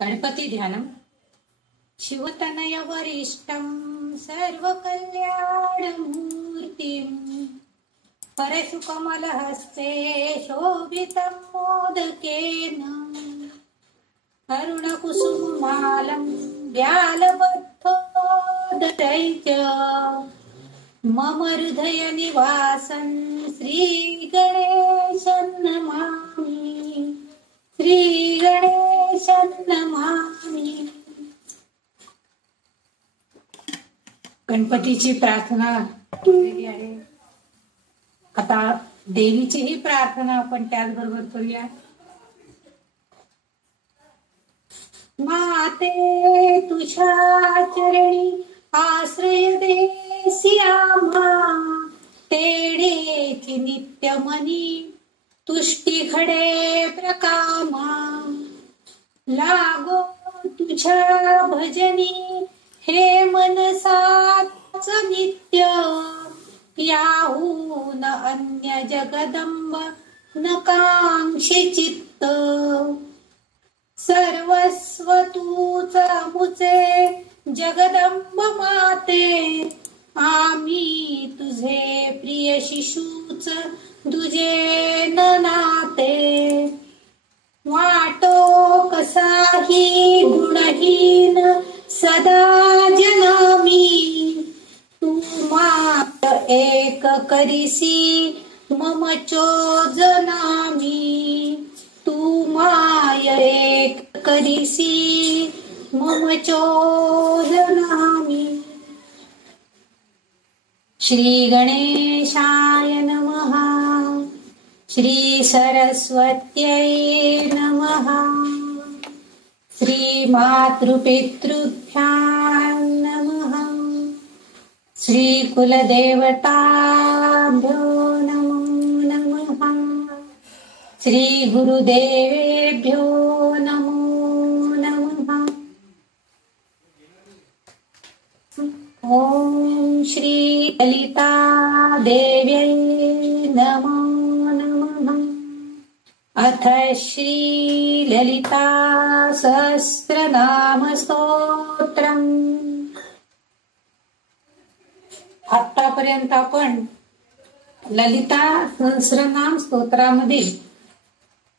गणपती ध्यानम. शिवतनय वरिष्ठं सर्वकल्याणमूर्तिं परशुकमलहस्ते शोभितं मोदकेन अरुणकुसुममालं व्यालबद्धोदरैः मम हृदय निवासं श्रीगणेशं नमामि. श्रीगणेशं नमामि. गणपतीची प्रार्थना केलेली आहे. आता देवीचीही प्रार्थना आपण त्याचबरोबर करूया. माते तुझ्या चरणी आश्रय देसी आम्हा तेडेची नित्यमनी तुष्टी घडे प्रकामा लागो तुझ्या भजनी हे मनसाच नित्य याहून अन्य जगदंब नकांक्षी चित्त सर्वस्व तूच मुचे जगदंब माते आम्ही तुझे प्रिय शिशूच तुझे नाते वाटो कसाही गुणहीन सदा जनामी तू मात एक करिसी मम चोजनामी तू माय एक करिसी मम चोजनामी. श्री गणेशाय नमः. श्री सरस्वत्यै नमः. श्री मातृपितृभ्यां नमः. श्री कुलदेवताभ्यो नमो नमः. श्री गुरुदेवेभ्यो नमो नमः. ओम श्री ललिता देव्यै नमो नमः. अथ श्री ललिता सहस्रनाम स्तोत्रम. आतापर्यंत आपण ललिता सहस्रनाम स्तोत्रामधील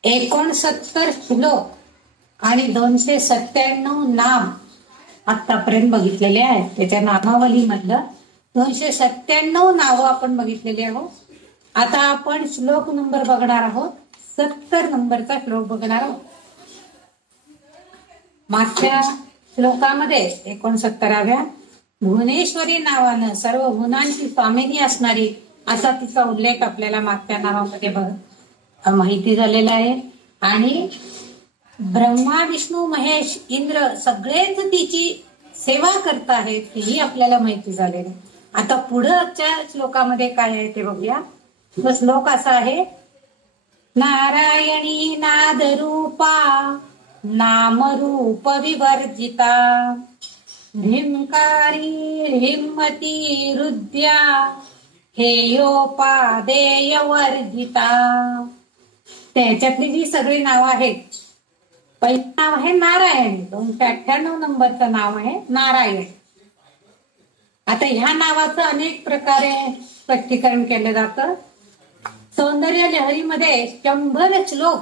69 श्लोक आणि 297 नाम आतापर्यंत बघितलेले आहेत. त्याच्या नामावली मधलं 297 नावं आपण बघितलेली आहोत. आता आपण श्लोक नंबर बघणार आहोत. 70 नंबरचा श्लोक बघणार आहोत. मागच्या श्लोकामध्ये 69व्या भुवनेश्वरी नावानं सर्व भुवनांची स्वामिनी असणारी असा तिचा उल्लेख आपल्याला मागच्या नावामध्ये माहिती झालेला आहे. आणि ब्रह्मा विष्णू महेश इंद्र सगळेच तिची सेवा करत आहेत हेही आपल्याला माहिती झालेलं. आता पुढच्या श्लोकामध्ये काय आहे ते बघूया. तो श्लोक असा आहे. नारायणी नादरूपा नामरूप विवर्जिता ह्रींकारी ह्रींमती रुद्या हेयोपादेय वर्जिता. त्याच्यातली जी सगळी नावं आहेत. पहिलं नाव आहे नारायण. 298 नंबरचं नाव आहे नारायण. आता ह्या नावाचं अनेक प्रकारे स्पष्टीकरण केलं जातं. सौंदर्य लहरीमध्ये 100 श्लोक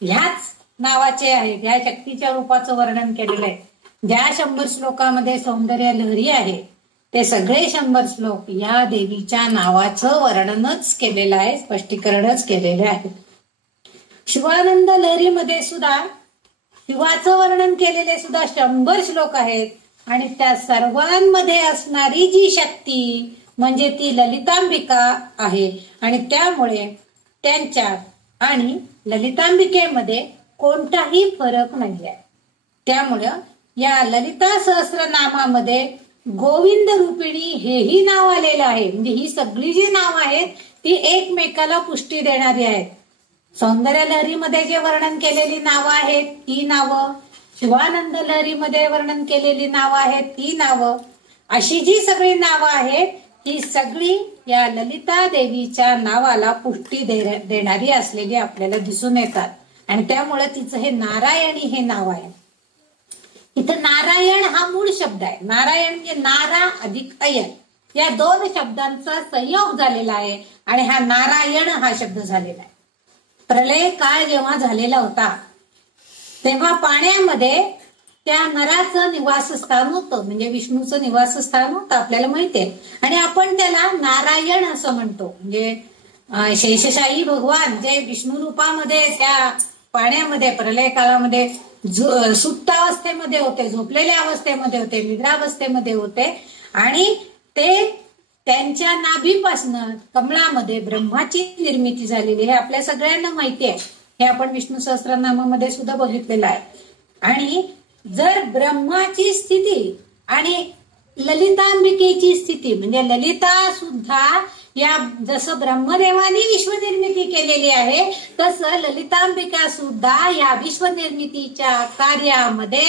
ह्याच नावाचे आहेत. ह्या शक्तीच्या रूपाचं वर्णन केलेलं आहे. ज्या 100 श्लोकामध्ये सौंदर्य लहरी आहे ते सगळे 100 श्लोक या देवीच्या नावाचं वर्णनच केलेलं आहे. स्पष्टीकरणच केलेले आहे. शिवानंद लहरीमध्ये सुद्धा शिवाचं वर्णन केलेले सुद्धा 100 श्लोक आहेत. आणि त्या सर्वांमध्ये असणारी जी शक्ती म्हणजे ती ललितांबिका आहे. आणि त्यामुळे त्यांच्यात आणि ललितांबिकेमध्ये कोणताही फरक नाही आहे. त्यामुळं या ललिता सहस्रनामामध्ये गोविंद रूपिणी हेही नाव आलेलं आहे. म्हणजे ही सगळी जी नाव आहेत ती एकमेकाला पुष्टी देणारी आहेत. सौंदर्य लहरीमध्ये जे वर्णन केलेली नावं आहेत ती नावं, शिवानंद लहरीमध्ये वर्णन केलेली नावं आहेत ती नावं, अशी जी सगळी नावं आहेत ही सगळी या ललिता देवीच्या नावाला पुष्टी देणारी असलेली आपल्याला दिसून येतात. आणि त्यामुळे तिचं हे नारायणी हे नाव आहे. इथं नारायण हा मूळ शब्द आहे. नारायण म्हणजे नारा अधिक अयन या दोन शब्दांचा संयोग झालेला आहे आणि हा नारायण हा शब्द झालेला आहे. प्रलय काळ जेव्हा झालेला होता तेव्हा पाण्यामध्ये त्या नराचं निवासस्थान होतं, म्हणजे विष्णूचं निवासस्थान होतं आपल्याला माहितीये. आणि आपण त्याला नारायण असं म्हणतो. म्हणजे शेषशाही भगवान जे विष्णू रूपामध्ये त्या पाण्यामध्ये प्रलय काळामध्ये सुप्तावस्थेमध्ये होते, झोपलेल्या अवस्थेमध्ये होते, निद्रावस्थेमध्ये होते. आणि ते त्यांच्या नाभीपासनं कमळामध्ये ब्रह्माची निर्मिती झालेली हे आपल्या सगळ्यांना माहिती आहे. हे आपण विष्णू सहस्त्रनामामध्ये सुद्धा बघितलेलं आहे. आणि जर ब्रह्माची स्थिती आणि ललितांबिकेची स्थिती म्हणजे ललिता सुद्धा या जसं ब्रह्मदेवानी विश्वनिर्मिती केलेली आहे तसं ललितांबिका सुद्धा या विश्वनिर्मितीच्या कार्यामध्ये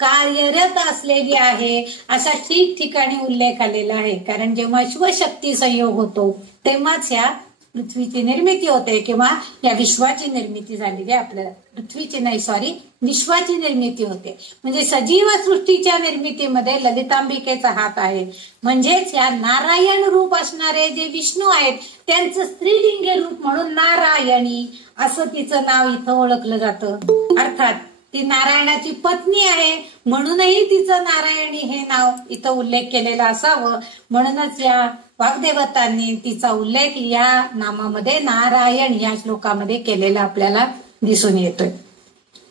कार्यरत असलेली आहे असा ठिकठिकाणी उल्लेख आलेला आहे. कारण जेव्हा शिवशक्ती संयोग होतो तेव्हाच ह्या पृथ्वीची निर्मिती होते किंवा या विश्वाची निर्मिती झालेली आहे. आपल्याला पृथ्वीची नाही सॉरी विश्वाची निर्मिती होते. म्हणजे सजीव सृष्टीच्या निर्मितीमध्ये ललितांबिकेचा हात आहे. म्हणजेच या नारायण रूप असणारे जे विष्णू आहेत त्यांचं स्त्रीलिंगी रूप म्हणून नारायणी असं तिचं नाव इथं ओळखलं जातं. अर्थात ती नारायणाची पत्नी आहे म्हणूनही तिचं नारायणी हे नाव इथं उल्लेख केलेला असावं. म्हणूनच या वाग्देवतांनी तिचा उल्लेख या नामामध्ये नारायण या श्लोकामध्ये केलेला आपल्याला दिसून येतोय.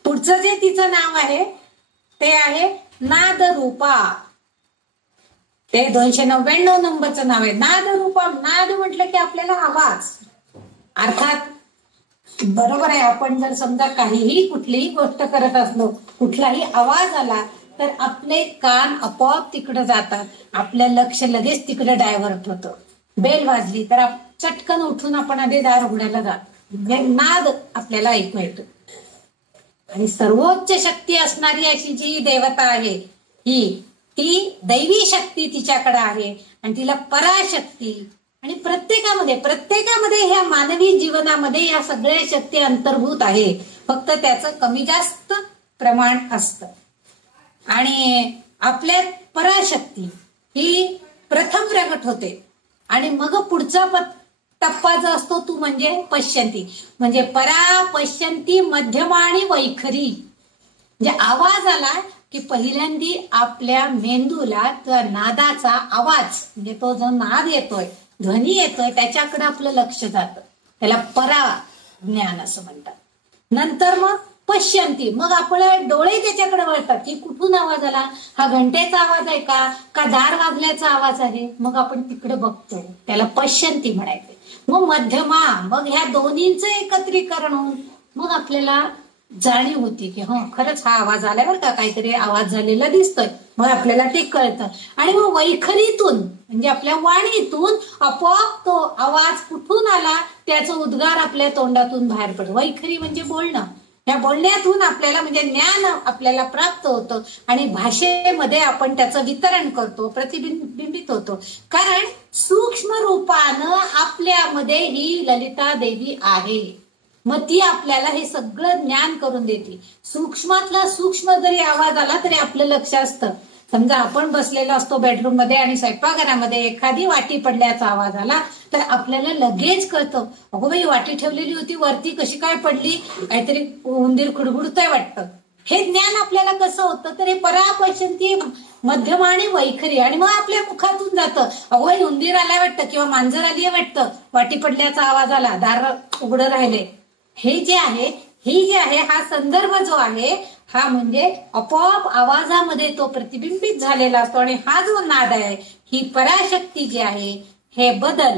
पुढचं जे तिचं नाव आहे ते आहे नादरूपा. ते 299 नंबरचं नाव आहे नादरूपा. नाद म्हटलं की आपल्याला आवाज. अर्थात बरोबर आहे, आपण जर समजा काहीही कुठलीही गोष्ट करत असलो कुठलाही आवाज आला तर आपले कान आपोआप तिकडे जातात, आपलं लक्ष लगेच तिकडे डायव्हर्ट होतं. बेल वाजली तर चटकन उठून आपण आधी दार उघडायला जातो. नाद आपल्याला ऐकू येतो. आणि सर्वोच्च शक्ती असणारी अशी जी देवता आहे ती दैवी शक्ती तिच्याकडे आहे आणि तिला पराशक्ती आणि प्रत्येकामध्ये ह्या मानवी जीवनामध्ये या सगळ्या शक्ती अंतर्भूत आहे. फक्त त्याचं कमी जास्त प्रमाण असतं. आणि आपल्या पराशक्ती ही प्रथम प्रगट होते आणि मग पुढचा टप्पा जो असतो तो म्हणजे पश्यंती. म्हणजे परा पश्यंती मध्यम आणि वैखरी. म्हणजे आवाज आला की पहिल्यांदी आपल्या मेंदूला त्या नादाचा आवाज म्हणजे तो जो नाद येतोय ध्वनी येतोय त्याच्याकडे आपलं लक्ष जातं. त्याला परा ज्ञान असं म्हणतात. नंतर मग पश्यंती, मग आपले डोळे त्याच्याकडे वळतात की कुठून आवाज आला, हा घंटेचा आवाज आहे का दार वाजल्याचा आवाज आहे. मग आपण तिकडे बघतो, त्याला पश्यंती म्हणायचे. मग मध्यमा, मग ह्या दोन्हींचं एकत्रीकरण होऊन मग आपल्याला जाणीव होती की हो खरंच हा आवाज आलाय बरं का, काहीतरी आवाज झालेला दिसतोय. मग आपल्याला ते कळतं. आणि मग वैखरीतून म्हणजे आपल्या वाणीतून आपोआप तो आवाज कुठून आला त्याचा उद्गार आपल्या तोंडातून बाहेर पडतो. वैखरी म्हणजे बोलणं. या बोलण्यातून आपल्याला म्हणजे ज्ञान आपल्याला प्राप्त होतं आणि भाषेमध्ये आपण त्याचं वितरण करतो, प्रतिबिंबित होतो. कारण सूक्ष्म रूपानं आपल्यामध्ये ही ललिता देवी आहे. मग ती आपल्याला हे सगळं ज्ञान करून देते. सूक्ष्मातला सूक्ष्म जरी आवाज आला तरी आपलं लक्ष असतं. समजा आपण बसलेलो असतो बेडरूम मध्ये आणि स्वयंपाकघरामध्ये एखादी वाटी पडल्याचा आवाज आला तर आपल्याला लगेच कळतं, अगो बाई वाटी ठेवलेली होती वरती कशी काय पडली, काहीतरी उंदीर खुडखुडतोय वाटतं. हे ज्ञान आपल्याला कसं होतं तर हे परापश्यंती मध्यम आणि वैखरी. आणि मग आपल्या मुखातून जातं, अगो बाई उंदीर आलाय वाटतं किंवा मांजर आली आहे वाटतं, वाटी पडल्याचा आवाज आला, दार उघडं राहिले. हे जे आहे हा संदर्भ जो आहे हा म्हणजे आपोआप आवाजामध्ये तो प्रतिबिंबित झालेला असतो. आणि हा जो नाद आहे ही पराशक्ती जी आहे हे बदल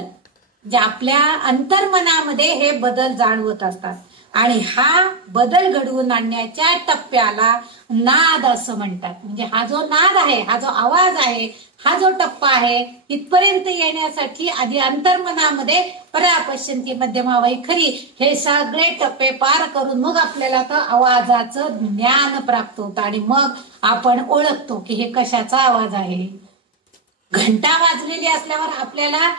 जे आपल्या अंतर्मनामध्ये हे बदल जाणवत असतात. आणि हा बदल घडवून आणण्याच्या टप्प्याला नाद असं म्हणतात. म्हणजे हा जो नाद आहे, हा जो आवाज आहे, हा जो टप्पा आहे इथपर्यंत येण्यासाठी आधी अंतर्मनामध्ये परापश्यंती मध्यमा वैखरी हे सगळे टप्पे पार करून मग आपल्याला तर आवाजाचं ज्ञान प्राप्त होतं आणि मग आपण ओळखतो की हे कशाचा आवाज आहे. घंटा वाजलेली असल्यावर आपल्याला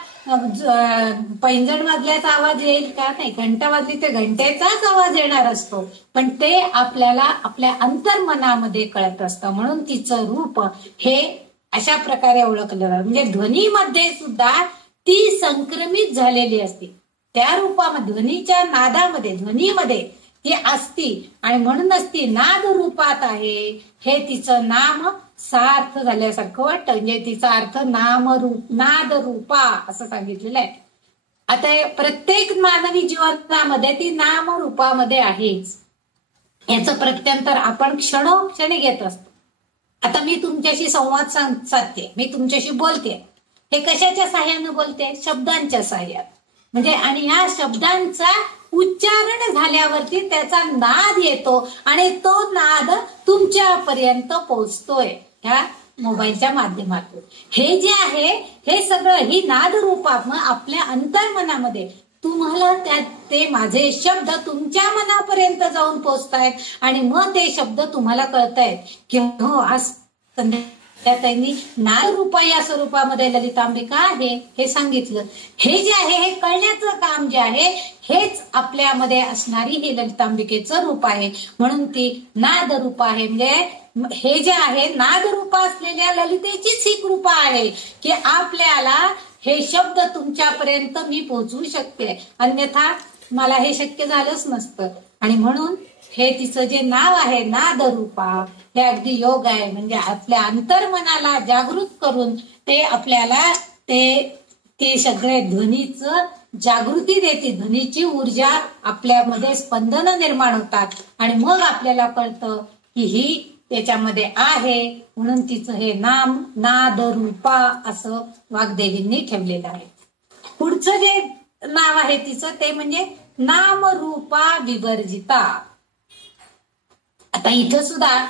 पैंजण वाजल्याचा आवाज येईल का? नाही, घंटा वाजली तर घंटेचाच आवाज येणार असतो, पण ते आपल्याला आपल्या अंतर्मनामध्ये कळत असतं. म्हणून तिचं रूप हे अशा प्रकारे ओळखलं जातं. म्हणजे ध्वनीमध्ये सुद्धा ती संक्रमित झालेली असते. त्या रूपामध्ये, ध्वनीच्या नादामध्ये, ध्वनीमध्ये ती असती आणि म्हणूनच ती नाद रूपात आहे. हे तिचं नाम सार्थ झाल्यासारखं वाटतं. म्हणजे तिचा अर्थ नामरूप, नाद रूपा असं सांगितलेलं आहे. आता प्रत्येक मानवी जीवनामध्ये ती नामरूपामध्ये आहेच. याचं प्रत्यंतर आपण क्षणोक्षणी घेत असतो. आता मी तुमच्याशी संवाद साधते, मी तुमच्याशी बोलते. हे कशाच्या साह्यानं बोलते? शब्दांच्या साह्यात. म्हणजे आणि ह्या शब्दांचा उच्चारण झाल्यावरती त्याचा नाद येतो आणि तो नाद तुमच्यापर्यंत पोहोचतोय ह्या मोबाईलच्या माध्यमातून. हे जे आहे हे सगळं ही नाद रूपात आपल्या अंतर्मनामध्ये तुम्हाला ते माझे शब्द तुमच्या मनापर्यंत जाऊन पोहोचतायत आणि मग ते शब्द तुम्हाला कळतायत की हो, आज संध्याताईंनी नाद रूपा या स्वरूपामध्ये ललितांबिका आहे हे सांगितलं. हे जे आहे हे कळण्याचं काम जे आहे हेच आपल्यामध्ये असणारी हे ललितांबिकेचं रूप आहे. म्हणून ती नाद रूप आहे. म्हणजे हे जे आहे नाद रूप असलेल्या ललितेचीच ही कृपा आहे की आपल्याला हे शब्द तुमच्यापर्यंत मी पोहोचवू शकते, अन्यथा मला हे शक्य झालंच नसतं. आणि म्हणून हे तिचं जे नाव आहे नाद रूपा हे अगदी योग आहे. म्हणजे आपल्या अंतर्मनाला जागृत करून ते आपल्याला ते सगळे ध्वनीचं जागृती देते. ध्वनीची ऊर्जा आपल्यामध्ये स्पंदन निर्माण होतात आणि मग आपल्याला कळतं की ही त्याच्यामध्ये आहे. म्हणून तिचं हे नाम नाद रूपा असं वाग्देवींनी ठेवलेलं आहे. पुढचं जे नाव आहे तिचं ते म्हणजे नाम रूपा विवर्जिता. आता इथं सुद्धा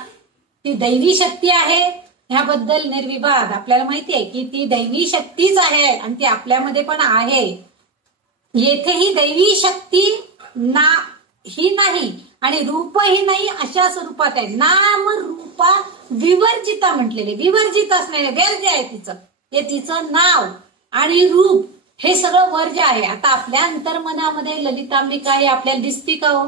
ती दैवी शक्ती आहे ह्याबद्दल निर्विवाद आपल्याला माहिती आहे की ती दैवी शक्तीच आहे आणि ती आपल्यामध्ये पण आहे. येथे ही दैवी शक्ती ही नाही आणि रूपही नाही अशा स्वरूपात आहे. नाम रूपा विवर्जिता म्हटलेले, विवर्जित असणारे वर्ज्य आहे तिचं. हे तिचं नाव आणि रूप हे सगळं वर्ज्य आहे. आता आपल्या अंतर्मनामध्ये ललितांबिका हे आपल्याला दिसती का हो?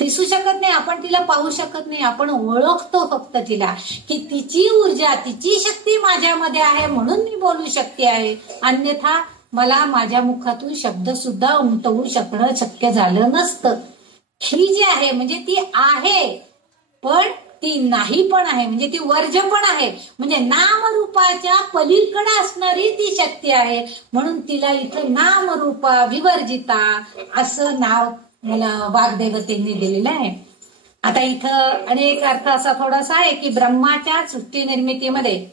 दिसू शकत नाही. आपण तिला पाहू शकत नाही. आपण ओळखतो फक्त तिला की तिची ऊर्जा, तिची शक्ती माझ्यामध्ये आहे म्हणून मी बोलू शकते आहे, अन्यथा मला माझ्या मुखातून शब्द सुद्धा उमटवू शकणं शक्य झालं नसतं. ही जी आहे म्हणजे ती आहे पण ती नाही पण आहे, म्हणजे ती वर्ज्य पण आहे. म्हणजे नामरूपाच्या पलीकडे असणारी ती शक्ती आहे. म्हणून तिला इथं नामरूपा विवर्जिता असं नाव मला वाग्देवतेंनी दिलेलं आहे. आता इथं अनेक अर्थ असा थोडासा आहे की ब्रह्माच्या सृष्टी निर्मितीमध्ये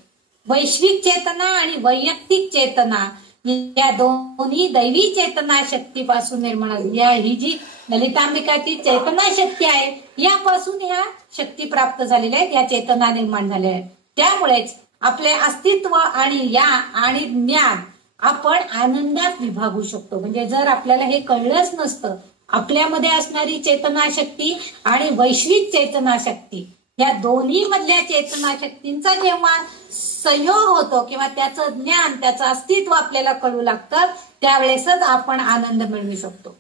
वैश्विक चेतना आणि वैयक्तिक चेतना या दोन्ही दैवी चेतना शक्तीपासून निर्माण झाली. ही जी ललितांबिकाची चेतना शक्ती आहे यापासून ह्या शक्ती प्राप्त झालेल्या आहेत, या चेतना निर्माण झालेल्या आहेत. त्यामुळेच आपले अस्तित्व आणि ज्ञान आपण आनंदात विभागू शकतो. म्हणजे जर आपल्याला हे कळलंच नसतं, आपल्यामध्ये असणारी चेतना शक्ती आणि वैश्विक चेतना शक्ती या दोन्ही मधल्या चेतना शक्तींचा जेव्हा संयोग होतो किंवा त्याचं ज्ञान, त्याचं अस्तित्व आपल्याला कळू लागतं, त्यावेळेसच आपण आनंद मिळवू शकतो.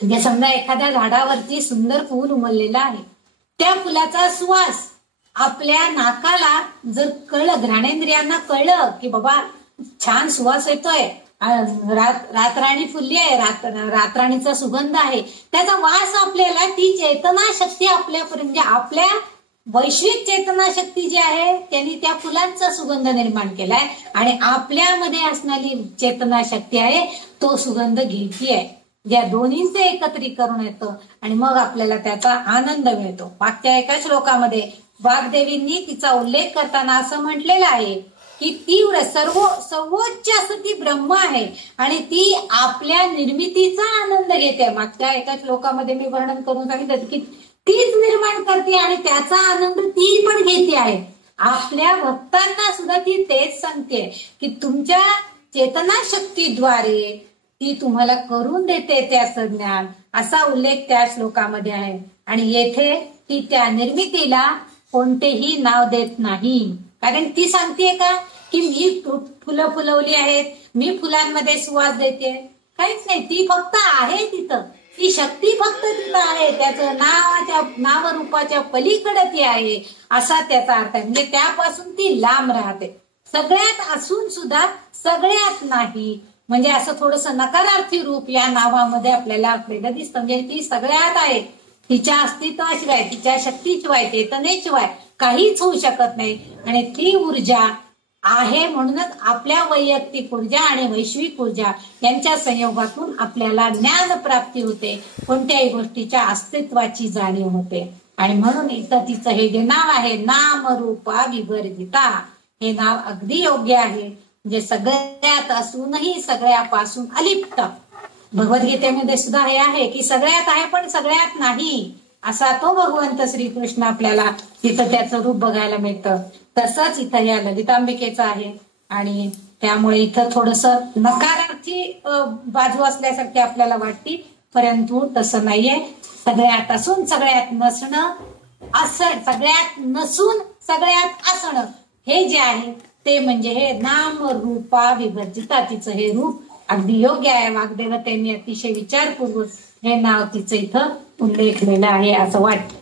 म्हणजे समजा एखाद्या झाडावरती सुंदर फूल उमललेलं आहे, त्या फुलाचा सुवास आपल्या नाकाला जर कळलं, घ्राणेंद्रियांना कळलं की बाबा छान सुवास येतोय, रातराणी फुलली आहे, रातराणीचा सुगंध आहे, त्याचा वास आपल्याला ती चेतना शक्ती आपल्यापर्यंत, म्हणजे आपल्या वैश्विक चेतना शक्ती जी आहे त्यांनी त्या फुलांचा सुगंध निर्माण केलाय आणि आपल्यामध्ये असणारी चेतना शक्ती आहे तो सुगंध घेती आहे. या दोन्हींचं एकत्रीकरण येतं आणि मग आपल्याला त्याचा आनंद मिळतो. मागच्या एका श्लोकामध्ये वाग्देवींनी तिचा उल्लेख करताना असं म्हटलेलं आहे की तीव्र सर्वोच्च असं ती ब्रह्म आहे आणि ती आपल्या निर्मितीचा आनंद घेते. मागच्या एका श्लोकामध्ये मी वर्णन करून सांगितलं की तीच निर्माण करते आणि त्याचा आनंद ती पण घेते आहे. आपल्या भक्तांना सुद्धा ती तेच सांगते की तुमच्या चेतना शक्तीद्वारे ती तुम्हाला करून देते त्याचं ज्ञान, असा उल्लेख त्या श्लोकामध्ये आहे. आणि येथे ती त्या निर्मितीला कोणतेही नाव देत नाही, कारण ती सांगतेय का की मी फुलं फुलवली आहेत, मी फुलांमध्ये सुवास देते, काहीच नाही. ती फक्त आहे तिथं, ती शक्ती फक्त तिथं आहे. त्याचं नावरूपाच्या पलीकडे ती आहे, असा त्याचा अर्थ आहे. म्हणजे त्यापासून ती लांब राहते. सगळ्यात असून सुद्धा सगळ्यात नाही, म्हणजे असं थोडस नकारार्थी रूप या नावामध्ये आपल्याला दिसतं. म्हणजे ती सगळ्यात आहे, तिच्या अस्तित्वाशिवाय, तिच्या शक्तीशिवाय, चेतनेशिवाय काहीच होऊ शकत नाही. आणि ती ऊर्जा आहे म्हणूनच आपल्या वैयक्तिक ऊर्जा आणि वैश्विक ऊर्जा यांच्या संयोगातून आपल्याला ज्ञान प्राप्ती होते, कोणत्याही गोष्टीच्या अस्तित्वाची जाणीव होते. आणि म्हणून इथं तिचं हे जे नाव आहे, नाम रूपा विवर्जिता, हे नाव अगदी योग्य आहे. म्हणजे सगळ्यात असूनही सगळ्यापासून अलिप्त. भगवद्गीतेमध्ये सुद्धा हे आहे की सगळ्यात आहे पण सगळ्यात नाही, असा तो भगवंत श्रीकृष्ण आपल्याला तिथं त्याचं रूप बघायला मिळतं. तसंच इथं या ललितांबिकेचं आहे. आणि त्यामुळे इथं थोडस नकारार्थी बाजू असल्यासारखी आपल्याला वाटते, परंतु तसं नाहीये. सगळ्यात असून सगळ्यात नसणं, असं सगळ्यात नसून सगळ्यात असणं, हे जे आहे ते म्हणजे हे नाम रूपा विवर्जिता. तिचं हे रूप अगदी योग्य आहे. वाग्देवतेने अतिशय विचारपूर्वक हे नाव तिचं इथं उल्लेखलेलं आहे असं वाटतं.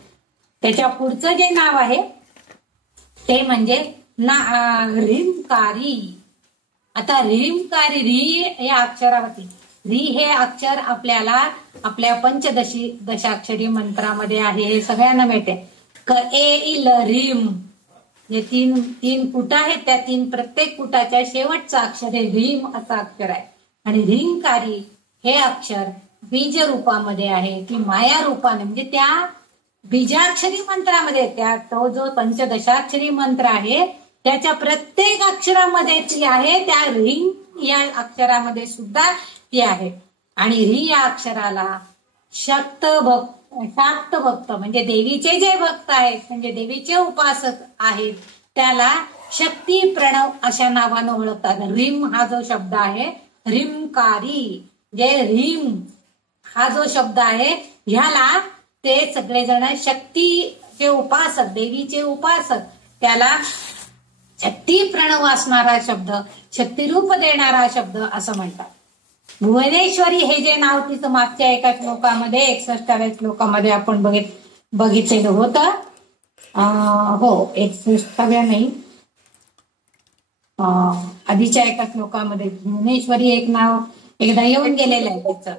त्याच्या पुढचं जे नाव आहे ते म्हणजे ह्रीमकारी. आता ह्रीमकारी, री या अक्षरावरती, री हे अक्षर आपल्याला आपल्या दशाक्षरी मंत्रामध्ये आहे, हे सगळ्यांना मिळते. क ए इल रीम, जे तीन कुट आहेत, त्या प्रत्येक कुटाच्या शेवटचं अक्षर हे ह्रीम असं अक्षर आहे. आणि ह्रीमकारी हे अक्षर बीज रूपामध्ये आहे की माया रूपाने, म्हणजे त्या बीजाक्षरी मंत्रामध्ये, त्या तो जो पंचदशाक्षरी मंत्र आहे त्याच्या प्रत्येक अक्षरामध्ये ती आहे. त्या ह्रीम या अक्षरामध्ये सुद्धा ती आहे. आणि री या अक्षराला शाक्त भक्त म्हणजे देवीचे जे भक्त आहेत, म्हणजे देवीचे उपासक आहेत, त्याला शक्ती प्रणव अशा नावानं ओळखतात. ह्रीम हा जो शब्द आहे, ह्रीमकारी, जे ह्रीम हा जो शब्द आहे, ह्याला ते सगळेजण शक्तीचे उपासक, देवीचे उपासक, त्याला शक्ती प्रणव असणारा शब्द, शक्तिरूप देणारा शब्द असं म्हणतात. भुवनेश्वरी हे जे नाव तिचं मागच्या एका श्लोकामध्ये 61व्या श्लोकामध्ये आपण बघितलेलं होतं. हो, 61व्या नाही, आधीच्या एका श्लोकामध्ये भुवनेश्वरी एक नाव एकदा येऊन गेलेलं आहे तिचं.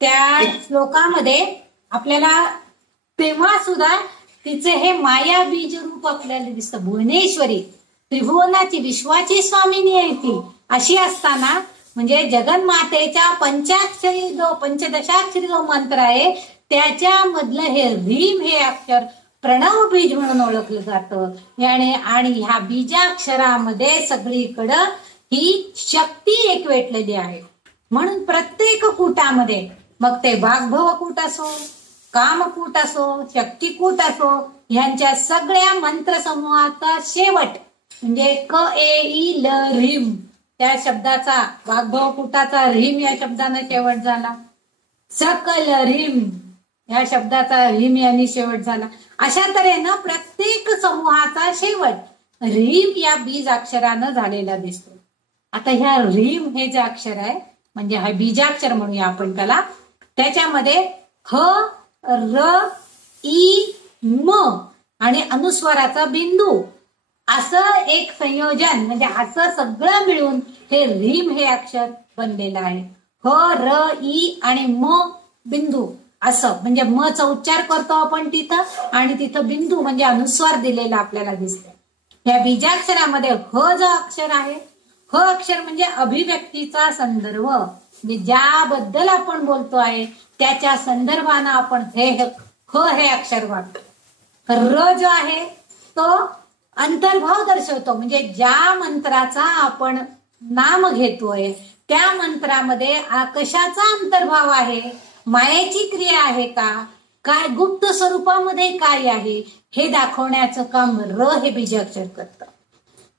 त्या श्लोकामध्ये आपल्याला तेव्हा सुद्धा तिचे हे माया बीज रूप आपल्याला दिसतं. भुवनेश्वरी त्रिभुवनाची, विश्वाची स्वामिनी आहे ती. अशी असताना म्हणजे जगन्मातेच्या पंचदशाक्षरी जो मंत्र आहे त्याच्यामधलं हे ह्रीम हे अक्षर प्रणव बीज म्हणून ओळखलं जातं. आणि ह्या बीजाक्षरामध्ये सगळीकडं ही शक्ती एकवेटलेली आहे. म्हणून प्रत्येक कूटामध्ये, मग ते वाग्भव कूट असो, कामकूट असो, शक्तिकूट असो, ह्यांच्या सगळ्या मंत्रसमूहाचा शेवट म्हणजे क ए ई ल ह्रीम, त्या शब्दाचा, वाग्भव कुटाचा ह्रीम या शब्दाने शेवट झाला. सकल ह्रीम या शब्दाचा ह्रीम यांनी शेवट झाला. अशा तऱ्हेनं प्रत्येक समूहाचा शेवट ह्रीम या बीज अक्षरानं झालेला दिसतो. आता ह्या ह्रीम हे जे अक्षर आहे, म्हणजे हा बीजाक्षर म्हणूया आपण त्याला, त्याच्यामध्ये ह, र, ई, म आणि अनुस्वाराचा बिंदू असं एक संयोजन, म्हणजे असं सगळं मिळून हे ह्रीम हे अक्षर बनलेलं आहे. ह, र, ई आणि म बिंदू असं, म्हणजे म चा उच्चार करतो आपण तिथं, आणि तिथं बिंदू म्हणजे अनुस्वार दिलेला आपल्याला दिसतो. या बीजाक्षरामध्ये ह जो अक्षर आहे, ह अक्षर म्हणजे अभिव्यक्तीचा संदर्भ, म्हणजे ज्याबद्दल आपण बोलतो आहे त्याच्या संदर्भानं आपण हे अक्षर वापरतो. र जो आहे तो अंतर्भाव दर्शवतो, म्हणजे ज्या मंत्राचा आपण नाम घेतोय त्या मंत्रामध्ये कशाचा अंतर्भाव आहे, मायेची क्रिया आहे का, काय गुप्त स्वरूपामध्ये काय आहे, हे दाखवण्याचं काम र हे बीजाक्षर करतं.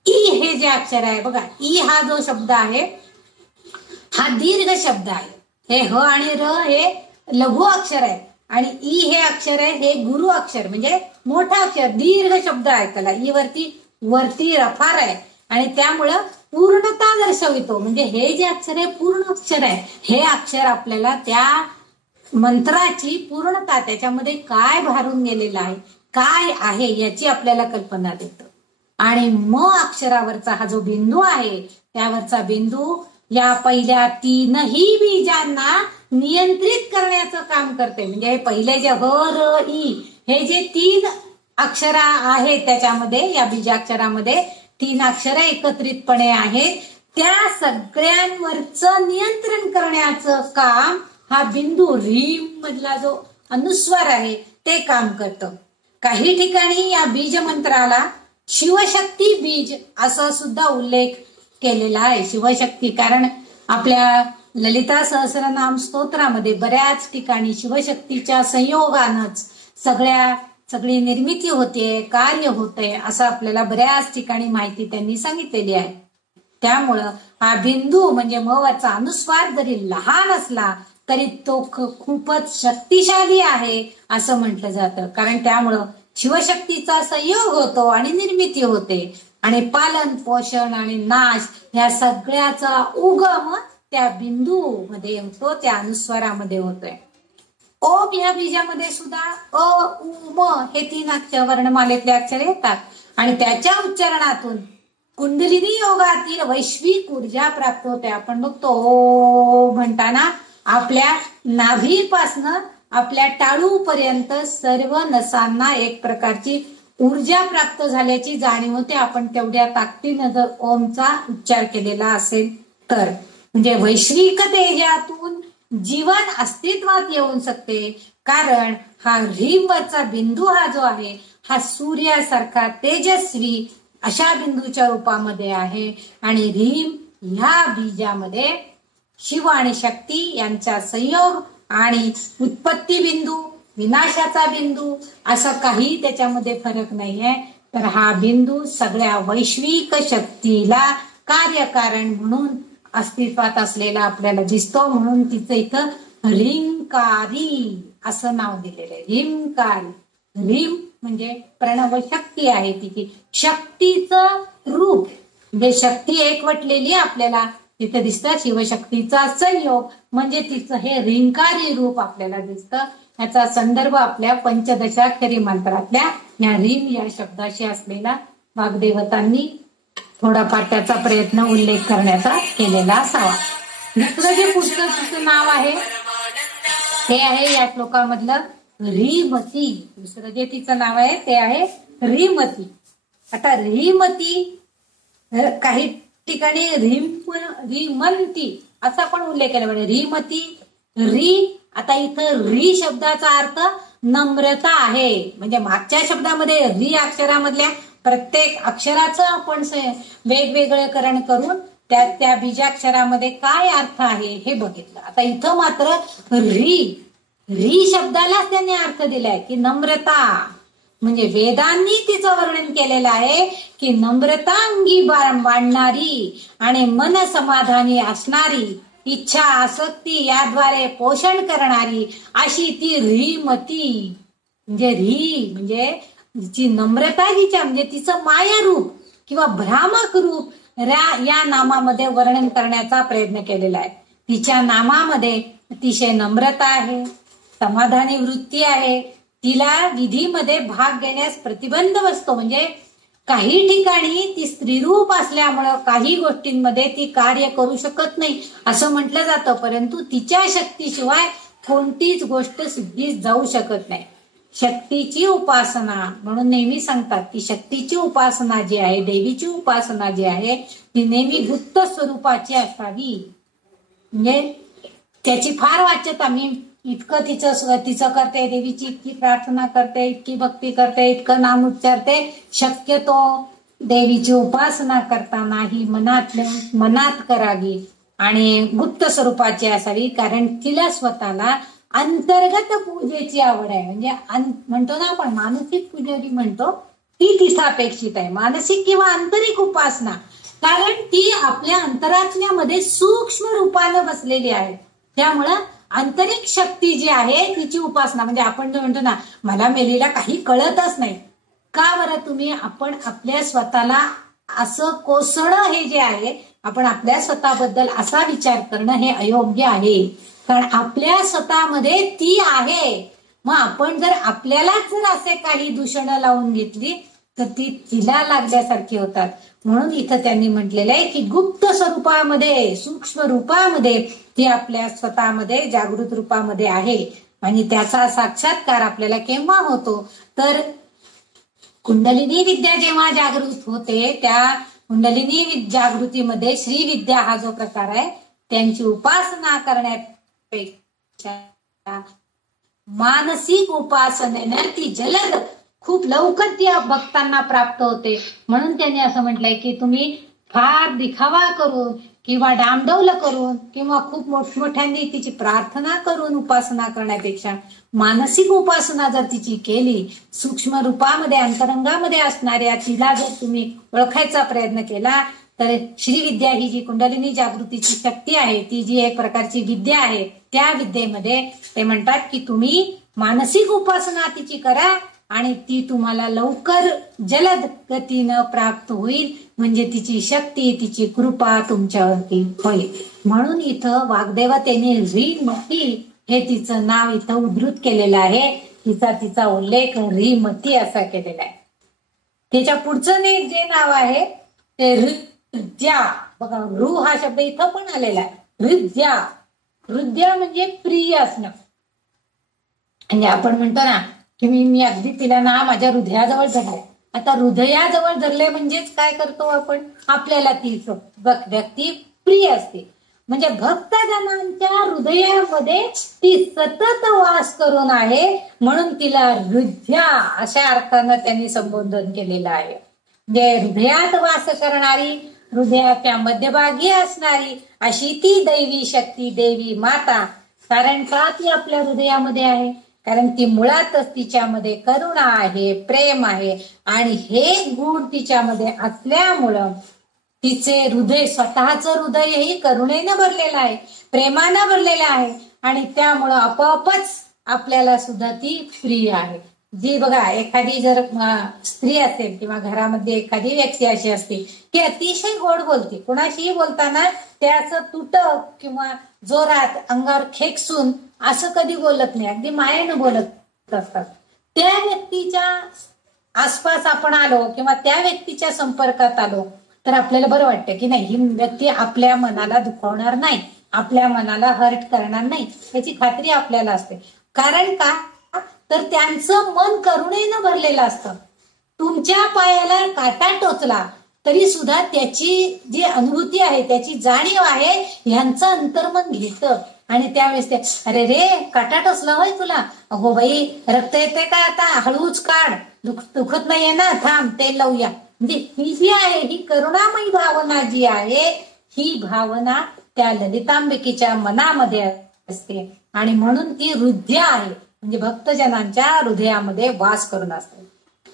ई हे जे अक्षर आहे बघा, ई हा जो शब्द आहे हा दीर्घ शब्द आहे. हे ह आणि र हे लघु अक्षर आहे, आणि ई हे अक्षर आहे हे गुरु अक्षर, म्हणजे मोठा अक्षर, दीर्घ शब्द आहे. त्याला ई वरती रफार आहे, आणि त्यामुळं पूर्णता दर्शवितो. म्हणजे हे जे अक्षर आहे पूर्ण अक्षर आहे. हे अक्षर आपल्याला त्या मंत्राची पूर्णता, त्याच्यामध्ये काय भारून गेलेलं आहे, काय आहे याची आपल्याला कल्पना देतं. आणि म अक्षरावरचा हा जो बिंदू आहे, त्यावरचा बिंदू या पहिल्या तीनही बीजांना नियंत्रित करण्याचं काम करते. म्हणजे पहिले जे ह र ई हे जे तीन अक्षर आहेत, त्याच्यामध्ये या बीजाक्षरामध्ये तीन अक्षर एकत्रितपणे आहेत, त्या सगळ्यांवरचं नियंत्रण करण्याचं काम हा बिंदू रीम मधला जो अनुस्वार आहे ते काम करतं. काही ठिकाणी या बीज मंत्राला शिवशक्ती बीज असं सुद्धा उल्लेख केलेला आहे. शिवशक्ती, कारण आपल्या ललिता सहस्रनाम स्तोत्रामध्ये बऱ्याच ठिकाणी शिवशक्तीच्या संयोगानंच सगळी निर्मिती होते, कार्य होते, असं आपल्याला बऱ्याच ठिकाणी माहिती त्यांनी सांगितलेली आहे. त्यामुळं हा बिंदू म्हणजे म वरचा अनुस्वार जरी लहान असला तरी तो खूपच शक्तिशाली आहे असं म्हटलं जातं. कारण त्यामुळं शिवशक्तीचा संयोग होतो आणि निर्मिती होते, आणि पालन पोषण आणि नाश ह्या सगळ्याचा उगम त्या बिंदू मध्ये होतो, त्या अनुस्वारामध्ये होतोय. ओम या बीजामध्ये सुद्धा अ उ म हे तीन अक्षर वर्णमालेतले अक्षर येतात, आणि त्याच्या उच्चारणातून कुंडलिनी योगातील वैश्विक ऊर्जा प्राप्त होते. आपण बघतो ओ म्हणताना आपल्या नाभीपासनं आपल्या टाळूपर्यंत सर्व नसांना एक प्रकारची ऊर्जा प्राप्त झाल्याची जाणीव होते. आपण तेवढ्या ताकदीनं जर ओमचा उच्चार केलेला असेल तर, म्हणजे वैश्विक तेजातून जीवन अस्तित्वात येऊ शकते. कारण हा ह्रीमवरचा बिंदू हा जो आहे हा सूर्यासारखा तेजस्वी अशा बिंदूच्या रूपामध्ये आहे, आणि ह्रीम ह्या बीजामध्ये शिव आणि शक्ती यांचा संयोग आणि उत्पत्ती बिंदू, विनाशाचा बिंदू असं काही त्याच्यामध्ये फरक नाहीये. तर हा बिंदू सगळ्या वैश्विक शक्तीला कार्यकारण म्हणून अस्तित्वात असलेला आपल्याला दिसतो. म्हणून तिचं इथं ह्रींकारी असं नाव दिलेलं आहे. ह्रींकारी, ह्रीम म्हणजे प्रणव शक्ती आहे तिची, शक्तीचं रूप, म्हणजे शक्ती एकवटलेली आपल्याला तिथे दिसतं. शिवशक्तीचा संयोग म्हणजे तिचं हे ह्रींकारी रूप आपल्याला दिसतं. याचा संदर्भ आपल्या पंचदशाक्षरी मंत्रातल्या या ह्रीम या शब्दाशी असलेला वाग्देवतांनी थोडाफार त्याचा प्रयत्न उल्लेख करण्याचा केलेला असावा. दुसरं जे पुस्तकाचं नाव आहे ते आहे या श्लोकामधलं ह्रीमती. दुसरं जे तिचं नाव आहे ते आहे ह्रीमती. आता ह्रीमती काही ठिकाणी ह्रीमंती असा पण उल्लेख केला पाहिजे. ह्रीमती, री, आता इथं री शब्दाचा अर्थ नम्रता आहे. म्हणजे मागच्या शब्दामध्ये री अक्षरामधल्या प्रत्येक अक्षराचं आपण वेगवेगळेकरण करून त्या बीजाक्षरामध्ये काय अर्थ आहे हे बघितलं. आता इथं मात्र री शब्दालाच त्यांनी अर्थ दिलाय की नम्रता. म्हणजे वेदांनी तिचं वर्णन केलेलं आहे की नम्रता अंगी बाळगणारी आणि मन समाधानी असणारी, इच्छा आसक्ती याद्वारे पोषण करणारी अशी ती ह्रीमती. म्हणजे री म्हणजे तिची नम्रता, हिच्या म्हणजे तिचं माया रूप किंवा भ्रामक रूप या नामामध्ये वर्णन करण्याचा प्रयत्न केलेला आहे. तिच्या नामामध्ये अतिशय नम्रता आहे, समाधानी वृत्ती आहे, तिला विधीमध्ये भाग घेण्यास प्रतिबंध बसतो. म्हणजे काही ठिकाणी ती स्त्रीरूप असल्यामुळं काही गोष्टींमध्ये ती कार्य करू शकत नाही असं म्हटलं जातं, परंतु तिच्या शक्तीशिवाय कोणतीच गोष्ट सिद्धीस जाऊ शकत नाही. शक्तीची उपासना म्हणून नेहमी सांगतात की शक्तीची उपासना जी आहे, देवीची उपासना जी आहे ती नेहमी गुप्त स्वरूपाची असावी. म्हणजे त्याची फार वाच्यता, मी इतकं तिचं करते, देवीची इतकी प्रार्थना करते, इतकी भक्ती करते, इतकं नाम उच्चारते, शक्यतो देवीची उपासना करताना ही मनात करावी आणि गुप्त स्वरूपाची असावी. कारण तिला स्वतःला अंतर्गत पूजेची आवड आहे. म्हणजे म्हणतो ना आपण मानसिक पुजारी म्हणतो, ती तिथं अपेक्षित आहे, मानसिक किंवा आंतरिक उपासना. कारण ती आपल्या अंतरात्म्यामध्ये सूक्ष्म रूपानं बसलेली आहे. त्यामुळं आंतरिक शक्ती जी आहे तिची उपासना. म्हणजे आपण जो म्हणतो ना मला मेलीला काही कळतच नाही, का बरं तुम्ही आपण आपल्या स्वतःला असं कोसळणं हे जे आहे, आपण आपल्या स्वतःबद्दल असा विचार करणं हे अयोग्य आहे. कारण आपल्या स्वतःमध्ये ती आहे. मग आपण जर आपल्यालाच जर असे काही दूषणं लावून घेतली तर ती तिला लागल्यासारखी होतात. म्हणून इथं त्यांनी म्हटलेलं आहे की गुप्त स्वरूपामध्ये, सूक्ष्म रूपामध्ये ती आपल्या स्वतःमध्ये जागृत रूपामध्ये आहे. आणि त्याचा साक्षात्कार आपल्याला केव्हा होतो तर कुंडलिनी विद्या जेव्हा जागृत होते, त्या कुंडलिनी जागृतीमध्ये श्रीविद्या हा जो प्रकार आहे त्यांची उपासना करण्यापेक्षा मानसिक उपासनेने ती जलद खूप लवकर ती भक्तांना प्राप्त होते. म्हणून त्यांनी असं म्हटलंय की तुम्ही फार दिखावा करून किंवा डामडौल करून किंवा खूप मोठमोठ्यांनी तिची प्रार्थना करून उपासना करण्यापेक्षा मानसिक उपासना जर तिची केली, सूक्ष्म रूपामध्ये अंतरंगामध्ये असणाऱ्या तिला जर तुम्ही ओळखायचा प्रयत्न केला तर श्रीविद्या ही जी कुंडलिनी जागृतीची शक्ती आहे, ती जी एक प्रकारची विद्या आहे, त्या विद्येमध्ये ते म्हणतात की तुम्ही मानसिक उपासना तिची करा आणि ती तुम्हाला लवकर जलद गतीनं प्राप्त होईल. म्हणजे तिची शक्ती, तिची कृपा तुमच्यावरती होईल. म्हणून इथं वाग्देवतेने रीमती हे तिचं नाव इथं उद्धृत केलेलं आहे. तिचा उल्लेख रीमती असा केलेला आहे. त्याच्या पुढचं जे नाव आहे ते हृद्या. बघा, रू हा शब्द इथं पण आलेला आहे. हृद्या, हृदय म्हणजे प्रिय असणं. म्हणजे आपण म्हणतो ना की मी अगदी तिला ना माझ्या हृदयाजवळ धरले. आता हृदयाजवळ धरले म्हणजेच काय करतो आपण, आपल्याला ती व्यक्ती प्रिय असते. म्हणजे भक्तजनांच्या हृदयामध्ये ती सतत वास करून आहे, म्हणून तिला हृदया अशा अर्थानं त्यांनी संबोधन केलेलं आहे. म्हणजे हृदयात वास करणारी, हृदयाच्या मध्यभागी असणारी अशी ती दैवी शक्ती, देवी माता. कारण का ती आपल्या हृदयामध्ये आहे, कारण ती मुळातच तिच्यामध्ये करुणा आहे, प्रेम आहे. आणि हे गुण तिच्यामध्ये असल्यामुळं तिचे हृदय, स्वतःचं हृदयही करुणेनं भरलेलं आहे, प्रेमानं भरलेलं आहे. आणि त्यामुळं आपोआपच आपल्याला सुद्धा ती प्रिय आहे. जी बघा, एखादी जर स्त्री असेल किंवा घरामध्ये एखादी व्यक्ती अशी असते की अतिशय गोड बोलते, कुणाशीही बोलताना त्याचं तुटक किंवा जोरात अंगावर खेकसून असं कधी बोलत नाही, अगदी मायेनं बोलत असतात. त्या व्यक्तीच्या आसपास आपण आलो किंवा त्या व्यक्तीच्या संपर्कात आलो तर आपल्याला बरं वाटतं की नाही, ही व्यक्ती आपल्या मनाला दुखवणार नाही, आपल्या मनाला हर्ट करणार नाही, याची खात्री आपल्याला असते. कारण का तर त्यांचं मन करुणेनं भरलेलं असतं. तुमच्या पायाला काटा टोचला तरी सुद्धा त्याची जी अनुभूती आहे, त्याची जाणीव आहे, ह्यांचं अंतर्मन घेतं. आणि त्यावेळेस ते अरे रे काटा टोचला होय तुला, अगो बाई रक्त येते का, आता हळूच काढ, दुखत नाहीये ना, थांब तेल लावूया. म्हणजे ही जी आहे, ही करुणामयी भावना जी आहे, ही भावना त्या ललितांबिकेच्या मनामध्ये असते. आणि म्हणून ती हृदय आहे, म्हणजे भक्तजनांच्या हृदयामध्ये वास करून असते.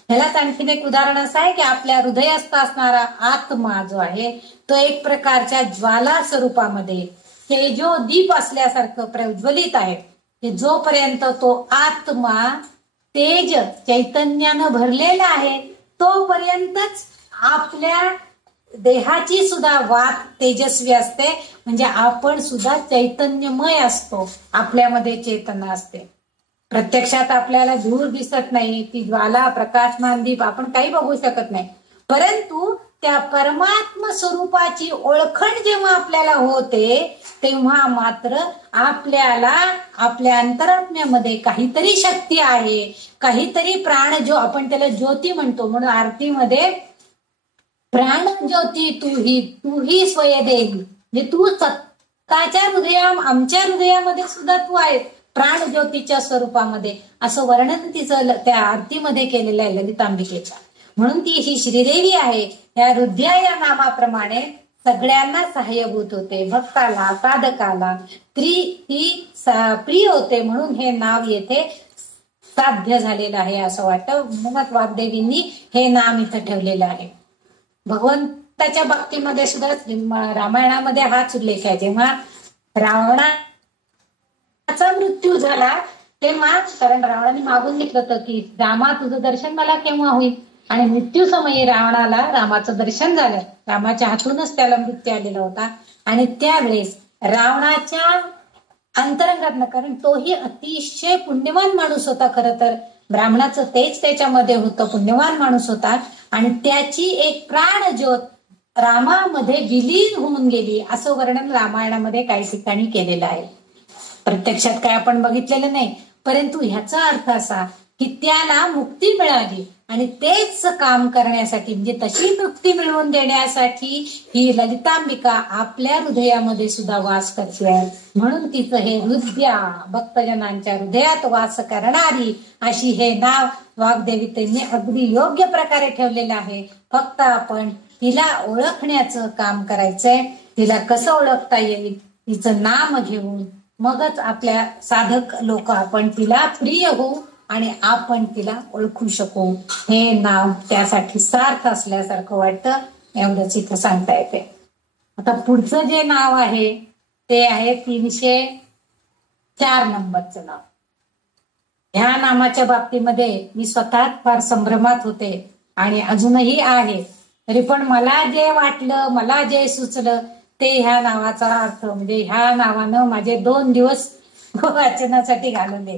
ह्यालाच आणखीन एक उदाहरण असं आहे की आपल्या हृदयस्थ असणारा आत्मा जो आहे तो एक प्रकारच्या ज्वाला स्वरूपामध्ये तेजोदीप असल्यासारखं प्रज्वलित आहे. की जोपर्यंत तो आत्मा तेज चैतन्यानं भरलेला आहे तोपर्यंतच आपल्या देहाची सुद्धा वात तेजस्वी असते. म्हणजे आपण सुद्धा चैतन्यमय असतो, आपल्यामध्ये चेतना असते. प्रत्यक्षात आपल्याला धूर दिसत नाही, ती ज्वाला, प्रकाशमान, दीप आपण काही बघू शकत नाही. परंतु त्या परमात्म स्वरूपाची ओळखण जेव्हा आपल्याला होते तेव्हा मात्र आपल्याला आपल्या अंतरात्म्यामध्ये काहीतरी शक्ती आहे, काहीतरी प्राण, जो आपण त्याला ज्योती म्हणतो. म्हणून आरतीमध्ये प्राण ज्योती तू ही स्वयदेही, म्हणजे तू सत्ताच्या आमच्या हृदयामध्ये सुद्धा तू आहे प्राण ज्योतीच्या स्वरूपामध्ये, असं वर्णन तिचं त्या आरतीमध्ये केलेलं आहे ललितांबिकेच्या. म्हणून ती ही श्रीदेवी आहे. या हृदया या नामाप्रमाणे सगळ्यांना सहाय्यभूत होते, भक्ताला, साधकाला ती प्रिय होते. म्हणून हे नाव येथे साध्य झालेलं आहे असं वाटतं. म्हणूनच वाग्देवींनी हे नाम इथं ठेवलेलं आहे. भगवंताच्या बाबतीमध्ये सुद्धा रामायणामध्ये हाच उल्लेख आहे. जेव्हा रावणाचा मृत्यू झाला तेव्हा, कारण रावणाने मागून घेतलं होतं की रामा तुझं दर्शन मला केव्हा होईल, आणि मृत्यूसमयी रावणाला रामाचं दर्शन झालं. रामाच्या हातूनच त्याला मृत्यू आलेला होता. आणि त्यावेळेस रावणाच्या अंतरंगातनं, कारण तोही अतिशय पुण्यवान माणूस होता, खरं तर ब्राह्मणाचं तेच त्याच्यामध्ये होतं, पुण्यवान माणूस होता. आणि त्याची एक प्राणज्योत रामामध्ये विलीन होऊन गेली, असं वर्णन रामायणामध्ये काही ठिकाणी केलेलं आहे. प्रत्यक्षात काय आपण बघितलेलं नाही, परंतु ह्याचा अर्थ असा की त्याला मुक्ती मिळाली आणि तेच काम करण्यासाठी, म्हणजे तशी मुक्ती मिळवून देण्यासाठी ही ललितांबिका आपल्या हृदयामध्ये सुद्धा वास करते आहे. म्हणून तिचं हे हृदया, भक्तजनांच्या हृदयात वास करणारी अशी हे नाव वाग्देवीतेने अगदी योग्य प्रकारे ठेवलेलं आहे. फक्त आपण तिला ओळखण्याचं काम करायचंय. तिला कसं ओळखता येईल, तिचं नाम घेऊन मगच आपल्या साधक लोक आपण तिला प्रिय होऊ आणि आपण तिला ओळखू शकू. हे नाव त्यासाठी सार्थ असल्यासारखं वाटतं. एवढंच इथं सांगता येते. आता पुढचं जे नाव आहे ते आहे 304 नंबरचं नाव. ह्या नामाच्या बाबतीमध्ये मी स्वतः फार संभ्रमात होते आणि अजूनही आहे. तरी पण मला जे वाटलं, मला जे सुचलं ते ह्या नावाचा अर्थ, म्हणजे ह्या नावानं माझे 2 दिवस वाचनासाठी घालवले.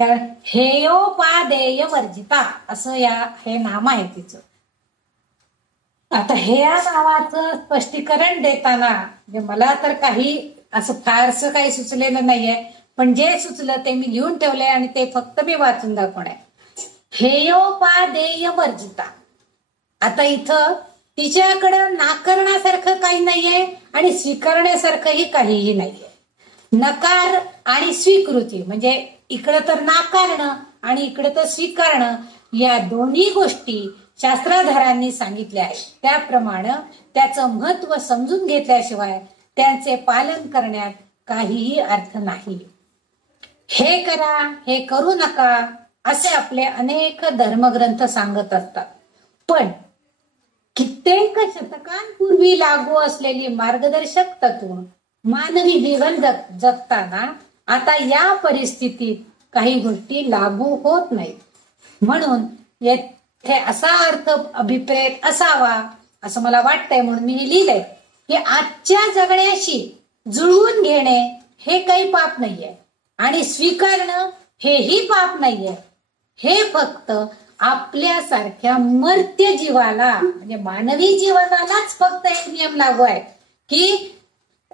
कारण हेयोपादेय वर्जिता असं हे नाम आहे तिचं. आता हे या नावाचं स्पष्टीकरण देताना म्हणजे मला तर काही असं फारसं काही सुचलेलं नाहीये, पण जे सुचलं ते मी लिहून ठेवलंय आणि ते फक्त मी वाचून दाखवणार. हेयोपादेय वर्जिता. आता इथं तिच्याकडं नाकारण्यासारखं काही नाहीये आणि स्वीकारण्यासारखंही काहीही नाहीये. नकार आणि स्वीकृती, म्हणजे इकडं तर नाकारणं आणि इकडं तर स्वीकारणं, या दोन्ही गोष्टी शास्त्राधारांनी सांगितल्या आहेत. त्याप्रमाणे त्याचं महत्व समजून घेतल्याशिवाय त्यांचे पालन करण्यात काहीही अर्थ नाही. हे करा, हे करू नका असे आपले अनेक धर्मग्रंथ सांगत असतात, पण कित्येक शतकांपूर्वी लागू असलेली मार्गदर्शक तत्व मानवी जीवन जगताना आता या परिस्थितीत काही गोष्टी लागू होत नाहीत. म्हणून येथे असा अर्थ अभिप्रेत असावा असं मला वाटतंय. म्हणून मी हे लिहिलंय की आजच्या जगण्याशी जुळवून घेणे हे काही पाप नाहीये आणि स्वीकारणं हेही पाप नाहीये. हे फक्त आपल्यासारख्या मर्त्य जीवाला, म्हणजे मानवी जीवनालाच फक्त एक नियम लागू आहे की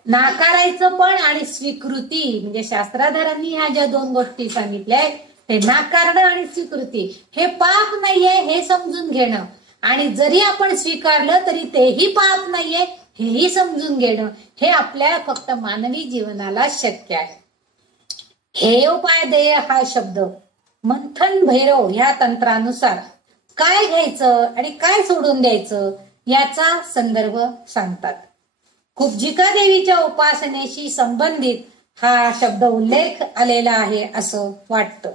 नाकारायचं पण आणि स्वीकृती, म्हणजे शास्त्राधारांनी ह्या ज्या 2 गोष्टी सांगितल्या आहेत ते नाकारणं आणि स्वीकृती हे पाप नाहीये हे समजून घेणं, आणि जरी आपण स्वीकारलं तरी तेही पाप नाहीये हेही समजून घेणं, हे आपल्या फक्त मानवी जीवनाला शक्य आहे. हेयोपादेय हा शब्द मंथन भैरव ह्या तंत्रानुसार काय घ्यायचं आणि काय सोडून द्यायचं याचा संदर्भ सांगतात. कुब्जिका देवीच्या उपासनेशी संबंधित हा शब्द उल्लेख आलेला आहे असं वाटतं.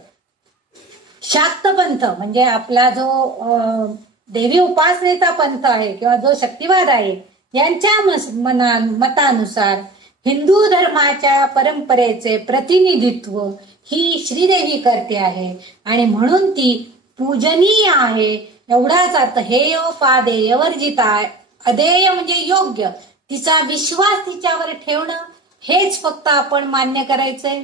शाक्तपंथ म्हणजे आपला जो देवी उपासनेचा पंथ आहे किंवा जो शक्तिवाद आहे, यांच्या मतानुसार हिंदू धर्माच्या परंपरेचे प्रतिनिधित्व ही श्रीदेवी करते आहे आणि म्हणून ती पूजनीय आहे. एवढाच अर्थ हेयोपादेय वर्जिता. अदेय म्हणजे योग्य, तिचा विश्वास तिच्यावर ठेवणं हेच फक्त आपण मान्य करायचंय,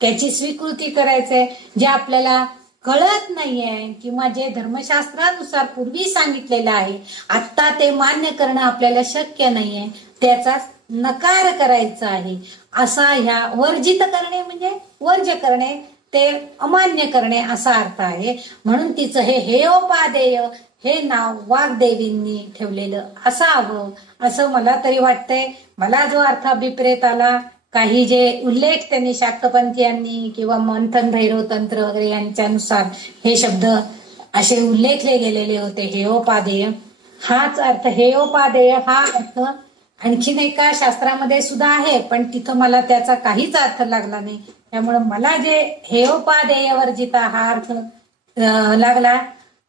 त्याची स्वीकृती करायचंय. जे आपल्याला कळत नाहीये किंवा जे धर्मशास्त्रानुसार पूर्वी सांगितलेलं आहे आता ते मान्य करणं आपल्याला शक्य नाहीये, त्याचा नकार करायचा आहे. असा ह्या वर्जित करणे म्हणजे वर्ज्य करणे, ते अमान्य करणे असा अर्थ आहे. म्हणून तिचं हे हेयोपादेय हे नाव वाग्देवींनी ठेवलेलं असावं असं मला तरी वाटतंय. मला जो अर्थ अभिप्रेत आला, काही जे उल्लेख त्यांनी शाक्तपंथीयांनी किंवा मंथन भैरव तंत्र वगैरे यांच्यानुसार हे शब्द असे उल्लेखले गेलेले होते हेयोपादेय, हाच अर्थ. हेयोपादेय हा अर्थ आणखीन एका शास्त्रामध्ये सुद्धा आहे, पण तिथं मला त्याचा काहीच अर्थ लागला नाही. त्यामुळे मला जे हेयोपादेय वर्जिता हा अर्थ लागला,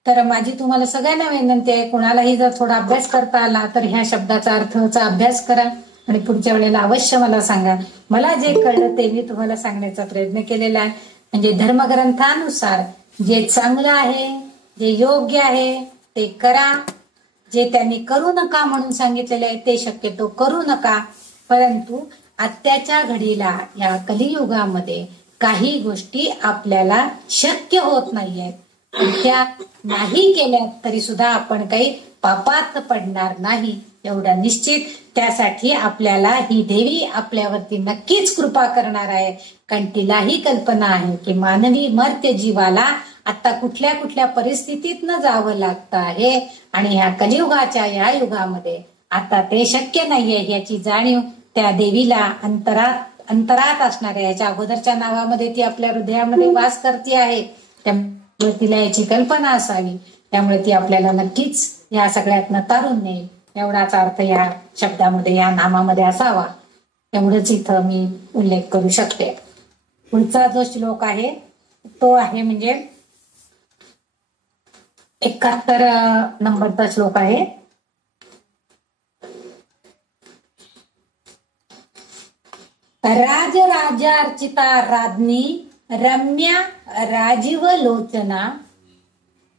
तर माझी तुम्हाला सगळ्यांना विनंती आहे, कुणालाही जर थोडा अभ्यास करता आला तर ह्या शब्दाचा अर्थाचा अभ्यास करा आणि पुढच्या वेळेला अवश्य मला सांगा. मला जे कळलं ते मी तुम्हाला सांगण्याचा प्रयत्न केलेला आहे. म्हणजे धर्मग्रंथानुसार जे चांगलं आहे, जे योग्य आहे ते करा. जे त्यांनी करू नका म्हणून सांगितलेले आहे ते शक्यतो करू नका. परंतु आत्ताच्या घडीला या कलियुगामध्ये काही गोष्टी आपल्याला शक्य होत नाहीयेत. त्या नाही केल्या तरी सुद्धा आपण काही पापात पडणार नाही एवढं निश्चित. त्यासाठी आपल्याला ही देवी आपल्यावरती नक्कीच कृपा करणार आहे. कारण तिलाही कल्पना आहे की मानवी मर्त्य जीवाला आता कुठल्या कुठल्या परिस्थितीतनं जावं लागतं आहे आणि ह्या कलियुगाच्या या युगामध्ये आता ते शक्य नाहीये याची जाणीव त्या देवीला अंतरात असणाऱ्या याच्या अगोदरच्या नावामध्ये ती आपल्या हृदयामध्ये वास करते आहे. त्यामुळे तिला याची कल्पना असावी. त्यामुळे ती आपल्याला नक्कीच या सगळ्यातनं तारून नेईल एवढाच अर्थ या शब्दामध्ये या नामामध्ये असावा. एवढंच इथं मी उल्लेख करू शकते. पुढचा जो श्लोक आहे तो आहे म्हणजे 71 नंबरचा श्लोक आहे. राजराजार्चिता राज्ञी रम्या राजीव लोचना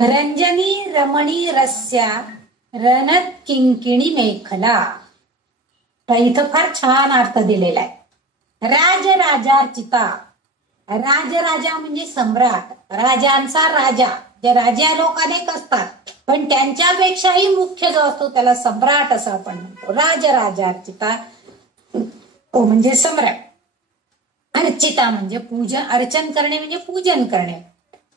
रंजनी रमणी रस्या रणत किंकिणी मेखला. तर इथं फार छान अर्थ दिलेला आहे. राजराजार्चिता, राजराजा म्हणजे सम्राट, राजांचा राजा. जे राजा लोक अनेक असतात पण त्यांच्यापेक्षाही मुख्य जो असतो त्याला सम्राट असं आपण म्हणतो. राजराजार्चिता तो म्हणजे सम्राट. अर्चिता म्हणजे पूजन, अर्चन करणे म्हणजे पूजन करणे.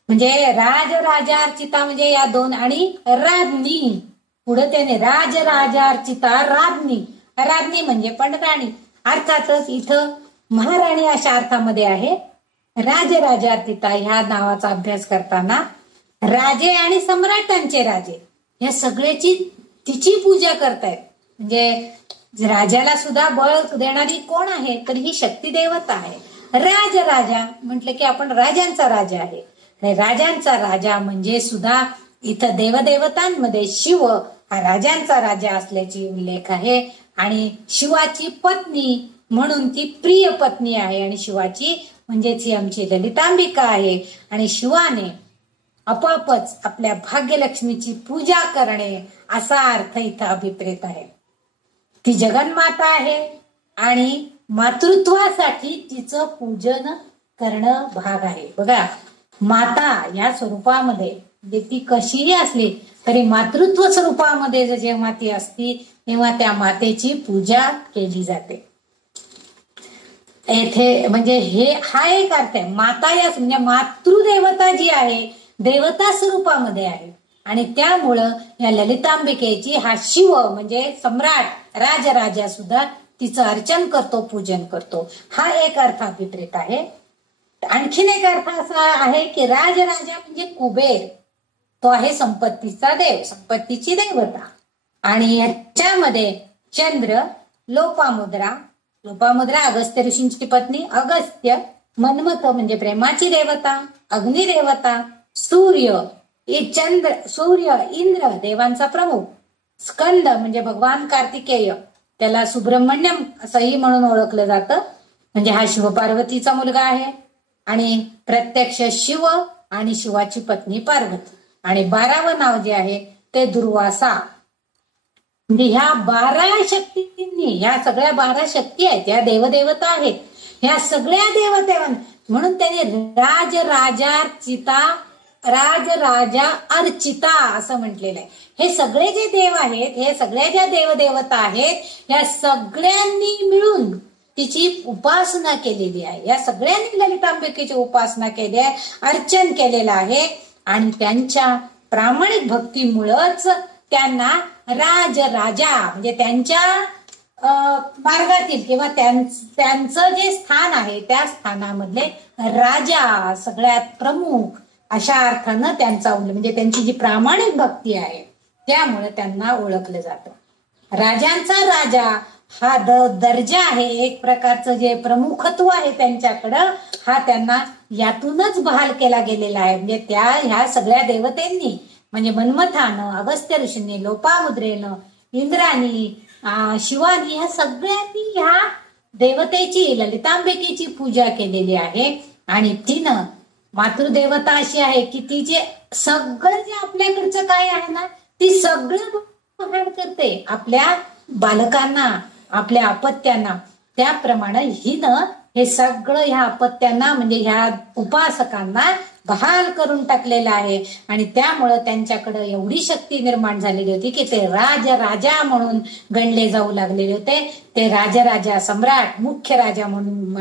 म्हणजे राजराजार्चिता म्हणजे या दोन आणि राज्ञी पुढे त्याने राजराजार्चिता राज्ञी. राज्ञी म्हणजे पण राणी. अर्थातच इथं महाराणी अशा अर्थामध्ये आहे. राजराजार्चिता ह्या नावाचा अभ्यास करताना राजे आणि सम्राटांचे राजे या सगळ्याची तिची पूजा करतायत. म्हणजे राजाला सुद्धा बळ देणारी कोण आहे तर ही शक्ती देवता आहे. राजराजा म्हटलं की आपण राजांचा राजा आहे. राजांचा राजा म्हणजे सुद्धा इथं देवदेवतांमध्ये शिव हा राजांचा राजा असल्याची उल्लेख आहे. आणि शिवाची पत्नी म्हणून ती प्रिय पत्नी आहे. आणि शिवाची म्हणजेच ही आमची ललितांबिका आहे. आणि शिवाने आपोआपच आपल्या भाग्यलक्ष्मीची पूजा करणे असा अर्थ इथं अभिप्रेत आहे. ती जगन्माता आहे आणि मातृत्वासाठी तिचं पूजन करणं भाग आहे. बघा माता या स्वरूपामध्ये म्हणजे ती कशीही असली तरी मातृत्व स्वरूपामध्ये जेव्हा ती असती तेव्हा त्या मातेची पूजा केली जाते. येथे म्हणजे हा एक अर्थ आहे. माता या म्हणजे मातृदेवता जी आहे देवता स्वरूपामध्ये आहे. आणि त्यामुळं या ललितांबिकेची हा शिव म्हणजे सम्राट राजराजा सुद्धा तिचं अर्चन करतो, पूजन करतो. हा एक अर्थ अभिप्रेत आहे. आणखीन एक अर्थ असा आहे की राजराजा म्हणजे कुबेर. तो आहे संपत्तीचा देव, संपत्तीची देवता. आणि याच्यामध्ये चंद्र, लोपामुद्रा अगस्त्य ऋषींची पत्नी अगस्त्य, मन्मथ म्हणजे प्रेमाची देवता, अग्निदेवता, सूर्य, इंद्र देवांचा प्रमुख, स्कंद म्हणजे भगवान कार्तिकेय त्याला सुब्रह्मण्यम असंही म्हणून ओळखलं जातं. म्हणजे हा शिवपार्वतीचा मुलगा आहे. आणि प्रत्यक्ष शिव आणि शिवाची पत्नी पार्वती. आणि 12वं नाव जे आहे ते दुर्वासा. म्हणजे ह्या 12 शक्तींनी, ह्या सगळ्या 12 शक्ती आहेत, या देवदेवता आहेत. ह्या सगळ्या देवदेवां म्हणून त्याने राजराजा अर्चिता असं म्हटलेलं आहे. हे सगळे जे देव आहेत, हे सगळ्या ज्या देवदेवता आहेत या सगळ्यांनी मिळून तिची उपासना केलेली आहे. या सगळ्यांनी ललितांबिकेची उपासना केली आहे, अर्चन केलेलं आहे. आणि त्यांच्या प्रामाणिक भक्तीमुळेच त्यांना राजराजा म्हणजे त्यांच्या मार्गातील किंवा त्यांचं जे स्थान आहे त्या स्थानामधले राजा सगळ्यात प्रमुख अशा अर्थानं त्यांचा म्हणजे त्यांची जी प्रामाणिक भक्ती आहे त्यामुळे त्यांना ओळखलं जातं. राजांचा राजा हा दर्जा आहे, एक प्रकारचं जे प्रमुखत्व आहे त्यांच्याकडं, हा त्यांना यातूनच बहाल केला गेलेला आहे. म्हणजे ह्या सगळ्या देवतेंनी म्हणजे मन्मथानं, अगस्त्य ऋषींनी, लोपामुद्रेनं, इंद्रानी, शिवानी ह्या सगळ्यांनी ह्या देवतेची ललितांबिकेची पूजा केलेली आहे. आणि तिनं मातृदेवता अशी आहे की ती जे सगळं जे आपल्याकडचं काय आहे ना ती सगळं बहाल करते आपल्या बालकांना, आपल्या अपत्यांना. त्याप्रमाणे हिनं हे सगळं ह्या अपत्यांना म्हणजे ह्या उपासकांना बहाल करून टाकलेलं आहे. आणि त्यामुळं त्यांच्याकडे एवढी शक्ती निर्माण झालेली होती की ते राजा म्हणून गणले जाऊ लागलेले होते. ते राजा सम्राट, मुख्य राजा म्हणून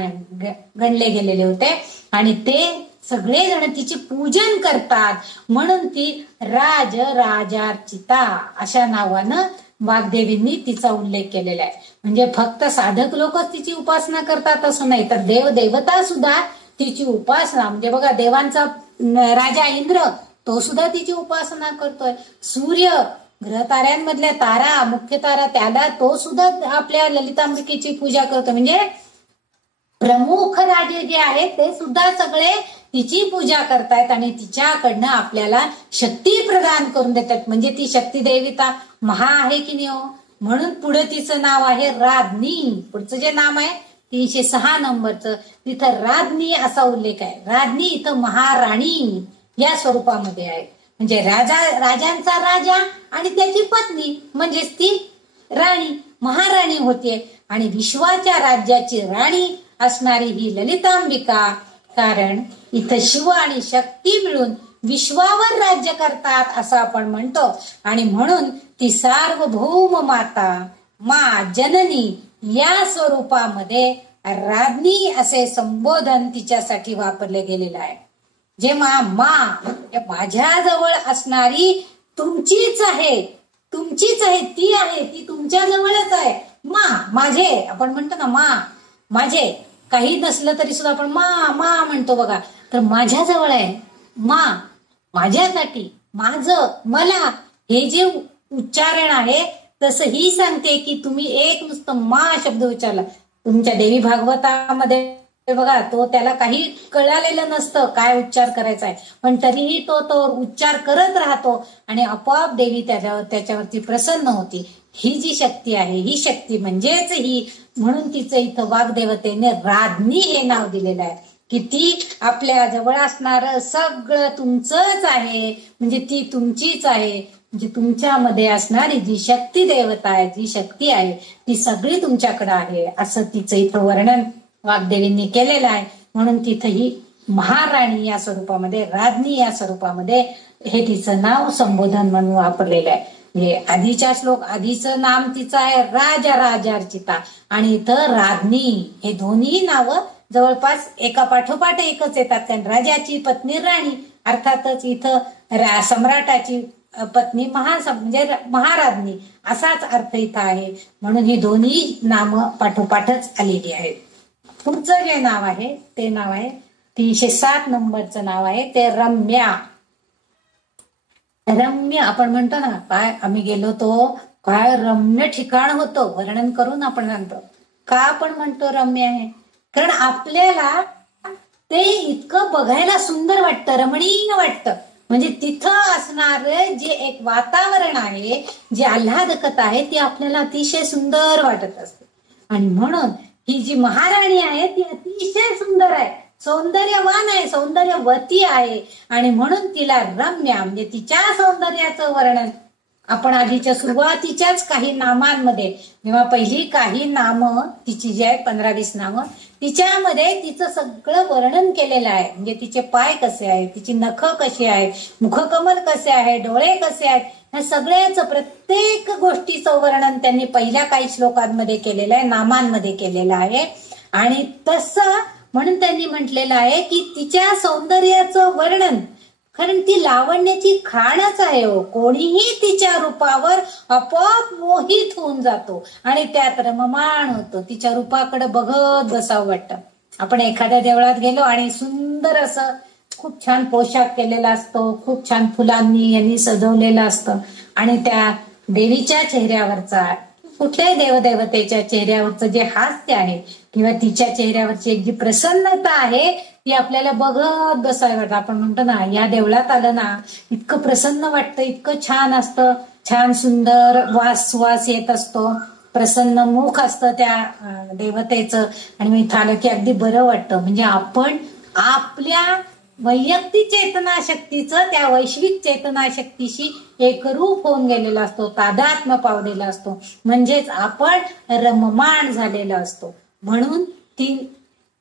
गणले गेलेले होते. आणि ते सगळेजण तिचे पूजन करतात. म्हणून ती राजार्चिता अशा नावानं वाग्देवींनी तिचा उल्लेख केलेला आहे. म्हणजे फक्त साधक लोकच तिची उपासना करतात असं नाही, तर देवता सुद्धा तिची उपासना, म्हणजे बघा देवांचा राजा इंद्र तो सुद्धा तिची उपासना करतोय. सूर्य, ग्रहताऱ्यांमधल्या तारा, मुख्य तारा, त्याला तो सुद्धा आपल्या ललितांबिकेची पूजा करतो. म्हणजे प्रमुख राजे जे आहेत ते सुद्धा सगळे तिची पूजा करतायत आणि तिच्याकडनं आपल्याला शक्ती प्रदान करून देतात. म्हणजे ती शक्ती देवता महा आहे की नाही हो. म्हणून पुढे तिचं नाव आहे राज्ञी. पुढचं जे नाम आहे 306 नंबरचं, तिथं राज्ञी असा उल्लेख आहे. राज्ञी इथं महाराणी या स्वरूपामध्ये आहे. म्हणजे राजांचा राजा आणि त्याची पत्नी म्हणजेच ती राणी, महाराणी होते. आणि विश्वाच्या राज्याची राणी असणारी ही ललितांबिका, कारण इथं शिव आणि शक्ती मिळून विश्वावर राज्य करतात असं आपण म्हणतो. आणि म्हणून ती सार्वभौम माता, मा जननी या स्वरूपामध्ये राज्ञी असे संबोधन तिच्यासाठी वापरले गेलेलं आहे. जेव्हा माझ्या जवळ असणारी तुमचीच आहे, ती आहे, ती तुमच्या जवळच आहे. माझे आपण म्हणतो ना, माझे काही नसलं तरी सुद्धा आपण मा म्हणतो बघा. तर माझ्या जवळ आहे, माझ्यासाठी, माझं, मला, हे जे उच्चारण आहे तसं ही सांगते की तुम्ही एक नुसतं मा शब्द उच्चारला. तुमच्या देवी भागवतामध्ये बघा, तो त्याला काही कळालेलं नसतं काय उच्चार करायचा आहे, पण तरीही तो उच्चार करत राहतो आणि आपोआप देवी त्याच्यावरती प्रसन्न होती. ही जी शक्ती आहे, ही शक्ती म्हणजेच ही, म्हणून तिचं इथं वाग्देवतेने राज्ञी हे नाव दिलेलं आहे की ती आपल्या जवळ असणार सगळं तुमचंच आहे. म्हणजे ती तुमचीच आहे. म्हणजे तुमच्यामध्ये असणारी जी शक्ती देवता आहे, जी शक्ती आहे, ती सगळी तुमच्याकडे आहे असं तिचं इथं वर्णन वाग्देवींनी केलेलं आहे. म्हणून तिथं ही महाराणी या स्वरूपामध्ये, राज्ञी या स्वरूपामध्ये हे तिचं नाव संबोधन म्हणून वापरलेलं आहे. म्हणजे आधीच्या श्लोक, आधीचं नाम तिचं आहे राजार्चिता आणि इथं राज्ञी. हे दोन्ही नावं जवळपास एका पाठोपाठ एकच येतात. कारण राजाची पत्नी राणी, अर्थातच इथं सम्राटाची पत्नी म्हणजे महाराज्ञी असाच अर्थ इथं आहे. म्हणून ही दोन्ही नामं पाठोपाठच आलेली आहेत. पुढचं जे नाव आहे ते नाव आहे 307 नंबरचं नाव आहे ते रम्या. रम्य आपण म्हणतो ना, काय आम्ही गेलो तो काय रम्य ठिकाण होतं, वर्णन करून आपण सांगतो. का आपण म्हणतो रम्य आहे? कारण आपल्याला ते इतकं बघायला सुंदर वाटतं, रमणीय वाटतं. म्हणजे तिथं असणार जे एक वातावरण आहे, जी आल्हादकता आहे, ती आपल्याला अतिशय सुंदर वाटत असते. आणि म्हणून ही जी महाराणी आहे ती अतिशय सुंदर आहे, सौंदर्यवान आहे, सौंदर्यवती आहे. आणि म्हणून तिला रम्या म्हणजे तिच्या सौंदर्याचं वर्णन आपण आधीच्या सुरुवातीच्याच काही नामांमध्ये, जेव्हा पहिली काही नामं तिची जी आहेत 15-20 नामं, तिच्यामध्ये तिचं सगळं वर्णन केलेलं आहे. म्हणजे तिचे पाय कसे आहेत, तिची नखं कशी आहेत, मुखकमल कसे आहे, डोळे कसे आहेत, ह्या सगळ्याचं प्रत्येक गोष्टीचं वर्णन त्यांनी पहिल्या काही श्लोकांमध्ये केलेलं आहे, नामांमध्ये केलेलं आहे. आणि तसं म्हणून त्यांनी म्हटलेलं आहे की तिच्या सौंदर्याचं वर्णन, कारण ती लावण्याची खाणच आहे हो. कोणीही तिच्या रूपावर आपोआप मोहित होऊन जातो आणि त्यात रममाण होतो. तिच्या रूपाकडे बघत बसावं वाटतं. आपण एखाद्या देवळात गेलो आणि सुंदर असं खूप छान पोशाख केलेला असतो, खूप छान फुलांनी यांनी सजवलेलं असतं आणि त्या देवीच्या चेहऱ्यावरचा, कुठल्याही देवदेवतेच्या चेहऱ्यावरचं जे हास्य आहे किंवा तिच्या चेहऱ्यावरची एक जी प्रसन्नता आहे ती आपल्याला बघत बसायला वाटतं. आपण म्हणतो ना, या देवळात आलं ना इतकं प्रसन्न वाटतं, इतकं छान असतं, छान सुंदर वास येत असतो, प्रसन्न मुख असतं त्या देवतेचं आणि मी इथं आलं की अगदी बरं वाटतं. म्हणजे आपण आपल्या वैयक्तिक चेतना शक्तीचं त्या वैश्विक चेतना शक्तीशी एकरूप होऊन गेलेला असतो, तादात्म्य पावलेला असतो, म्हणजेच आपण रममाण झालेला असतो. म्हणून ती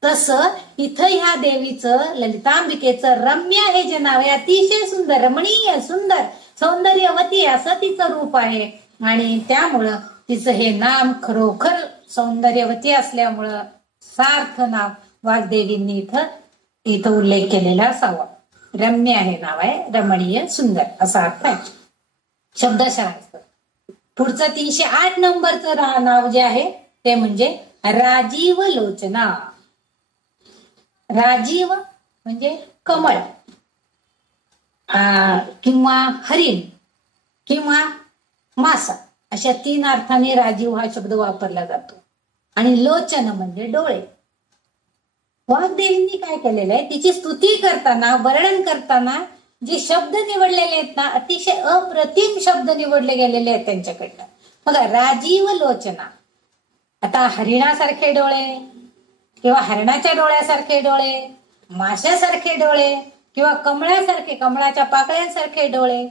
तसं इथं ह्या देवीचं, ललितांबिकेचं रम्य हे जे नाव आहे, अतिशय सुंदर, रमणीय, सुंदर, सौंदर्यवती असं तिचं रूप आहे. आणि त्यामुळं तिचं हे नाम खरोखर सौंदर्यवती असल्यामुळं सार्थ नाव वाग्देवींनी इथं उल्लेख केलेला असावा. रम्य हे नाव आहे, रमणीय, सुंदर असा अर्थ आहे शब्दशः. पुढचं 308 नंबरचं नाव जे आहे ते म्हणजे राजीव लोचना. राजीव म्हणजे कमळ किंवा हरिण किंवा मासा अशा 3 अर्थाने राजीव हा शब्द वापरला जातो. आणि लोचन म्हणजे डोळे. वाग्देवींनी काय केलेलं आहे, तिची स्तुती करताना, वर्णन करताना जे शब्द निवडलेले आहेत ना, अतिशय अप्रतिम शब्द निवडले गेलेले आहेत त्यांच्याकडनं. बघा, राजीव लोचना. आता हरिणासारखे डोळे किंवा हरणाच्या डोळ्यासारखे डोळे, माशासारखे डोळे किंवा कमळासारखे, कमळाच्या पाकळ्यांसारखे डोळे.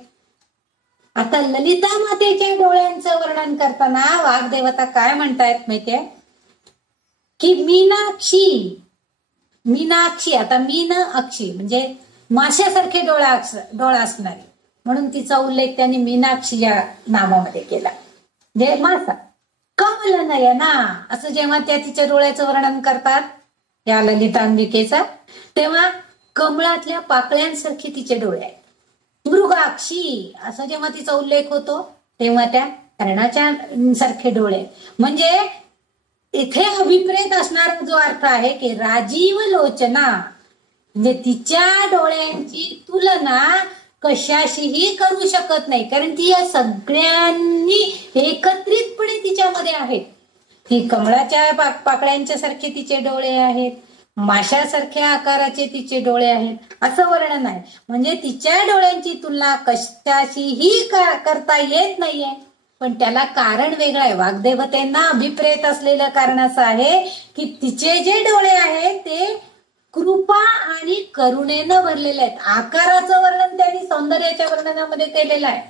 आता ललिता मातेच्या डोळ्यांचं वर्णन करताना वाग्देवता काय म्हणतायत माहितीये की मीनाक्षी. मीनाक्षी, आता मीन अक्षी म्हणजे माशासारखे डोळा असणारी, म्हणून तिचा उल्लेख त्यांनी मीनाक्षी या नावामध्ये केला. जे मासा. कमल नयना असं जेव्हा त्या तिच्या डोळ्याचं वर्णन करतात या ललितांबिकेचा, तेव्हा कमळातल्या पाकळ्यांसारखे तिचे डोळे आहेत. मृगाक्षी असं जेव्हा तिचा उल्लेख होतो तेव्हा त्या हरणाच्या सारखे डोळे. म्हणजे इथे अभिप्रेत असणारा जो अर्थ आहे की राजीव लोचना म्हणजे तिच्या डोळ्यांची तुलना कशाशीही करू शकत नाही, कारण ती या सगळ्यांनी एकत्रितपणे तिच्यामध्ये आहेत. ती कमळाच्या पाकळ्यांच्या सारखे तिचे डोळे आहेत, माशासारख्या आकाराचे तिचे डोळे आहेत असं वर्णन आहे. म्हणजे तिच्या डोळ्यांची तुलना कशाशीही करता येत नाहीये. पण त्याला कारण वेगळं आहे. वाग्देवतेंना अभिप्रेत असलेलं कारण असं आहे की तिचे जे डोळे आहेत ते कृपा आणि करुणेनं भरलेले आहेत. आकाराचं वर्णन त्यांनी सौंदर्याच्या वर्णनामध्ये केलेलं आहे,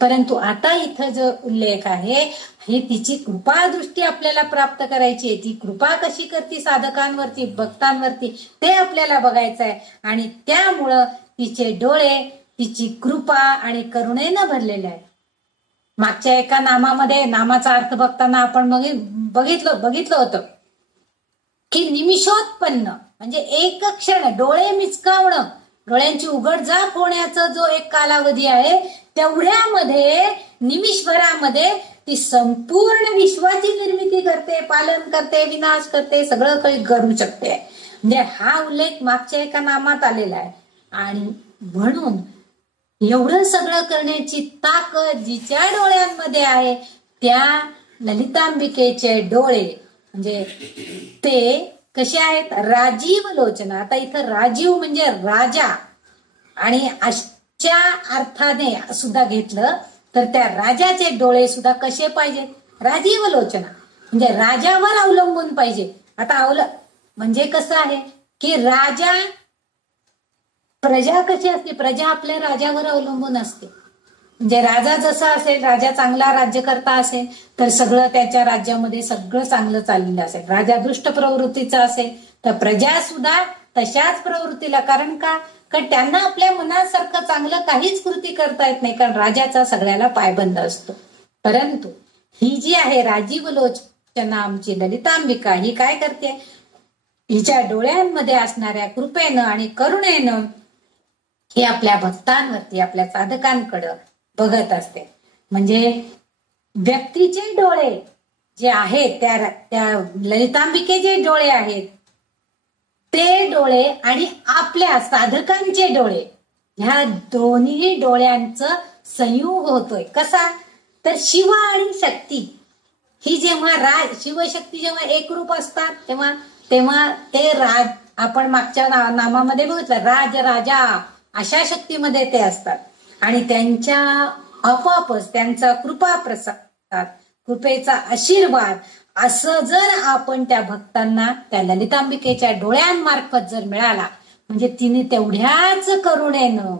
परंतु आता इथं जो उल्लेख आहे हे तिची कृपा दृष्टी आपल्याला प्राप्त करायची आहे. ती कृपा कशी करते साधकांवरती, भक्तांवरती, ते आपल्याला बघायचं आहे. आणि त्यामुळं तिचे डोळे तिची कृपा आणि करुणेनं भरलेले आहेत. मागच्या एका नामामध्ये नामाचा अर्थ बघताना आपण बघितलं होतं की निमिषोत्पन्न म्हणजे एक क्षण, डोळे मिचकावणं, डोळ्यांची उघडझाप होण्याचा जो एक कालावधी आहे तेवढ्यामध्ये, निमिषभरामध्ये ती संपूर्ण विश्वाची निर्मिती करते, पालन करते, विनाश करते, सगळं काही करू शकते. म्हणजे हा उल्लेख मागच्या एका नामात आलेला आहे. आणि म्हणून एवढं सगळं करण्याची ताकद जिच्या डोळ्यांमध्ये आहे त्या ललितांबिकेचे डोळे म्हणजे ते कसे आहेत, राजीव लोचना. आता इथं राजीव म्हणजे राजा, आणि अशा अर्थाने सुद्धा घेतलं तर त्या राजाचे डोळे सुद्धा कसे पाहिजेत, राजीव लोचना म्हणजे राजावर अवलंबून पाहिजे. आता म्हणजे कसं आहे की राजा, प्रजा कशी असते, प्रजा आपल्या राजावर अवलंबून असते. म्हणजे राजा जसा असेल, राजा चांगला राज्यकर्ता असेल तर सगळं त्याच्या राज्यामध्ये सगळं चांगलं चाललेलं असेल. राजा दुष्ट प्रवृत्तीचा असेल तर प्रजा सुद्धा तशाच प्रवृत्तीला, कारण त्यांना आपल्या मनासारखं चांगलं काहीच कृती करता येत नाही, कारण राजाचा सगळ्याला पायबंद असतो. परंतु ही जी आहे राजीव लोचना आमची ललितांबिका, ही काय करते, हिच्या डोळ्यांमध्ये असणाऱ्या कृपेनं आणि करुणेनं ही आपल्या भक्तांवरती, आपल्या साधकांकडं बघत असते. म्हणजे व्यक्तीचे डोळे जे आहेत, त्या ललितांबिकेचे डोळे आहेत ते डोळे आणि आपल्या साधकांचे डोळे, ह्या दोन्ही डोळ्यांचं संयोग होतोय. कसा तर शिव आणि शक्ती ही जेव्हा शिवशक्ती जेव्हा एकरूप असतात तेव्हा ते आपण मागच्या नामामध्ये बघितलं, राजा अशा शक्तीमध्ये ते असतात. आणि त्यांच्या आपोआपच त्यांचा कृपा प्रसाद, कृपेचा आशीर्वाद असं जर आपण त्या भक्तांना त्या ललितांबिकेच्या डोळ्यांमार्फत जर मिळाला म्हणजे तिने तेवढ्याच करुणेनं,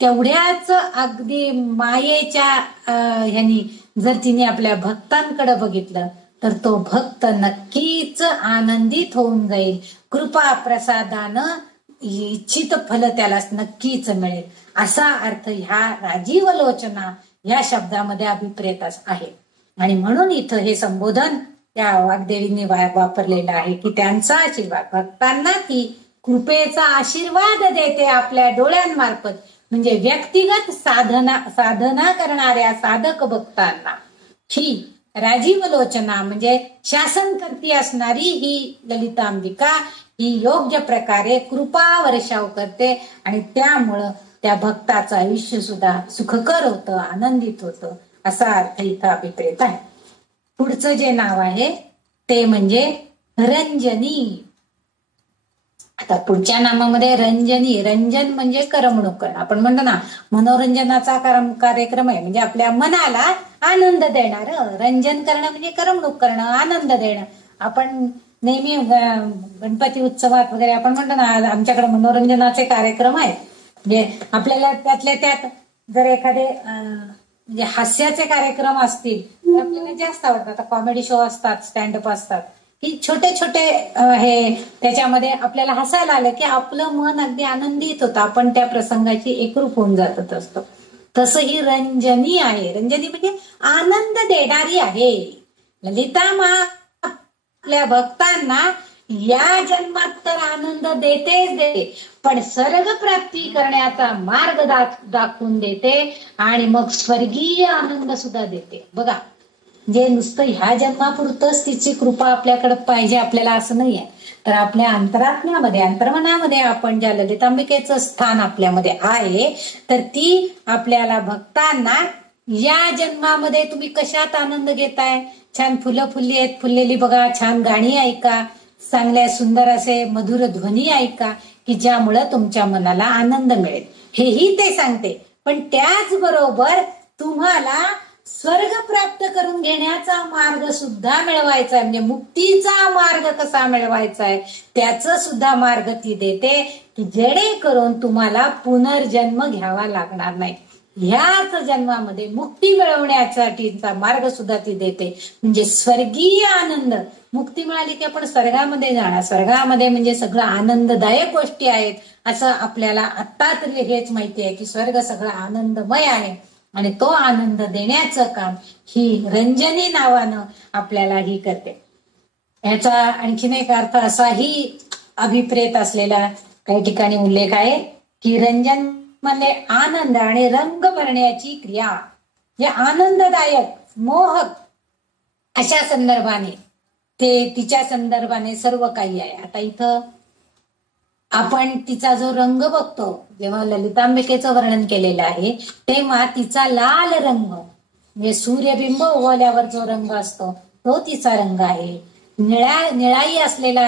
तेवढ्याच अगदी मायेच्या ह्यानी जर तिने आपल्या भक्तांकडे बघितलं तर तो भक्त नक्कीच आनंदित होऊन जाईल. कृपा प्रसादानं इच्छित फल त्याला नक्कीच मिळेल, असा अर्थ ह्या राजीव लोचना या शब्दामध्ये अभिप्रेत आहे. आणि म्हणून इथं हे संबोधन त्या वाग्देवींनी वापरलेलं आहे की त्यांचा आशीर्वाद भक्तांना ती कृपेचा आशीर्वाद देते आपल्या डोळ्यांमार्फत, म्हणजे व्यक्तिगत साधना करणाऱ्या साधक भक्तांना ही राजीव लोचना म्हणजे शासन करती असणारी ही ललितांबिका ही योग्य प्रकारे कृपा वर्षाव करते आणि त्यामुळं त्या भक्ताचं आयुष्य सुद्धा सुखकर होतं, आनंदित होतं, असा अर्थ इथं अभिप्रेत आहे. पुढचं जे नाव आहे ते म्हणजे रंजनी. आता पुढच्या नामामध्ये रंजनी, रंजन म्हणजे करमणूक. आपण म्हणतो ना मनोरंजनाचा कार्यक्रम आहे, म्हणजे आपल्या मनाला आनंद देणार. रंजन करणं म्हणजे करमणूक करणं, आनंद देणं. आपण नेहमी गणपती उत्सवात वगैरे आपण म्हणतो ना आमच्याकडे मनोरंजनाचे कार्यक्रम आहेत, म्हणजे आपल्याला त्यातल्या त्यात जर एखादे म्हणजे हास्याचे कार्यक्रम असतील तर आपल्याला जास्त आवडतात. आता कॉमेडी शो असतात, स्टँडअप असतात की छोटे छोटे हे त्याच्यामध्ये आपल्याला हसायला आलं की आपलं मन अगदी आनंदित होतं, आपण त्या प्रसंगाची एकरूप होऊन जात असतो. तसं ही रंजनी आहे. रंजनी म्हणजे आनंद देणारी आहे. ललिता मा आपल्या भक्तांना या जन्मात तर आनंद देतेच देते, पण स्वर्ग प्राप्ती करण्याचा मार्ग दाखवून देते आणि मग स्वर्गीय आनंद सुद्धा देते. बघा, जे नुसतं ह्या जन्मापुरतच तिची कृपा आपल्याकडे पाहिजे आपल्याला असं नाहीये, तर आपल्या अंतरात्म्यामध्ये अंतर्मनामध्ये आपण ज्या ललितांबिकेचं स्थान आपल्यामध्ये आहे तर ती आपल्याला भक्तांना या जन्मामध्ये तुम्ही कशात आनंद घेताय, छान फुलं फुलली आहेत, फुललेली बघा, छान गाणी ऐका, चांगल्या सुंदर असे मधुर ध्वनी ऐका की ज्यामुळं तुमच्या मनाला आनंद मिळेल, हेही ते सांगते. पण त्याचबरोबर तुम्हाला स्वर्ग प्राप्त करून घेण्याचा मार्ग सुद्धा मिळवायचा आहे, म्हणजे मुक्तीचा मार्ग कसा मिळवायचा आहे त्याचं सुद्धा मार्ग ती देते की जेणेकरून तुम्हाला पुनर्जन्म घ्यावा लागणार नाही. ह्याच जन्मामध्ये मुक्ती मिळवण्यासाठीचा मार्ग सुद्धा ती देते, म्हणजे स्वर्गीय आनंद. मुक्ती मिळाली की आपण स्वर्गामध्ये जाणार, स्वर्गामध्ये म्हणजे सगळं आनंददायक गोष्टी आहेत असं आपल्याला आत्ता तरी हेच माहिती आहे की स्वर्ग सगळं आनंदमय आहे आणि तो आनंद देण्याचं काम ही रंजनी नावानं आपल्याला ही करते. याचा आणखीन एक अर्थ असाही अभिप्रेत असलेला काही ठिकाणी उल्लेख आहे की रंजन म्हणजे आनंद आणि रंग भरण्याची क्रिया, जे आनंददायक मोहक अशा संदर्भाने ते तिच्या संदर्भाने सर्व काही आहे. आता इथं आपण तिचा जो रंग बघतो, जेव्हा ललितांबिकेचं वर्णन केलेलं आहे तेव्हा तिचा लाल रंग म्हणजे सूर्यबिंब उगवल्यावर जो रंग असतो तो तिचा रंग आहे. निळाई असलेला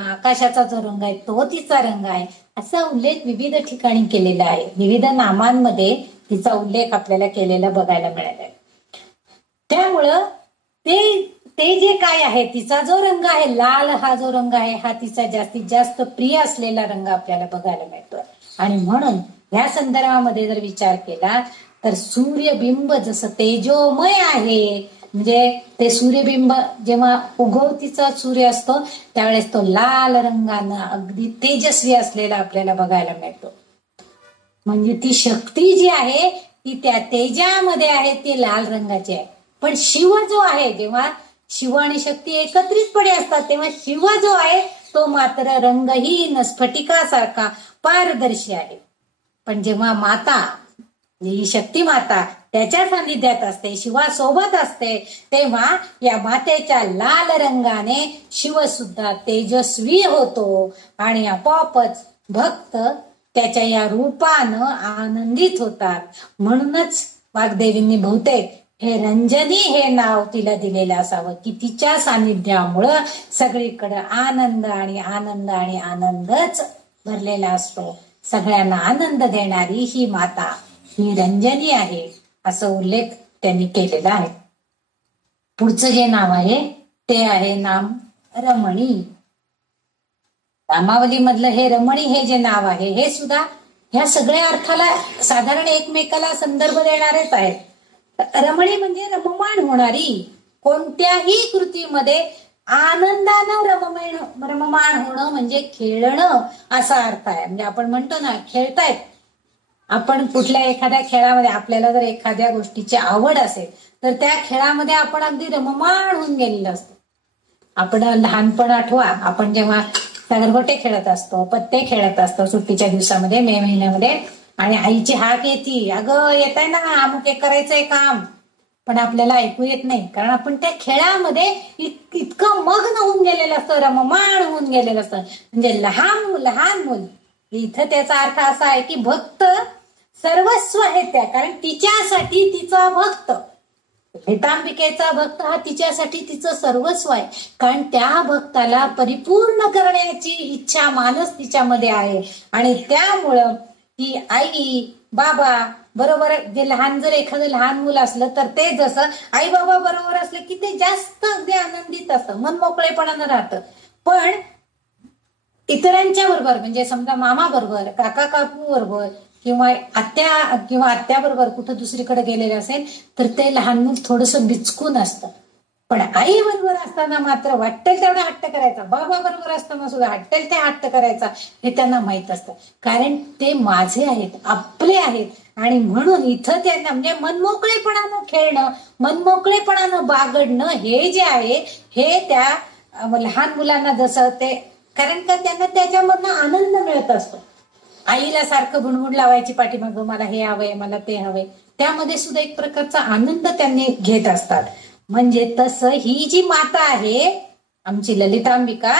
आकाशाचा जो रंग आहे तो तिचा रंग आहे, असा उल्लेख विविध ठिकाणी केलेला आहे. विविध नामांमध्ये तिचा उल्लेख आपल्याला केलेला बघायला मिळाला. त्यामुळं ते जे काय आहे तिचा जो रंग आहे लाल, हा जो रंग आहे हा तिचा जास्तीत जास्त प्रिय असलेला रंग आपल्याला बघायला मिळतो. आणि म्हणून या संदर्भामध्ये जर विचार केला तर सूर्यबिंब जसं तेजोमय आहे, म्हणजे ते सूर्यबिंब जेव्हा उगवतीचा सूर्य असतो त्यावेळेस तो लाल रंगानं अगदी तेजस्वी असलेला आपल्याला बघायला मिळतो. म्हणजे ती शक्ती जी आहे ती त्या तेजामध्ये आहे, ती लाल रंगाची आहे. पण शिव जो आहे, जेव्हा शिव आणि शक्ती एकत्रितपणे असतात तेव्हा शिव जो आहे तो मात्र रंगहीन स्फटिकासारखा पारदर्शी आहे. पण जेव्हा माता ही शक्ती माता त्याच्या सानिध्यात असते, शिवासोबत असते, तेव्हा या मातेच्या लाल रंगाने शिव सुद्धा तेजस्वी होतो आणि आपोआपच भक्त त्याच्या या रूपानं आनंदित होतात. म्हणूनच वाग्देवींनी बहुतेक हे रंजनी हे नाव तिला दिलेलं असावं की तिच्या सानिध्यामुळं सगळीकडे आनंद आणि आनंद आणि आनंदच भरलेला असतो. सगळ्यांना आनंद देणारी ही माता ही रंजनी आहे असं उल्लेख त्यांनी केलेला आहे. पुढचं जे नाव आहे ते आहे नाम रमणी. नामावलीमधलं हे रमणी हे जे नाव आहे हे सुद्धा ह्या सगळ्या अर्थाला साधारण एकमेकाला संदर्भ देणारेच आहेत. रमणी म्हणजे रममाण होणारी, कोणत्याही कृतीमध्ये आनंदानं रममाण होणं म्हणजे खेळणं असा अर्थ आहे. म्हणजे आपण म्हणतो ना खेळतायत, आपण कुठल्या एखाद्या खेळामध्ये आपल्याला जर एखाद्या गोष्टीची आवड असेल तर त्या खेळामध्ये आपण अगदी रममाण होऊन गेलेलं असतो. आपण लहानपण आठवा, आपण जेव्हा सागरगोटे खेळत असतो, पत्ते खेळत असतो सुट्टीच्या दिवसामध्ये, मे महिन्यामध्ये, आणि आईची हाक येते, अगं येत आहे ना अमुक एक करायचंय काम, पण आपल्याला ऐकू येत नाही कारण आपण त्या खेळामध्ये इतकं मग्न होऊन गेलेलं असतं, रममाण होऊन गेलेलं असतं. म्हणजे लहान मूल इथं त्याचा अर्थ असा आहे की भक्त सर्वस्व आहे त्या, कारण तिच्यासाठी तिचा भक्त, ललितांबिकेचा भक्त हा तिच्यासाठी तिचं सर्वस्व आहे. कारण त्या भक्ताला परिपूर्ण करण्याची इच्छा मानस तिच्यामध्ये आहे. आणि त्यामुळं ती आई बाबा बरोबर, जे जर एखादं लहान मुलं असलं तर ते जसं आई बाबा बरोबर असलं की ते जास्त अगदी आनंदित असतं, मन मोकळेपणानं राहतं. पण इतरांच्या बरोबर म्हणजे समजा मामा बरोबर, काका काकू बरोबर किंवा आत्या बरोबर कुठं दुसरीकडे गेलेले असेल तर ते लहान मूल थोडंसं बिचकून असतं. पण आई बरोबर असताना मात्र वाटेल तेवढा हट्ट करायचा, बाबा बरोबर असताना सुद्धा वाटेल ते हट्ट करायचा, हे त्यांना माहित असतं. कारण ते माझे आहेत, आपले आहेत. आणि म्हणून इथं त्यांना म्हणजे मनमोकळेपणानं खेळणं, मनमोकळेपणानं बागडणं हे जे आहे हे त्या लहान मुलांना जसं ते, कारण का त्यांना त्याच्यामधनं आनंद मिळत असतो. आईला सारखं भुणभुण लावायची पाठीमागं, मला हे हवंय मला ते हवंय, त्यामध्ये सुद्धा एक प्रकारचा आनंद त्यांनी घेत असतात. म्हणजे तसं ही जी माता आहे आमची ललितांबिका,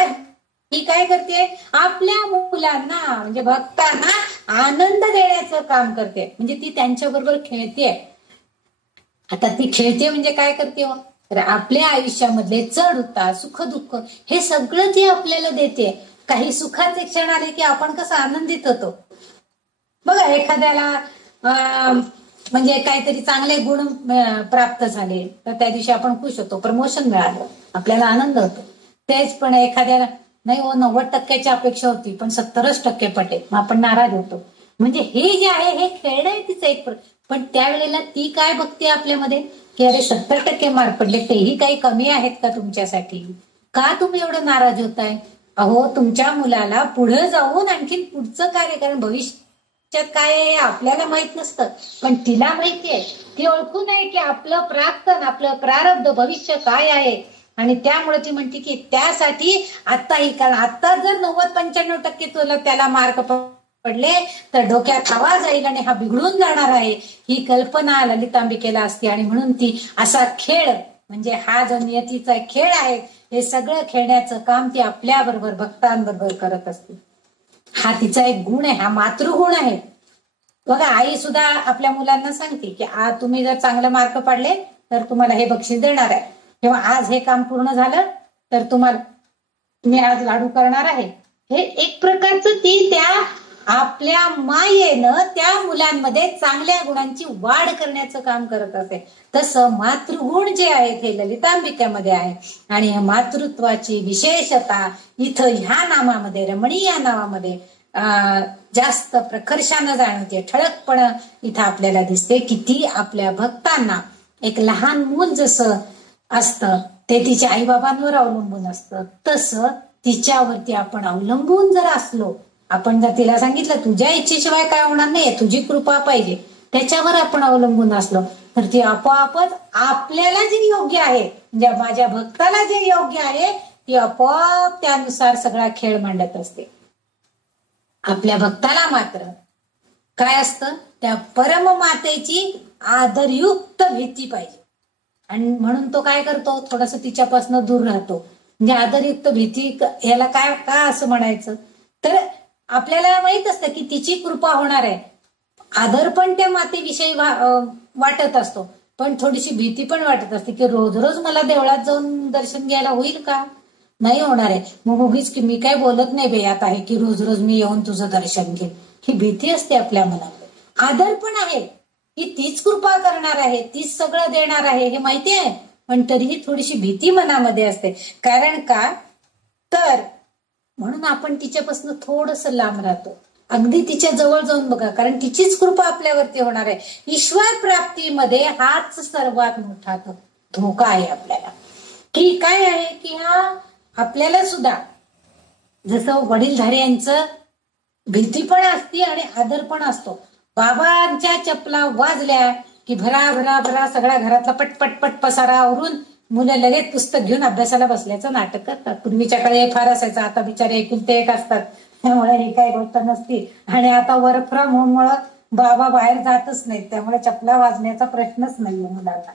ही काय करते, आपल्या मुलांना म्हणजे भक्तांना आनंद देण्याचं काम करते. म्हणजे ती त्यांच्या बरोबर खेळते. आता ती खेळते म्हणजे काय करते, तर आपल्या आयुष्यामधले चढ उतार, सुख दुःख हे सगळं ती आपल्याला देते. काही सुखाचे क्षण आले की आपण कसं आनंदित होतो बघा, एखाद्याला म्हणजे काहीतरी चांगले गुण प्राप्त झाले तर त्या दिवशी आपण खुश होतो, प्रमोशन मिळालं आपल्याला आनंद होतो. तेच पण एखाद्याला नाही हो 90% अपेक्षा होती पण 70% पटे, मग आपण नाराज होतो. म्हणजे हे जे आहे हे खेळणं आहे तिचं एक, पण त्यावेळेला ती काय बघते आपल्यामध्ये की अरे 70% मार्क पडले, तेही काही कमी आहेत का तुमच्यासाठी, का तुम्ही एवढं नाराज होताय. अहो तुमच्या मुलाला पुढे जाऊन आणखीन पुढचं कार्य, कारण भविष्यात काय आहे आपल्याला माहित नसतं पण तिला माहितीये, ती ओळखून आहे की आपलं प्राक्तन, आपलं प्रारब्ध भविष्य काय आहे. आणि त्यामुळे ती म्हणते की त्यासाठी आत्ताही, कारण आता जर 90-95% तुला त्याला मार्क पडले तर डोक्यात हवा जाईल आणि हा बिघडून जाणार आहे, ही कल्पना ललितांबिकेला असते. आणि म्हणून ती असा खेळ म्हणजे हा जो नियतीचा खेळ आहे हे सगळं खेळण्याचं काम ती आपल्या बरोबर भक्तांबरोबर करत असते. हा तिचा एक गुण आहे, हा मातृगुण आहे. बघा आई सुद्धा आपल्या मुलांना सांगते की तुम्ही जर चांगले मार्क पाडले तर तुम्हाला हे बक्षीस देणार आहे, किंवा आज हे काम पूर्ण झालं तर तुम्ही आज लाडू करणार आहे. हे एक प्रकारचं ती त्या आपल्या मायेनं त्या मुलांमध्ये चांगल्या गुणांची वाढ करण्याचं काम करत असते. तसं मातृगुण जे आहेत हे ललितांबिकेमध्ये आहे. आणि मातृत्वाची विशेषता इथं ह्या नामामध्ये, रमणी या नावामध्ये जास्त प्रकर्षानं जाणवते, ठळकपणं इथं आपल्याला दिसते. की ती आपल्या भक्तांना, एक लहान मूल जसं असतं ते तिच्या आईबाबांवर अवलंबून असतं, तसं तिच्यावरती आपण अवलंबून जर असलो, आपण जर तिला सांगितलं तुझ्या इच्छेशिवाय काय होणार नाही, तुझी कृपा पाहिजे, त्याच्यावर आपण अवलंबून असलो तर ती आपोआपच आपल्याला जे योग्य आहे, म्हणजे माझ्या भक्ताला जे योग्य आहे ती आपोआप त्यानुसार सगळा खेळ मांडत असते. आपल्या भक्ताला मात्र काय असतं, त्या परममातेची आदरयुक्त भीती पाहिजे. आणि म्हणून तो काय करतो, थोडस तिच्यापासून दूर राहतो. म्हणजे आदरयुक्त भीती याला काय का असं म्हणायचं, तर आपल्याला माहित असतं की तिची कृपा होणार आहे, आदर पण त्या मातेविषयी वाटत असतो, पण थोडीशी भीती पण वाटत असते की रोज रोज मला देवळात जाऊन दर्शन घ्यायला होईल का, नाही होणार आहे. मग उगीच की मी काय बोलत नाही बेयात आहे की रोज रोज मी येऊन तुझं दर्शन घेईन, ही भीती असते आपल्या मनात. आदर पण आहे की तीच कृपा करणार आहे, तीच सगळं देणार आहे हे माहिती आहे, पण तरीही थोडीशी भीती मनामध्ये असते. कारण का, तर म्हणून आपण तिच्यापासून थोडस लांब राहतो. अगदी तिच्या जवळ जाऊन बघा, कारण तिचीच कृपा आपल्यावरती होणार आहे. ईश्वर प्राप्तीमध्ये हाच सर्वात मोठा धोका आहे आपल्याला. की काय आहे की हा आपल्याला सुद्धा जसं वडीलधाऱ्यांचं भीती पण असते आणि आदर पण असतो. बाबांच्या चपला वाजल्या की भरा भरा भरा सगळ्या घरातला पटपट पसारा आवरून मुलं लगेच पुस्तक घेऊन अभ्यासाला बसल्याचं नाटक करतात. पूर्वीच्या काळी फार असायचं, आता बिचारे एकुलते एक असतात त्यामुळे ही काही गोष्ट नसती. आणि आता वर्क फ्रॉम होम मुळे बाबा बाहेर जातच नाहीत, त्यामुळे चपला वाजण्याचा प्रश्नच नाहीये मुलांना.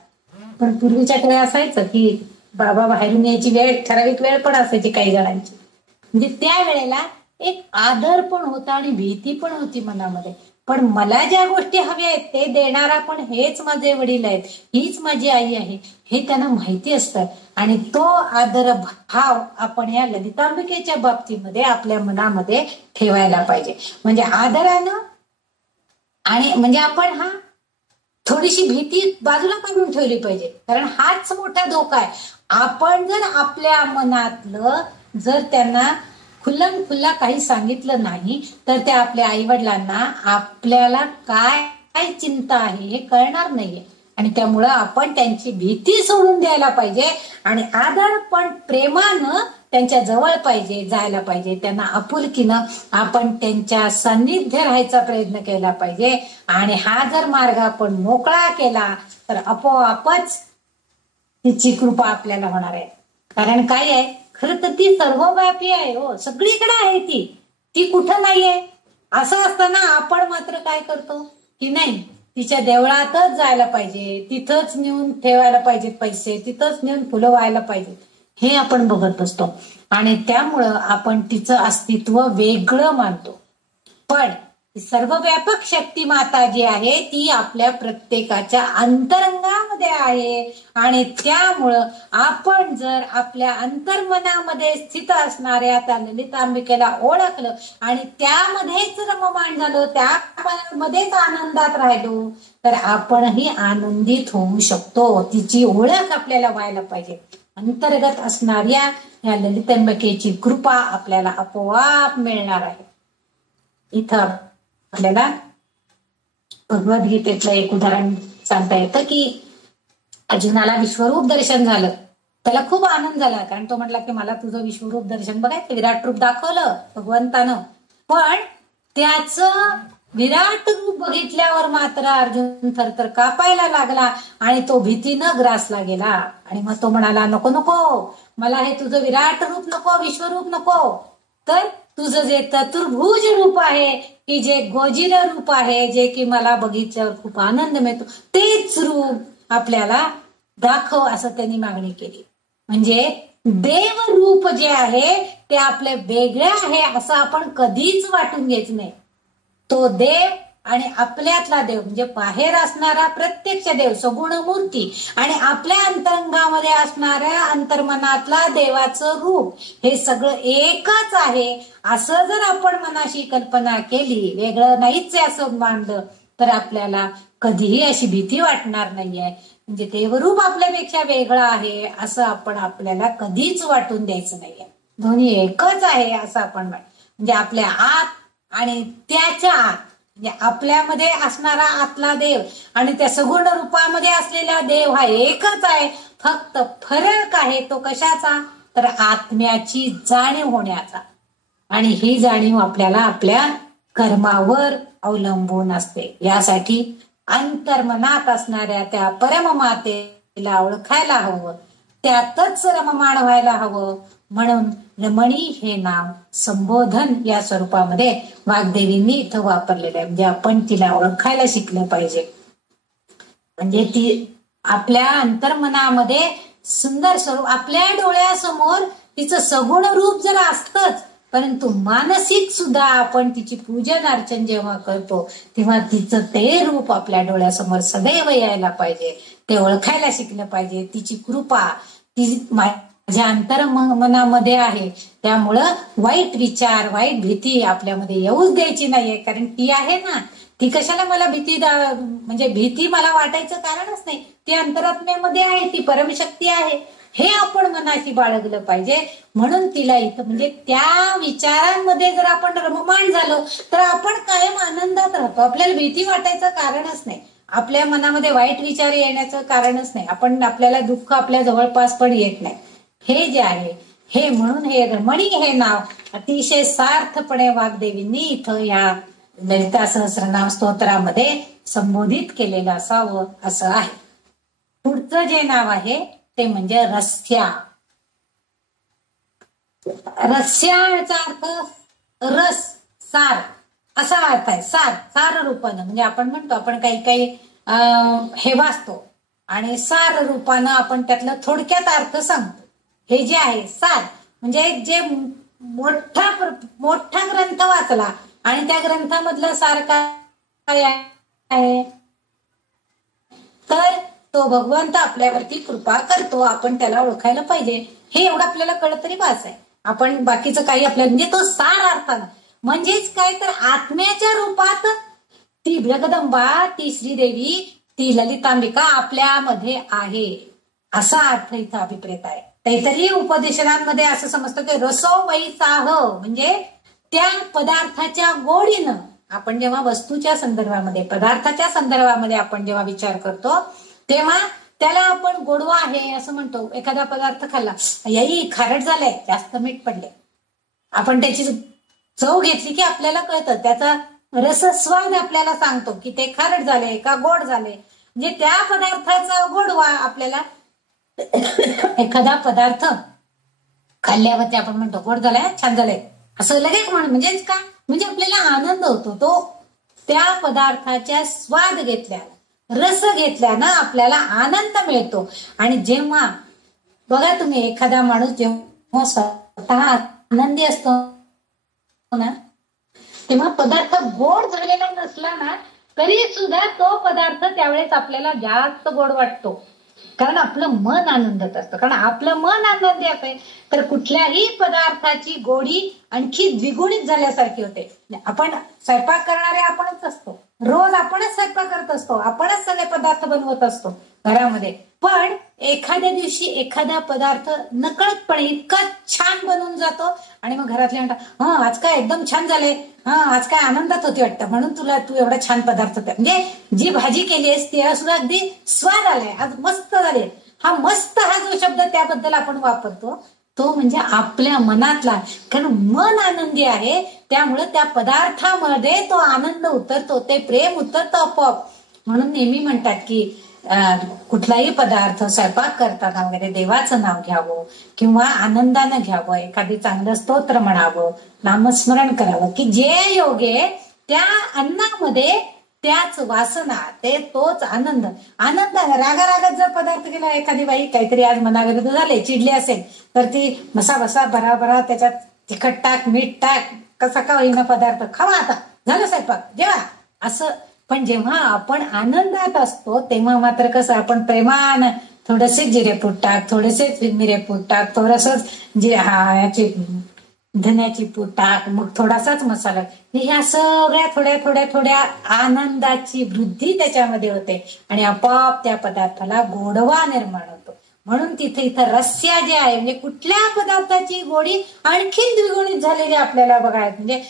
पण पूर्वीच्या काळी असायचं की बाबा बाहेरून यायची वेळ, ठराविक वेळ पण असायची काही जणांची. म्हणजे त्या वेळेला एक आदर पण होता आणि भीती पण होती मनामध्ये. पण मला ज्या गोष्टी हव्या आहेत ते देणारा पण हेच माझे वडील आहेत, हीच माझी आई आहे, हे त्यांना माहिती असतं. आणि तो आदर भाव आपण या ललितांबिकेच्या बाबतीमध्ये आपल्या मनामध्ये ठेवायला पाहिजे. म्हणजे आदरानं आणि म्हणजे आपण थोडीशी भीती बाजूला काढून ठेवली पाहिजे, कारण हाच मोठा धोका आहे. आपण जर आपल्या मनातलं जर त्यांना खुल्लम खुल्ला काही सांगितलं नाही तर त्या आपल्या आई वडिलांना आपल्याला काय चिंता आहे हे कळणार नाहीये. आणि त्यामुळं आपण त्यांची भीती सोडून द्यायला पाहिजे आणि आदर पण प्रेमानं त्यांच्या जवळ पाहिजे, जायला पाहिजे. त्यांना आपुलकीनं आपण त्यांच्या सान्निध्य राहायचा प्रयत्न केला पाहिजे. आणि हा जर मार्ग आपण मोकळा केला तर आपोआपच तिची कृपा आपल्याला होणार आहे. कारण काय आहे, खरं तर ती सर्वव्यापी आहे हो, सगळीकडे आहे ती कुठं नाहीये. असं असताना आपण मात्र काय करतो की नाही, तिच्या देवळातच जायला पाहिजे, तिथंच नेऊन ठेवायला पाहिजेत पैसे, तिथंच नेऊन फुलं व्हायला पाहिजेत, हे आपण बघत असतो. आणि त्यामुळं आपण तिचं अस्तित्व वेगळं मानतो. पण सर्वव्यापक शक्ती माता जी आहे ती आपल्या प्रत्येकाच्या अंतरंगामध्ये आहे. आणि त्यामुळं आपण जर आपल्या अंतर्मनामध्ये स्थित असणाऱ्या त्या ललितांबिकेला ओळखलं आणि त्यामध्येच रममाण झालो, त्यामध्येच आनंदात राहिलो तर आपणही आनंदित होऊ शकतो. तिची ओळख आपल्याला व्हायला पाहिजे. अंतर्गत असणाऱ्या या ललितांबिकेची कृपा आपल्याला आपोआप मिळणार आहे. इथं आपल्याला भगवद्गीतेतलं एक उदाहरण सांगता येतं की अर्जुनाला विश्वरूप दर्शन झालं, त्याला खूप आनंद झाला, कारण तो म्हटला की मला तुझं विश्वरूप दर्शन बघायचं, विराट रूप दाखवलं भगवंतानं. पण त्याचं विराट रूप बघितल्यावर मात्र अर्जुन थरथर कापायला लागला आणि तो भीतीनं ग्रासला गेला. आणि मग तो म्हणाला, नको नको, मला हे तुझं विराट रूप नको, विश्वरूप नको, तर तुझं जे चतुर्भुज रूप आहे की जे गोजिर रूप आहे, जे की मला बघितल्यावर खूप आनंद मिळतो, तेच रूप आपल्याला दाखव, असं त्यांनी मागणी केली. म्हणजे देव रूप जे आहे ते आपले वेगळे आहे असं आपण कधीच वाटून घ्यायचं नाही. तो देव आणि आपल्यातला देव म्हणजे बाहेर असणारा प्रत्यक्ष देव सगुण मूर्ती आणि आपल्या अंतरंगामध्ये असणाऱ्या अंतर्मनातला देवाचं रूप हे सगळं एकच आहे असं जर आपण मनाशी कल्पना केली, वेगळं नाहीच आहे असं मानलं, तर आपल्याला कधीही अशी भीती वाटणार नाहीये. म्हणजे देवरूप आपल्यापेक्षा वेगळं आहे असं आपण आपल्याला कधीच वाटून द्यायचं नाहीये. दोन्ही एकच आहे असं आपण म्हणजे आपल्या आत आणि त्याच्या आत, म्हणजे आपल्यामध्ये असणारा आतला देव आणि त्या सगुण रूपामध्ये असलेला देव हा एकच आहे. फक्त फरक आहे तो कशाचा, तर आत्म्याची जाणीव होण्याचा. आणि ही जाणीव आपल्याला आपल्या कर्मावर अवलंबून असते. यासाठी अंतर्मनात असणाऱ्या त्या परममातेला ओळखायला हवं, त्यातच रममाण व्हायला हवं. म्हणून रमणी हे नाव संबोधन या स्वरूपामध्ये वाग्देवींनी इथं वापरलेलं आहे. म्हणजे आपण तिला ओळखायला शिकलं पाहिजे. म्हणजे ती आपल्या अंतर्मनामध्ये सुंदर स्वरूप, आपल्या डोळ्यासमोर तिचं सगुण रूप जर असतंच, परंतु मानसिक सुद्धा आपण तिची पूजन अर्चन जेव्हा करतो तेव्हा तिचं ते रूप आपल्या डोळ्यासमोर सदैव यायला पाहिजे. ते ओळखायला शिकलं पाहिजे. तिची कृपा ती माझ्या अंतर्मनामध्ये आहे, त्यामुळं वाईट विचार, वाईट भीती आपल्यामध्ये येऊच द्यायची नाहीये. कारण ती आहे ना, ती कशाला मला भीती म्हणजे भीती मला वाटायचं कारणच नाही. ती अंतरात्म्यामध्ये आहे, ती परमशक्ती आहे. हे आपण मनाशी बाळगलं पाहिजे. म्हणून तिला इथं म्हणजे त्या विचारांमध्ये जर आपण रममाण झालो तर आपण कायम आनंदात राहतो. आपल्याला भीती वाटायचं कारणच नाही, आपल्या मनामध्ये वाईट विचार येण्याचं कारणच नाही, आपल्याला दुःख आपल्या जवळपास पण येत नाही. हे जे आहे हे म्हणून हे रमणी हे नाव अतिशय सार्थपणे वाग्देवींनी इथं या ललिता सहस्रनाम स्तोत्रामध्ये संबोधित केलेलं असावं असं आहे. पुढचं जे नाव आहे ते म्हणजे रस्या. रस्या याचा अर्थ रस, सार असा अर्थ आहे. सार रूपानं म्हणजे आपण म्हणतो, आपण काही हे वाचतो आणि सार रूपानं आपण त्यातला थोडक्यात अर्थ सांगतो. हे जे आहे सार म्हणजे जे मोठा ग्रंथ वाचला आणि त्या ग्रंथामधलं सार काय आहे तर तो भगवंत आपल्यावरती कृपा करतो, आपण त्याला ओळखायला पाहिजे. हे एवढं आपल्याला कळत तरी बास आहे. आपण बाकीचं काही आपल्याला म्हणजे तो सार अर्थानं म्हणजेच काय तर आत्म्याच्या रूपात ती जगदंबा, ती श्रीदेवी, ती ललितांबिका आपल्यामध्ये आहे असा अर्थ इथं अभिप्रेत आहे. तैतरीय उपदेशनांमध्ये असं समजतं की रसो वैसाह म्हणजे त्या पदार्थाच्या गोडीनं, आपण जेव्हा वस्तूच्या संदर्भामध्ये पदार्थाच्या संदर्भामध्ये आपण जेव्हा विचार करतो तेव्हा त्याला आपण गोडवा आहे असं म्हणतो. एखादा पदार्थ खाल्ला, याई खारट झालंय, जास्त मीठ पडले, आपण त्याची चव घेतली की आपल्याला कळतं, त्याचा रसस्वाद आपल्याला सांगतो की ते खारट झाले का गोड झाले. म्हणजे त्या पदार्थाचा गोडवा आपल्याला एखादा पदार्थ खाल्ल्यावरती आपण म्हणतो गोड झालाय, छान झालंय असं लगेच म्हणजेच का म्हणजे आपल्याला आनंद होतो. तो त्या पदार्थाच्या स्वाद घेतल्यानं, रस घेतल्यानं आपल्याला आनंद मिळतो. आणि जेव्हा बघा तुम्ही एखादा माणूस जेव्हा स्वतः आनंदी असतो ना तेव्हा पदार्थ गोड झालेला नसला ना तरी सुद्धा तो पदार्थ त्यावेळेस आपल्याला जास्त गोड वाटतो, कारण आपलं मन आनंदात असतं. कारण आपलं मन आनंदी असेल तर कुठल्याही पदार्थाची गोडी आणखी द्विगुणित झाल्यासारखी होते. आपण स्वयंपाक करणारे आपणच असतो, रोज आपणच स्वयंपाक करत असतो, आपणच सगळे पदार्थ बनवत असतो घरामध्ये. पण एखाद्या दिवशी एखादा पदार्थ नकळतपणे इतका छान बनून जातो आणि मग घरातले म्हणतात हा आज काय एकदम छान झाले, हा आज काय आनंदात होती वाटतं म्हणून तू एवढा छान पदार्थ, म्हणजे जी भाजी केलीस त्याला सुद्धा अगदी स्वाद आलाय, आज मस्त झाले. हा मस्त हा जो शब्द त्याबद्दल आपण वापरतो तो म्हणजे आपल्या मनातला, कारण मन आनंदी आहे त्यामुळे त्या पदार्थामध्ये तो आनंद उतरतो, ते प्रेम उतरतं आपोआप. म्हणून नेहमी म्हणतात की कुठलाही पदार्थ स्वयंपाक करताना वगैरे देवाचं नाव घ्यावं किंवा आनंदानं घ्यावं, एखादी चांगलं स्तोत्र म्हणावं, नामस्मरण करावं की जे योगे त्या अन्नामध्ये त्याच वासना, तोच आनंद रागारागात जर पदार्थ केला, एखादी बाई काहीतरी आज मनाविरुद्ध झाले, चिडली असेल तर ती बसा भरा त्याच्यात तिखट टाक, मीठ टाक, कसा का होईना पदार्थ खावा, आता झालं स्वयंपाक जेवा असं. पण जेव्हा आपण आनंदात असतो तेव्हा मात्र कसं आपण प्रेमानं थोडेसे जिरेपूड टाक, थोडेसे मिरेपूड टाक, थोडंसंच याची धन्याची पूड टाक, मग थोडासाच मसाला, ह्या सगळ्या थोड्या आनंदाची वृद्धी त्याच्यामध्ये होते आणि आपोआप त्या पदार्थाला गोडवा निर्माण होतो. म्हणून इथं रस्या जे आहे म्हणजे कुठल्या पदार्थाची गोडी आणखीन द्विगुणित झालेली आपल्याला बघायला, म्हणजे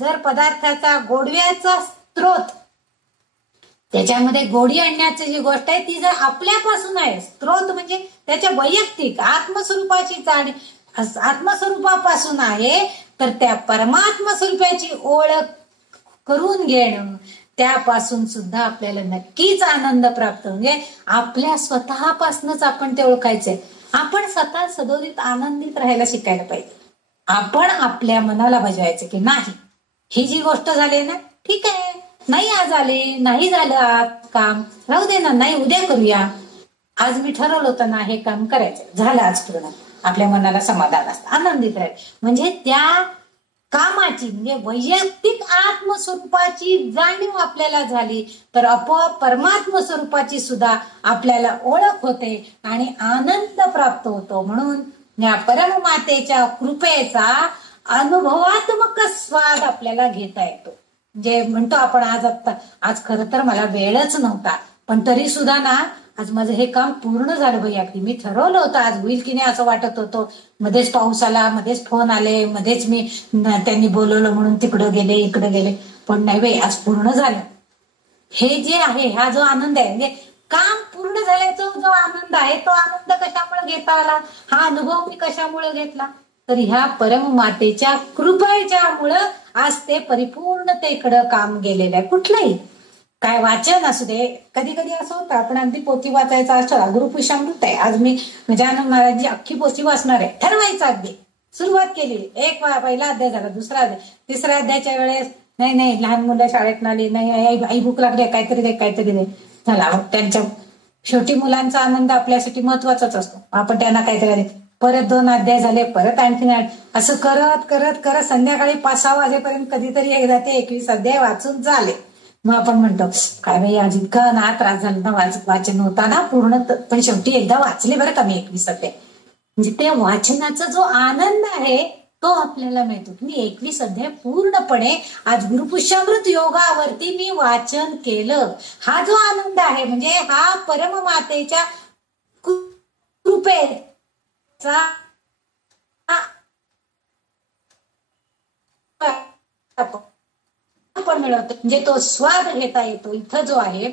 जर पदार्थाचा गोडव्याचा स्त्रोत त्याच्यामध्ये गोडी आणण्याची जी गोष्ट आहे ती जर आपल्यापासून आहे, स्त्रोत म्हणजे त्याच्या वैयक्तिक आत्मस्वरूपाची आत्मस्वरूपापासून आहे, तर त्या परमात्मा स्वरूपाची ओळख करून घेणं त्यापासून सुद्धा आपल्याला नक्कीच आनंद प्राप्त, म्हणजे आपल्या स्वतःपासूनच आपण ते ओळखायचंय. आपण स्वतः सदोदित आनंदित राहायला शिकायला पाहिजे. आपण आपल्या मनाला बजवायचं की नाही, ही जी गोष्ट झाली ना ठीक आहे, नाही आज आले, नाही झालं आज काम, राहू दे ना, नाही उद्या करूया, आज मी ठरवलं होतं ना हे काम करायचं, झालं आज पूर्ण, आपल्या मनाला समाधान असतं, आनंदित राहील. म्हणजे त्या कामाची म्हणजे वैयक्तिक आत्मस्वरूपाची जाणीव आपल्याला झाली तर आपोआप परमात्म स्वरूपाची सुद्धा आपल्याला ओळख होते आणि आनंद प्राप्त होतो. म्हणून या परममातेच्या कृपेचा अनुभवात्मक स्वाद आपल्याला घेता येतो. जे म्हणतो आपण आज खरं तर मला वेळच नव्हता, पण तरी सुद्धा ना आज माझं हे काम पूर्ण झालं बाई. अगदी मी ठरवलं होतं आज होईल की नाही असं वाटत होतं. मध्येच पाऊस आला, मध्येच फोन आले, मध्येच त्यांनी बोलवलं म्हणून तिकडं गेले इकडे गेले, पण नाही बाई आज पूर्ण झालं. हे जे आहे हा जो आनंद आहे म्हणजे काम पूर्ण झाल्याचा जो आनंद आहे तो आनंद कशामुळे घेता आला, हा अनुभव मी कशामुळे घेतला, तर ह्या परममातेच्या कृपेच्यामुळं आज ते परिपूर्णतेकडं काम गेलेलं आहे. कुठलंही काय वाचन असू दे, कधी कधी असं होतं आपण अगदी पोथी वाचायचा असतो, गुरुपुरुषामृत आहे आज मी गजानन महाराजची अख्खी पोथी वाचणार आहे ठरवायचं, अगदी सुरुवात केली, पहिला अध्याय झाला, दुसरा अध्याय, तिसऱ्या अध्यायाच्या वेळेस नाही नाही लहान मुलं शाळेत आली, नाही आई भूक लागली, काहीतरी दे झाला. त्यांच्या शेवटी मुलांचा आनंद आपल्यासाठी महत्वाचाच असतो, आपण त्यांना काहीतरी परत 2 अध्याय झाले, परत आणखीन असं करत करत करत संध्याकाळी 5-6 वाजेपर्यंत कधीतरी एकदा ते 21 अध्याय वाचून झाले. मग आपण म्हणतो काय बाई आज इतका ना त्रास झाला ना, वाचन होता ना पूर्ण, पण शेवटी एकदा वाचले बरं का मी 21 अध्याय. म्हणजे ते वाचनाचा जो आनंद आहे तो आपल्याला मिळतो. मी 21 अध्याय पूर्णपणे आज गुरुपुरुषामृत योगावरती मी वाचन केलं, हा जो आनंद आहे म्हणजे हा परममातेच्या कृपेचा आपण मिळवतो, म्हणजे तो स्वाद घेता येतो. इथं जो आहे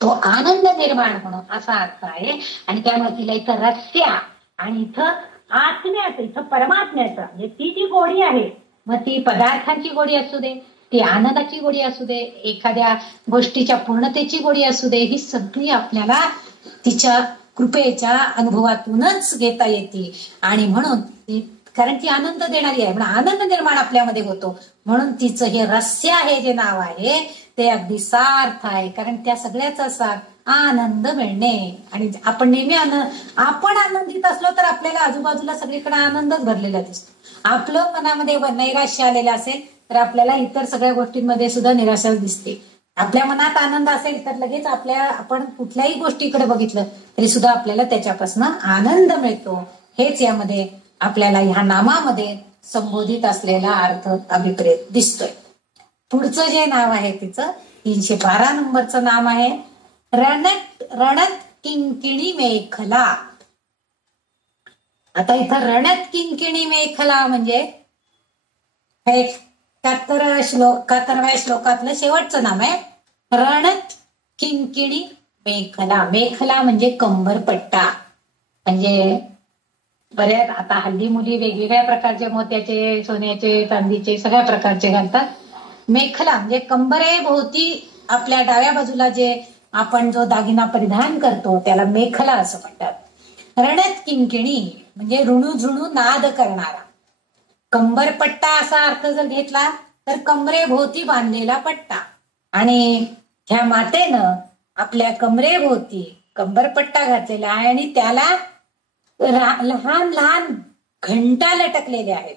तो आनंद निर्माण होणं असा अर्थ आहे. आणि त्यामुळे तिला इथं रस्या आणि इथं आत्म्याचं, इथं परमात्म्याचं, म्हणजे ती जी गोडी आहे, मग ती पदार्थांची गोडी असू दे, ती आनंदाची गोडी असू दे, एखाद्या गोष्टीच्या पूर्णतेची गोडी असू दे, ही सगळी आपल्याला तिच्या कृपेच्या अनुभवातूनच घेता येते. आणि म्हणून कारण ती आनंद देणारी आहे, म्हणून आनंद निर्माण आपल्यामध्ये होतो. म्हणून तिचं हे रस्या हे जे नाव आहे ते अगदी सार्थ आहे, कारण त्या सगळ्याचा सार आनंद मिळणे. आणि आपण नेहमी आपण आनंदित असलो तर आपल्याला आजूबाजूला सगळीकडे आनंदच भरलेला दिसतो. आपलं मनामध्ये नैराश्य आलेलं असेल तर आपल्याला इतर सगळ्या गोष्टींमध्ये सुद्धा निराशा दिसते. आपल्या मनात आनंद असेल तर लगेच आपण कुठल्याही गोष्टीकडे बघितलं तरी सुद्धा आपल्याला त्याच्यापासून आनंद मिळतो. हेच यामध्ये आपल्याला ह्या नामामध्ये संबोधित असलेला अर्थ अभिप्रेत दिसतोय. पुढचं जे नाव आहे तिचं 312 नंबरचं नाम आहे रणत किंकिणी मेखला. आता इथं रणत किंकिणी मेखला म्हणजे 71व्या श्लोकातलं शेवटचं नाम आहे रणत किंकिणी मेखला. मेखला म्हणजे कंबरपट्टा. म्हणजे बऱ्याच आता हल्ली मुली वेगवेगळ्या प्रकारचे मोत्याचे, सोन्याचे, चांदीचे सगळ्या प्रकारचे घालतात. मेखला म्हणजे कंबरेभोवती आपल्या डाव्या बाजूला जे आपण जो दागिना परिधान करतो त्याला मेखला असं म्हणतात. रणत किंकिणी म्हणजे ऋणुझुणू नाद करणारा. कंबरपट्टा असा अर्थ जर घेतला तर कमरेभोवती बांधलेला पट्टा. आणि ह्या मातेनं आपल्या कमरेभोवती कंबरपट्टा घातलेला आहे आणि त्याला लहान लहान घंटा लटकलेल्या आहेत.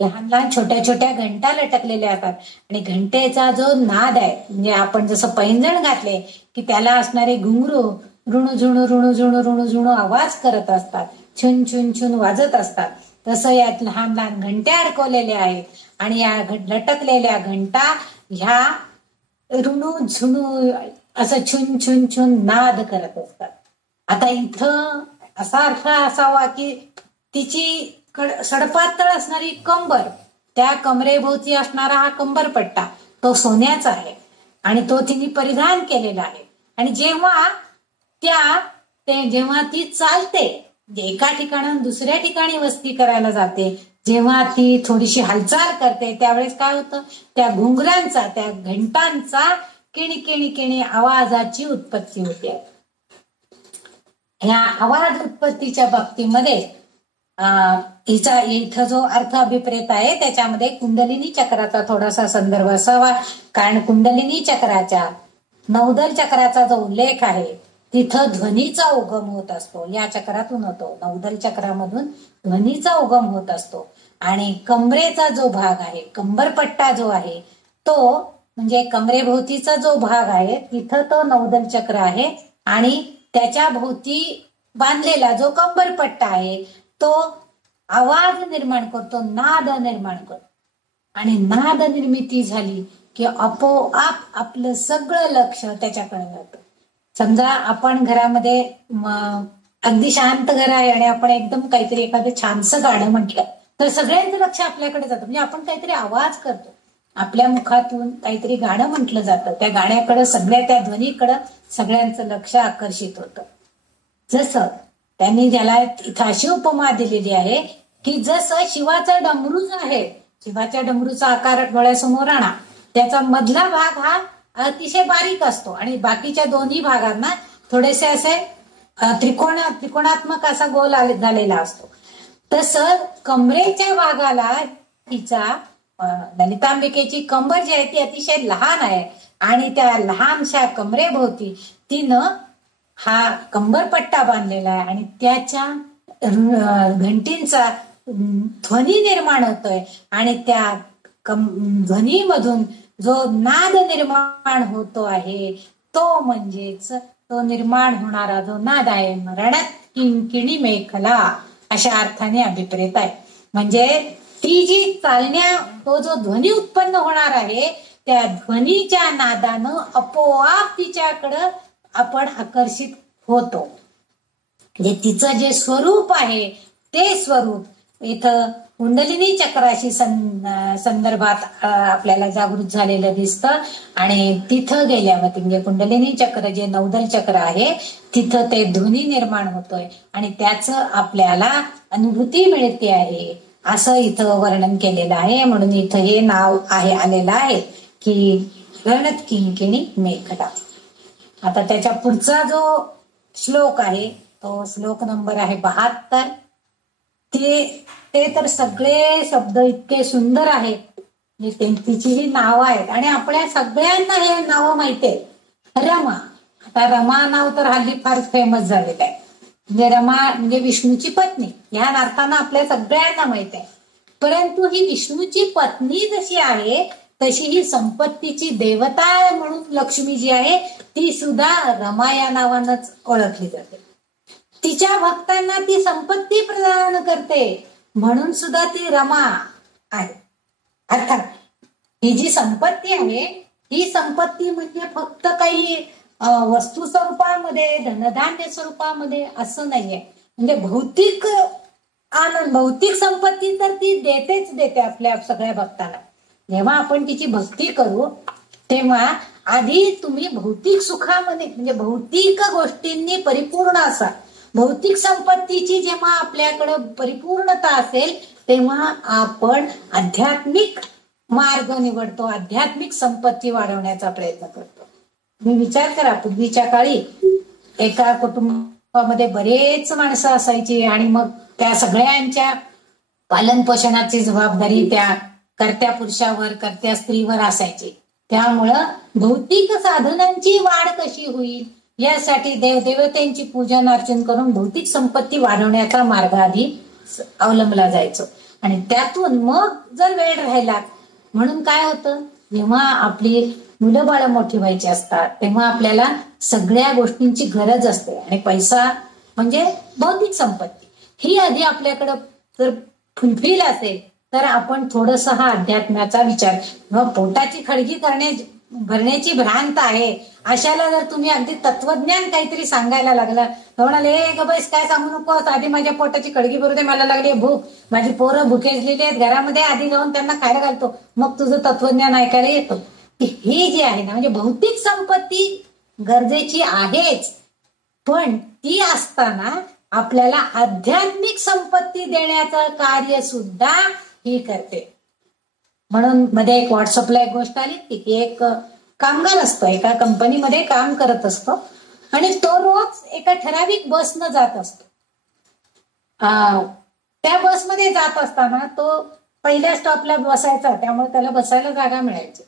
लहान लहान छोट्या छोट्या घंटा लटकलेल्या असतात. आणि घंटेचा जो नाद आहे म्हणजे आपण जसं पैंजण घातले की त्याला असणारे घुंगरू ऋणुझुणू ऋणुझुणू ऋणुझुणू आवाज करत असतात, छुन छुन छुन वाजत असतात. तसं यात लहान लहान घंट्या अडकवलेल्या आहेत. आणि या लटकलेल्या घंटा ह्या ऋणुझुणू असं छुन छुन छुन नाद करत असतात. आता इथं असा अर्थ असावा की तिची सडपातळ असणारी कंबर, त्या कमरेभोवती असणारा हा कंबरपट्टा तो सोन्याचा आहे आणि तो तिने परिधान केलेला आहे. आणि जेव्हा ती चालते, एका ठिकाणाहून दुसऱ्या ठिकाणी वस्ती करायला जाते, जेव्हा ती थोडीशी हालचाल करते त्यावेळेस काय होतं, त्या घुंगरांचा, त्या घंटांचा किणी किणी किणी आवाजाची उत्पत्ती होते. ह्या आवाज उत्पत्तीच्या बाबतीमध्ये इथं जो अर्थ अभिप्रेत आहे त्याच्यामध्ये कुंडलिनी चक्राचा थोडासा संदर्भ असावा. कारण कुंडलिनी चक्राच्या नौदल चक्राचा जो उल्लेख आहे तिथं ध्वनीचा उगम होत असतो. या चक्रातून होतो, नौदल चक्रामधून ध्वनीचा उगम होत असतो. आणि कमरेचा जो भाग आहे, कंबरपट्टा जो आहे तो म्हणजे कमरेभोवतीचा जो भाग आहे तिथं तो नौदल चक्र आहे. आणि त्याच्या भोवती बांधलेला जो कंबरपट्टा आहे तो आवाज निर्माण करतो, नाद निर्माण करतो. आणि नाद निर्मिती झाली की आपोआप आपलं सगळं लक्ष त्याच्याकडे जातं. समजा आपण घरामध्ये अगदी शांत घर आहे आणि आपण एकदम काहीतरी एखादं छानसं गाणं म्हटलं तर सगळ्यांचं लक्ष आपल्याकडे जातं. म्हणजे आपण काहीतरी आवाज करतो, आपल्या मुखातून काहीतरी गाणं म्हटलं जातं, त्या गाण्याकडे सगळ्या त्या ध्वनीकडं सगळ्यांचं लक्ष आकर्षित होतं. जसं त्यांनी ज्याला इथं अशी उपमा दिलेली आहे की जसं शिवाचा डमरूच आहे, शिवाच्या डमरूचा आकार डोळ्यासमोर आणा, त्याचा मधला भाग हा अतिशय बारीक असतो आणि बाकीच्या दोन्ही भागांना थोडेसे असे त्रिकोणात्मक असा गोल झालेला असतो. तसं कमरेच्या भागाला तिचा ललितांबिकेची कंबर जी आहे ती अतिशय लहान आहे आणि त्या लहानशा कमरेभोवती तिनं हा कंबरपट्टा बांधलेला आहे आणि त्याच्या घंटींचा ध्वनी निर्माण होतोय आणि त्या ध्वनीमधून जो नाद निर्माण होतो आहे तो म्हणजेच तो निर्माण होणारा जो नाद आहे रणत किंकिणी मेखला अशा अर्थाने अभिप्रेत आहे. म्हणजे ती जी चालण्या तो जो ध्वनी उत्पन्न होणार आहे त्या ध्वनीच्या नादानं आपोआप तिच्याकडं आपण आकर्षित होतो. म्हणजे तिचं जे स्वरूप आहे ते स्वरूप इथं कुंडलिनी चक्राशी संदर्भात आपल्याला जागृत झालेलं दिसतं आणि तिथं गेल्यावर म्हणजे कुंडलिनी चक्र जे नौदल चक्र आहे तिथं ते ध्वनी निर्माण होतोय आणि त्याचं आपल्याला अनुभूती मिळते आहे असं इथं वर्णन केलेलं आहे. म्हणून इथं हे नाव आहे आलेलं आहे की रणत किंकिणी मेखला. आता त्याच्या पुढचा जो श्लोक आहे तो श्लोक नंबर आहे 72. ते तर सगळे शब्द इतके सुंदर आहेत, तिची ही नावं आहेत आणि आपल्या सगळ्यांना हे नाव माहिती आहे. रमा, आता रमा नाव तर हल्ली फार फेमस झालेलं आहे. म्हणजे रमा म्हणजे विष्णूची पत्नी ह्या अर्थानं आपल्या सगळ्यांना माहित आहे. परंतु ही विष्णूची पत्नी जशी आहे तशी ही संपत्तीची देवता म्हणून लक्ष्मी जी आहे ती सुद्धा रमा या नावानंच ओळखली जाते. तिच्या भक्तांना ती संपत्ती प्रदान करते म्हणून सुद्धा ती रमा आहे. अर्थात ही जी संपत्ती आहे ही संपत्ती म्हणजे फक्त काही वस्तू स्वरूपामध्ये धनधान्य स्वरूपामध्ये असं नाहीये. म्हणजे भौतिक आनंद भौतिक संपत्ती तर ती देते आपल्या सगळ्या भक्तांना. जेव्हा आपण तिची भक्ती करू तेव्हा आधी तुम्ही भौतिक सुखामध्ये म्हणजे भौतिक गोष्टींनी परिपूर्ण असा भौतिक संपत्तीची जेव्हा आपल्याकडे परिपूर्णता असेल तेव्हा आपण आध्यात्मिक मार्ग निवडतो, आध्यात्मिक संपत्ती वाढवण्याचा प्रयत्न करतो. मी विचार करा पूर्वीच्या काळी एका कुटुंबामध्ये बरेच माणसं असायची आणि मग त्या सगळ्यांच्या पालन पोषणाची जबाबदारी त्या कर्त्या पुरुषावर कर्त्या स्त्रीवर असायची. त्यामुळं भौतिक साधनांची वाढ कशी होईल यासाठी देवदेवतेंची पूजन अर्चन करून भौतिक संपत्ती वाढवण्याचा मार्ग आधी अवलंबला जायचो आणि त्यातून मग जर वेळ राहिला म्हणून काय होतं जेव्हा आपली मुलं बाळ मोठी व्हायची असतात तेव्हा आपल्याला सगळ्या गोष्टींची गरज असते आणि पैसा म्हणजे भौतिक संपत्ती ही आधी आपल्याकडं जर फुलफिल असेल तर आपण थोडस हा अध्यात्माचा विचार किंवा पोटाची खळगी भरण्याची भ्रांत आहे अशाला जर तुम्ही अगदी तत्वज्ञान काहीतरी सांगायला लागला तर म्हणाले ग बैस काय सांगू नकोस, आधी माझ्या पोटाची खळगी भरू दे, मला लागली भूक, माझी पोरं भुकेजलेली आहेत घरामध्ये, आधी जाऊन त्यांना खायला घालतो मग तुझं तत्वज्ञान ऐकायला येतो. हे जे आहे ना म्हणजे भौतिक संपत्ती गरजेची आहेच पण ती असताना आपल्याला आध्यात्मिक संपत्ती देण्याचं कार्य सुद्धा ही करते. म्हणून मध्ये एक व्हॉट्सअपला एक गोष्ट आली की एक कामगार असतो एका कंपनीमध्ये काम करत असतो आणि तो रोज एका ठराविक बसनं जात असतो. त्या बसमध्ये जात असताना तो पहिल्या स्टॉपला बसायचा त्यामुळे त्याला बसायला जागा मिळायची.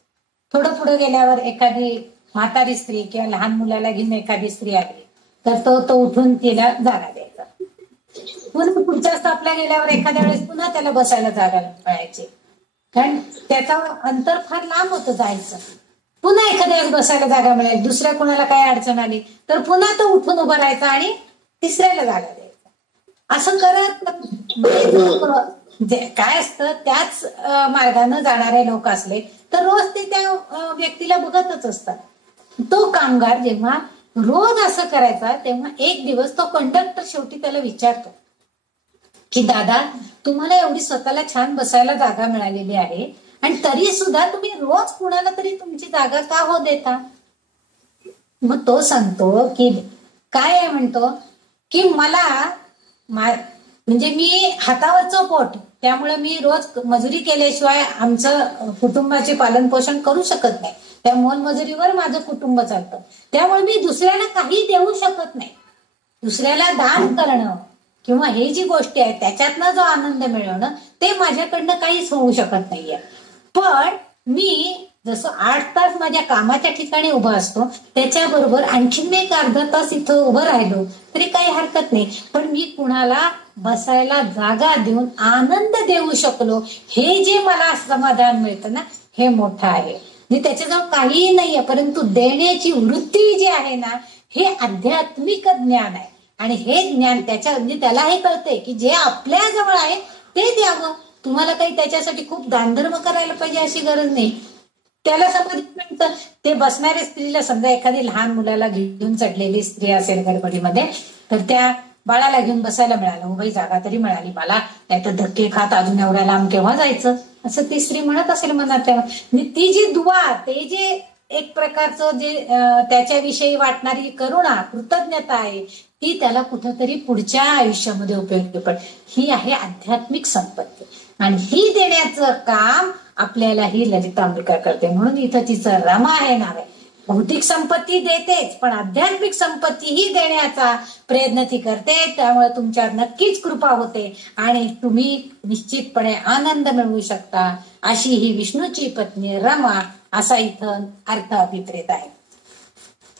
थोडं पुढे गेल्यावर एखादी म्हातारी स्त्री किंवा लहान मुलाला घेऊन एखादी स्त्री आली तर तो उठून तिला जागा द्यायचा. पुन्हा पुढच्या स्टॉपला गेल्यावर एखाद्या वेळेस पुन्हा त्याला बसायला जागा मिळायची कारण त्याचं अंतर फार लांब होतं जायचं. पुन्हा एखाद्या वेळेस बसायला जागा मिळाली, दुसऱ्या कोणाला काय अडचण आली तर पुन्हा तो उठून उभा राहायचा आणि तिसऱ्याला जागा द्यायचा. असं करत काय असतं त्याच मार्गाने जाणारे लोक असले तर रोज ते त्या व्यक्तीला बघतच असतात. तो कामगार जेव्हा रोज असं करायचा, तेव्हा एक दिवस तो कंडक्टर शेवटी त्याला विचारतो की दादा, तुम्हाला एवढी स्वतःला छान बसायला जागा मिळालेली आहे आणि तरी सुद्धा तुम्ही रोज कुणाला तरी तुमची जागा का हो देता? मग तो सांगतो की काय आहे, म्हणतो की मला म्हणजे मी हातावरचं पोट, त्यामुळे मी रोज मजुरी केल्याशिवाय आमचं कुटुंबाचे पालन पोषण करू शकत नाही. त्या मोलमजुरीवर माझं कुटुंब चालतं. त्यामुळे मी दुसऱ्याला काही देऊ शकत नाही. दुसऱ्याला दान करणं किंवा हे जी गोष्टी आहेत त्याच्यातनं जो आनंद मिळवणं ते माझ्याकडनं काहीच होऊ शकत नाहीये. पण मी जसं 8 तास माझ्या कामाच्या ठिकाणी उभा असतो, त्याच्याबरोबर आणखीन एक अर्धा तास इथं उभं राहिलो तरी काही हरकत नाही. पण मी कुणाला बसायला जागा देऊन आनंद देऊ शकलो, हे जे मला समाधान मिळतं ना, हे मोठं आहे. म्हणजे त्याच्याजवळ काहीही नाहीये, परंतु देण्याची वृत्ती जी आहे ना, हे आध्यात्मिक ज्ञान आहे. आणि हे ज्ञान म्हणजे त्याला हे कळतंय की जे आपल्या जवळ आहे ते द्यावं. तुम्हाला काही त्याच्यासाठी खूप दानधर्म करायला पाहिजे अशी गरज नाही. त्याला समाधान ते बसणाऱ्या स्त्रीला, समजा एखादी लहान मुलाला घेऊन चढलेली स्त्री असेल गडबडीमध्ये, तर त्या बाळाला घेऊन बसायला मिळालं, बाई जागा तरी मिळाली मला, नाही तर धक्के खात अजून एवढ्या लांब केव्हा जायचं, असं ती स्त्री म्हणत असेल मनात. तेव्हा ती जी दुआ, ते जे एक प्रकारचं जे त्याच्याविषयी वाटणारी करुणा, कृतज्ञता आहे, ती त्याला कुठंतरी पुढच्या आयुष्यामध्ये उपयोगी पडते. ही आहे आध्यात्मिक संपत्ती. आणि ही देण्याचं काम आपल्याला ही ललितांबिका करते. म्हणून इथं तिचं रमा हे नाव आहे. भौतिक संपत्ती देतेच, पण आध्यात्मिक संपत्ती ही देण्याचा प्रयत्न ती करते. त्यामुळे तुमच्यावर नक्कीच कृपा होते आणि तुम्ही निश्चितपणे आनंद मिळवू शकता. अशी ही विष्णूची पत्नी रमा, असा इथं अर्थ अभिप्रेत आहे.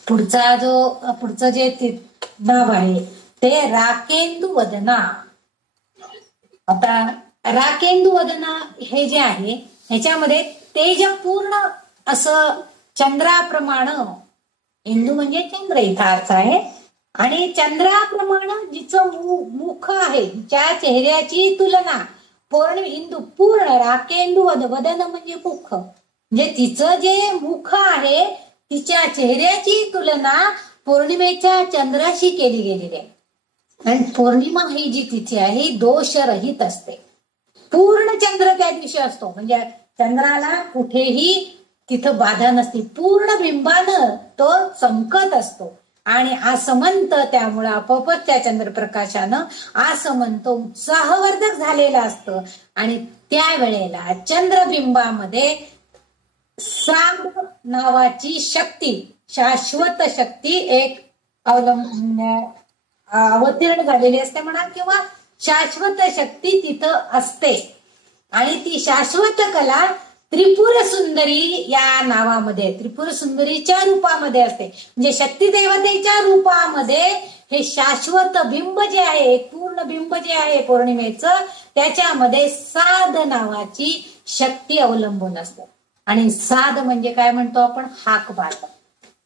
पुढचं जे नाव आहे ते राकेंदू वदना. आता राकेंदू वदना हे जे आहे, ह्याच्यामध्ये तेजपूर्ण असं चंद्राप्रमाणे, इंदू म्हणजे चंद्र इथं अर्थ आहे, आणि चंद्राप्रमाणे जिचं मुख आहे, ज्या चेहऱ्याची तुलना पौर्णिम इंदू पूर्ण राकेंदू वदन म्हणजे मुख, म्हणजे तिचं जे मुख आहे तिच्या चेहऱ्याची तुलना पौर्णिमेच्या चंद्राशी केली गेलेली आहे. आणि पौर्णिमा ही जी तिथी आहे दोषरहित असते. पूर्ण चंद्र त्या दिवशी असतो, म्हणजे चंद्राला कुठेही तिथं बाधा नसते. पूर्ण बिंबानं तो चमकत असतो आणि आसमंत, त्यामुळं आपोआपच त्या चंद्रप्रकाशानं आसमंत उत्साहवर्धक झालेलं असतं. आणि त्यावेळेला चंद्रबिंबामध्ये साम नावाची शक्ती, शाश्वत शक्ती एक अवतीर्ण झालेली असते म्हणा, किंवा शाश्वत शक्ती तिथं असते. आणि ती शाश्वत कला त्रिपुर सुंदरी या नावामध्ये, त्रिपुर सुंदरीच्या रूपामध्ये असते. म्हणजे शक्ती देवतेच्या रूपामध्ये हे शाश्वत बिंब जे आहे, पूर्ण बिंब जे आहे पौर्णिमेचं, त्याच्यामध्ये साध नावाची शक्ती अवलंबून असते. आणि साध म्हणजे काय म्हणतो आपण, हाक मारतो.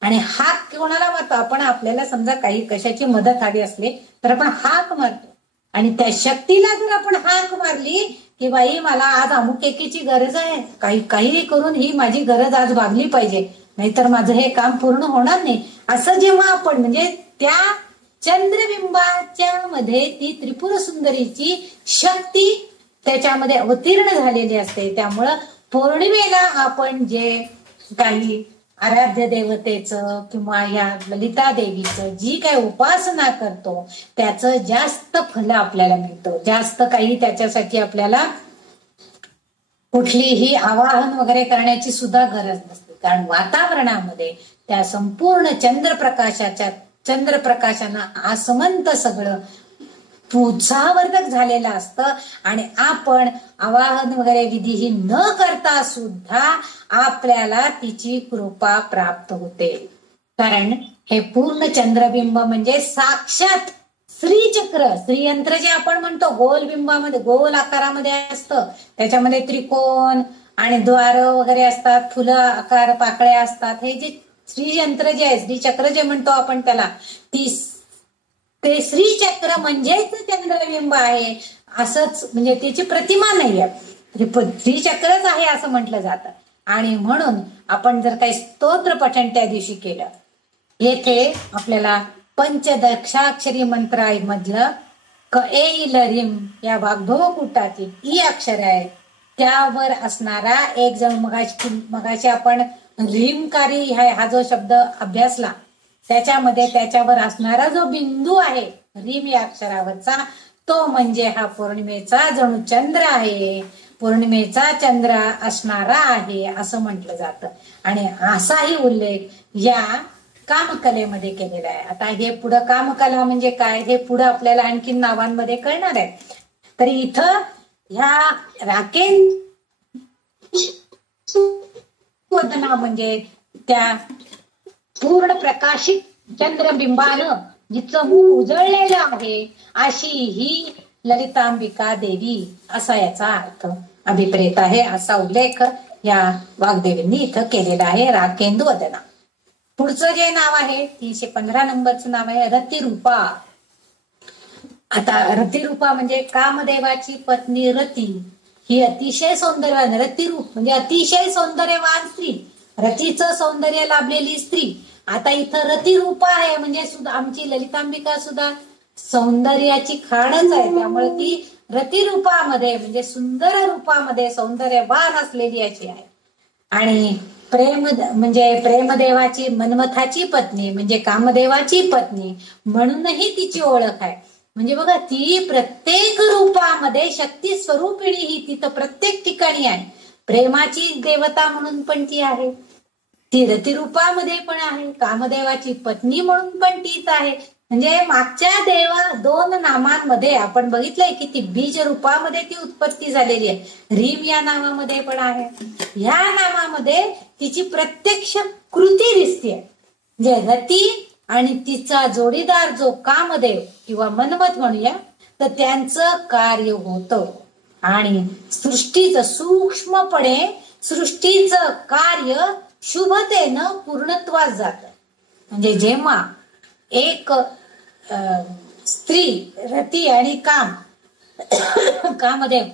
आणि हाक कोणाला मारतो आपण, आपल्याला समजा काही कशाची मदत हवी असली तर आपण हाक मारतो. आणि त्या शक्तीला जर आपण हाक मारली की बाई मला आज अमुक एकीची गरज आहे, काही करून ही माझी गरज आज भागली पाहिजे, नाहीतर माझं हे काम पूर्ण होणार नाही, असं जेव्हा आपण, म्हणजे त्या चंद्रबिंबाच्या मध्ये ती त्रिपुर सुंदरीची शक्ती त्याच्यामध्ये अवतीर्ण झालेली असते. त्यामुळं पौर्णिमेला आपण जे काही आराध्य देवतेचं किंवा या ललिता देवीचं जी काही उपासना करतो त्याचं जास्त फल आपल्याला मिळतं. जास्त काही त्याच्यासाठी आपल्याला कुठलीही आवाहन वगैरे करण्याची सुद्धा गरज नसते, कारण वातावरणामध्ये त्या संपूर्ण चंद्रप्रकाशानं आसमंत सगळं उत्साहवर्धक झालेलं असतं. आणि आपण आवाहन वगैरे विधीही न करता सुद्धा आपल्याला तिची कृपा प्राप्त होते. कारण हे पूर्ण चंद्रबिंब म्हणजे साक्षात श्रीचक्र, श्रीयंत्र जे आपण म्हणतो, गोल बिंबामध्ये, गोल आकारामध्ये असतं, त्याच्यामध्ये त्रिकोण आणि द्वार वगैरे असतात, फुलं आकार पाकळ्या असतात. हे जे श्रीयंत्र जे आहे, श्रीचक्र जे म्हणतो आपण त्याला, ते श्रीचक्र म्हणजेच चंद्रबिंब आहे. असंच, म्हणजे त्याची प्रतिमा नाही आहे, श्रीचक्रच आहे असं म्हटलं जातं. आणि म्हणून आपण जर काही स्तोत्र पठण त्या दिवशी केलं, येथे आपल्याला पंचदशाक्षरी मंत्रामधलं क ए ल रिम या वाग्भवकुटातील ई अक्षर आहे त्यावर असणारा एक जण मगाशी आपण रीमकारी हा जो शब्द अभ्यासला त्याच्यामध्ये त्याच्यावर असणारा जो बिंदू आहे रीम या अक्षरावरचा तो म्हणजे हा पौर्णिमेचा जणू चंद्र आहे, पौर्णिमेचा चंद्र असणारा आहे असं म्हटलं जातं. आणि असाही उल्लेख या कामकलेमध्ये केलेला आहे. आता हे पुढं कामकला म्हणजे काय हे पुढं आपल्याला आणखीन नावांमध्ये कळणार आहे. तरी इथं ह्या राकेन वदना म्हणजे त्या पूर्ण प्रकाशित चंद्रबिंबानं जिचं मुख उजळलेलं आहे अशी ही ललितांबिका देवी असा याचा अर्थ अभिप्रेत आहे. असा उल्लेख या वाग्देवींनी इथं केलेला आहे. राकेंदू वदना. पुढचं जे नाव आहे 315 नंबरचं नाव आहे रतिरूपा. आता रतिरूपा म्हणजे कामदेवाची पत्नी रती ही अतिशय सौंदर्यवान, रतिरूप म्हणजे अतिशय सौंदर्यवान स्त्री, रतीचं सौंदर्य लाभलेली स्त्री. आता इथं रतिरूपा आहे म्हणजे सुद्धा आमची ललितांबिका सुद्धा सौंदर्याची खाणच आहे. त्यामुळे ती रतिरूपामध्ये म्हणजे सुंदर रूपामध्ये सौंदर्यवान असलेली अशी आहे. आणि प्रेम म्हणजे प्रेमदेवाची मन्मथाची पत्नी म्हणजे कामदेवाची पत्नी म्हणूनही तिची ओळख आहे. म्हणजे बघा ती प्रत्येक रूपामध्ये शक्ती स्वरूपिणी ही तिथं प्रत्येक ठिकाणी आहे. प्रेमाची देवता म्हणून पण ती आहे, ती रतिरूपामध्ये पण आहे, कामदेवाची पत्नी म्हणून पण तीच आहे. म्हणजे मागच्या दोन नामांमध्ये आपण बघितलंय की ती बीज रूपामध्ये ती उत्पत्ती झालेली आहे. रीम या नावामध्ये पण आहे. ह्या नामामध्ये तिची प्रत्यक्ष कृती दिसते. म्हणजे रती आणि तिचा जोडीदार जो कामदेव किंवा मन्मथ म्हणूया तर त्यांचं कार्य होतं आणि सृष्टीचं सूक्ष्मपणे सृष्टीचं कार्य शुभतेनं पूर्णत्वास जात. म्हणजे जेव्हा एक स्त्री रती आणि कामदेव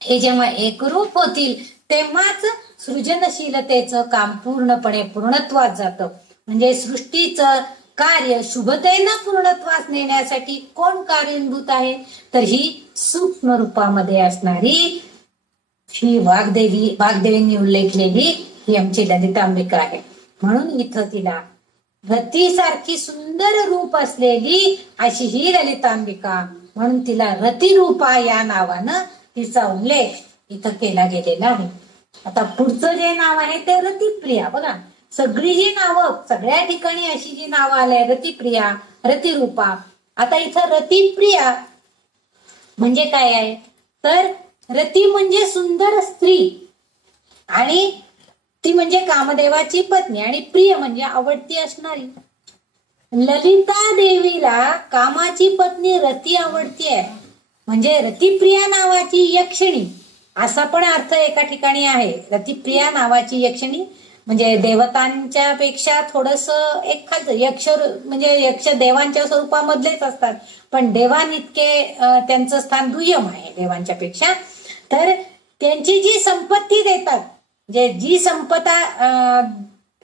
हे जेव्हा एकरूप होतील तेव्हाच सृजनशीलतेचं काम पूर्णपणे पूर्णत्वास जातं. म्हणजे सृष्टीचं कार्य शुभतेनं पूर्णत्वास नेण्यासाठी कोण कारणीभूत आहे तर ही सूक्ष्म रूपामध्ये असणारी ही वाग्देवींनी उल्लेखलेली ही आमची ललितांबिका आहे. म्हणून इथं तिला रतीसारखी सुंदर रूप असलेली अशी ही ललितांबिका म्हणून तिला रतिरूपा या नावानं तिचा उल्लेख इथं केला गेलेला आहे. आता पुढचं जे नाव आहे ते रतिप्रिया. बघा सगळी जी नावं सगळ्या ठिकाणी अशी जी नावं आले रतिप्रिया, रतिरूपा. आता इथं रतिप्रिया म्हणजे काय आहे तर रती म्हणजे सुंदर स्त्री आणि ती म्हणजे कामदेवाची पत्नी आणि प्रिय म्हणजे आवडती असणारी. ललिता देवीला कामाची पत्नी रती आवडती आहे म्हणजे रतिप्रिया नावाची यक्षिणी असा पण अर्थ एका ठिकाणी आहे. रतिप्रिया नावाची यक्षिणी म्हणजे देवतांच्या पेक्षा थोडस एक खालचं यक्ष म्हणजे यक्ष देवांच्या स्वरूपामधलेच असतात पण देवांइतके त्यांचं स्थान दुय्यम आहे देवांच्या पेक्षा. तर त्यांची जी संपत्ती देतात जे जी संपदा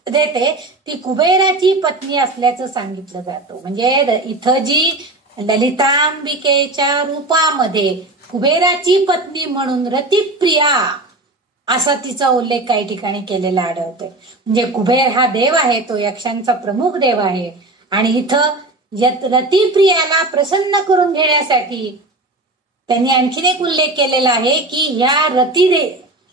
देते ती कुबेराची पत्नी असल्याचं सांगितलं जातं. म्हणजे इथं जी ललितांबिकेच्या रूपामध्ये कुबेराची पत्नी म्हणून रतिप्रिया असा तिचा उल्लेख काही ठिकाणी केलेला आढळतोय. म्हणजे कुबेर हा देव आहे तो यक्षांचा प्रमुख देव आहे आणि इथं रतिप्रियाला प्रसन्न करून घेण्यासाठी त्यांनी आणखीन एक उल्लेख केलेला आहे की ह्या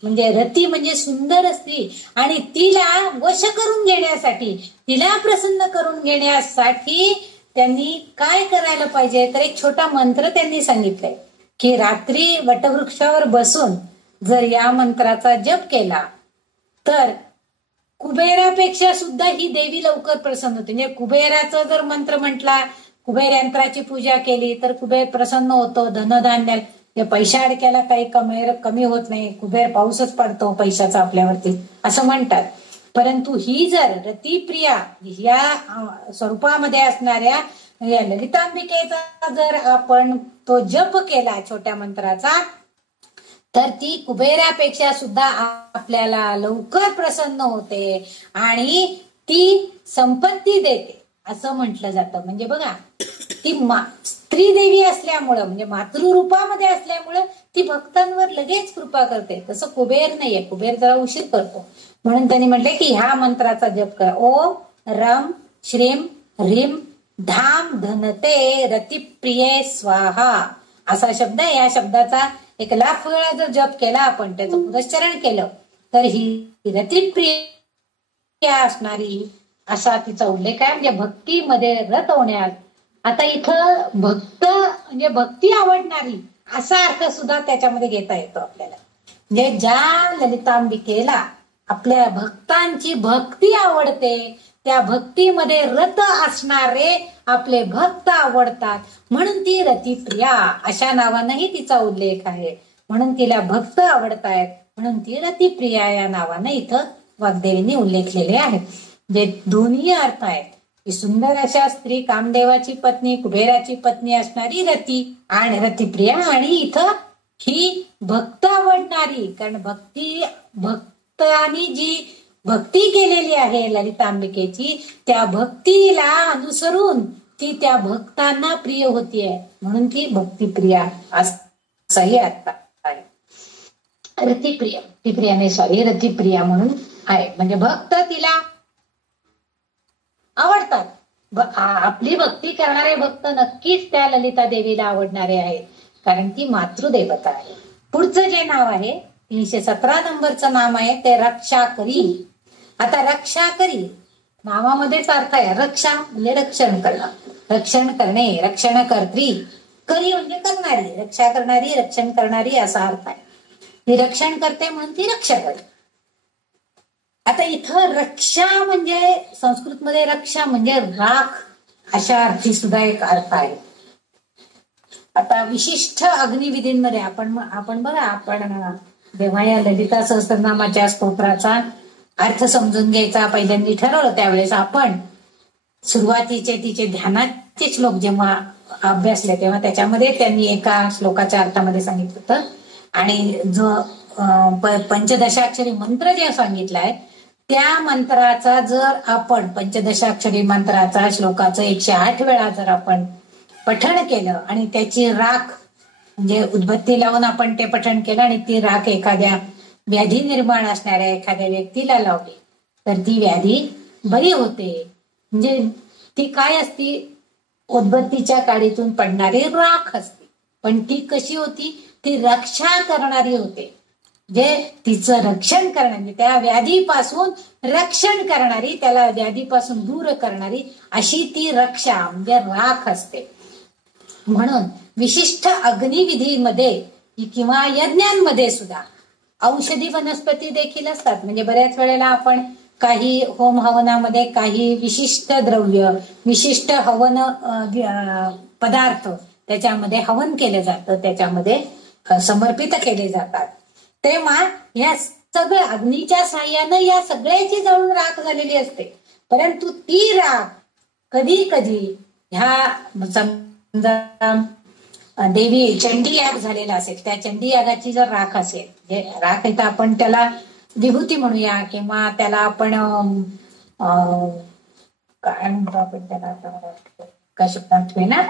म्हणजे रती म्हणजे सुंदर स्त्री आणि तिला वश करून घेण्यासाठी तिला प्रसन्न करून घेण्यासाठी त्यांनी काय करायला पाहिजे तर एक छोटा मंत्र त्यांनी सांगितलंय की रात्री वटवृक्षावर बसून जर या मंत्राचा जप केला तर कुबेरापेक्षा सुद्धा ही देवी लवकर प्रसन्न होते. म्हणजे कुबेराचा जर मंत्र म्हटला कुबेर यंत्राची पूजा केली तर कुबेर प्रसन्न होतो. धनधान्य पैशा अडक्याला काही कमी होत नाही. कुबेर पाऊसच पडतो पैशाचा आपल्यावरती असं म्हणतात. परंतु ही जर रतिप्रिया या स्वरूपामध्ये असणाऱ्या या ललितांबिकेचा जर आपण तो जप केला छोट्या मंत्राचा तर ती कुबेरापेक्षा सुद्धा आपल्याला लवकर प्रसन्न होते आणि ती संपत्ती देते असं म्हटलं जातं. म्हणजे बघा, ती स्त्री देवी असल्यामुळं, म्हणजे मातृरूपामध्ये असल्यामुळं ती भक्तांवर लगेच कृपा करते. तसं कुबेर नाहीये, कुबेर जरा उशीर करतो. म्हणून त्यांनी म्हटले की ह्या मंत्राचा जप करा. ओम रम श्रीम ह्रीम धाम धनते रतिप्रिये स्वाहा असा शब्द. या शब्दाचा 1,00,000 वेळा जर जप केला आपण, त्याचं पुरस्चरण केलं, तर ही रतिप्रिय असणारी असा तिचा उल्लेख आहे. म्हणजे भक्तीमध्ये रत होण्यास. आता इथं भक्त म्हणजे भक्ती आवडणारी असा अर्थ सुद्धा त्याच्यामध्ये घेता येतो आपल्याला. म्हणजे ज्या ललितांबिकेला आपल्या भक्तांची भक्ती आवडते, त्या भक्तीमध्ये रत असणारे आपले भक्त आवडतात, म्हणून ती रतिप्रिया अशा नावानंही तिचा उल्लेख आहे. म्हणून तिला भक्त आवडतायत, म्हणून ती रतिप्रिया या नावानं इथं वाग्देवींनी उल्लेखलेले आहेत. जे दोन्ही अर्थ आहेत की सुंदर अशा स्त्री, कामदेवाची पत्नी, कुबेराची पत्नी असणारी रती आणि रतिप्रिया, आणि इथं ही भक्त आवडणारी. कारण भक्तांनी जी भक्ती केलेली आहे ललितांबिकेची, त्या भक्तीला अनुसरून ती त्या भक्तांना प्रिय होतीये, म्हणून ती भक्तिप्रिया असाही अर्थ आहे. रतिप्रिया म्हणून आहे. म्हणजे भक्त तिला आवडतात. आपली भक्ती करणारे भक्त नक्कीच त्या ललिता देवीला आवडणारे आहेत, कारण ती मातृदेवता आहे. पुढचं जे नाव आहे 317 नंबरचं नाम आहे ते रक्षाकरी. आता रक्षाकरी नावामध्येच अर्थ आहे. रक्षा म्हणजे रक्षण करणं, रक्षण करणे, रक्षणकर्त्री. करी म्हणजे करणारी, रक्षा करणारी, रक्षण करणारी असा अर्थ आहे. ती रक्षण करते म्हणून ती रक्षा करते. आता इथं रक्षा म्हणजे संस्कृतमध्ये रक्षा म्हणजे राख अशा अर्थी सुद्धा एक अर्थ आहे. आता विशिष्ट अग्निविधींमध्ये आपण बघा, आपण जेव्हा या ललिता सहस्त्रनामाच्या स्तोत्राचा अर्थ समजून घ्यायचा पहिल्यांदा ठरवलं, त्यावेळेस आपण सुरुवातीचे तिचे ध्यानाचे श्लोक जेव्हा अभ्यासले, तेव्हा त्याच्यामध्ये त्यांनी एका श्लोकाच्या अर्थामध्ये सांगितलं होतं. आणि जो पंचदशाक्षरी मंत्र जे सांगितलाय, त्या मंत्राचा जर आपण पंचदशाक्षरी मंत्राचा श्लोकाचं 108 वेळा जर आपण पठण केलं आणि त्याची राख म्हणजे उद्बत्ती लावून आपण ते पठण केलं आणि ती राख एखाद्या व्याधी निर्माण असणाऱ्या एखाद्या व्यक्तीला लावली, तर ती व्याधी बरी होते. म्हणजे ती काय असती, उद्बत्तीच्या काडीतून पडणारी राख असते, पण ती कशी होती, ती रक्षा करणारी होते. जे तिचं रक्षण करणारी, म्हणजे त्या व्याधीपासून रक्षण करणारी, त्याला व्याधीपासून दूर करणारी अशी ती रक्षा म्हणजे राख असते. म्हणून विशिष्ट अग्निविधीमध्ये किंवा यज्ञांमध्ये सुद्धा औषधी वनस्पती देखील असतात. म्हणजे बऱ्याच वेळेला आपण काही होम हवनामध्ये काही विशिष्ट द्रव्य, विशिष्ट हवन पदार्थ त्याच्यामध्ये हवन केलं जातं, त्याच्यामध्ये समर्पित केले जातात. तेव्हा या सगळं अग्नीच्या साह्यानं या सगळ्याची जळून राख झालेली असते. परंतु ती राख कधी कधी ह्या समजा देवी चंडी याग झालेला असेल, त्या चंडी यागाची जर राख असेल, राख इथं आपण त्याला विभूती म्हणूया किंवा त्याला आपण काय म्हणतो आपण त्याला का शब्दात ना,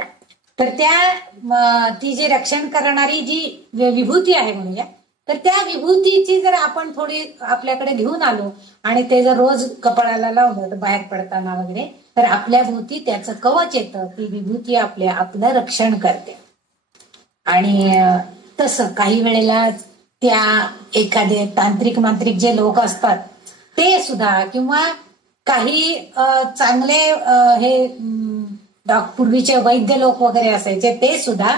तर त्या ती जी रक्षण करणारी जी विभूती आहे म्हणूया, तर त्या विभूतीची जर आपण थोडी आपल्याकडे घेऊन आलो आणि ते जर रोज कपाळाला लावलं तर बाहेर पडताना वगैरे, तर आपल्या भोवती त्याचं कवच येतं. ती विभूती आपलं रक्षण करते. आणि तसं काही वेळेला त्या एखादे तांत्रिक मांत्रिक जे लोक असतात ते सुद्धा, किंवा काही चांगले हे पूर्वीचे वैद्य लोक वगैरे असायचे, ते सुद्धा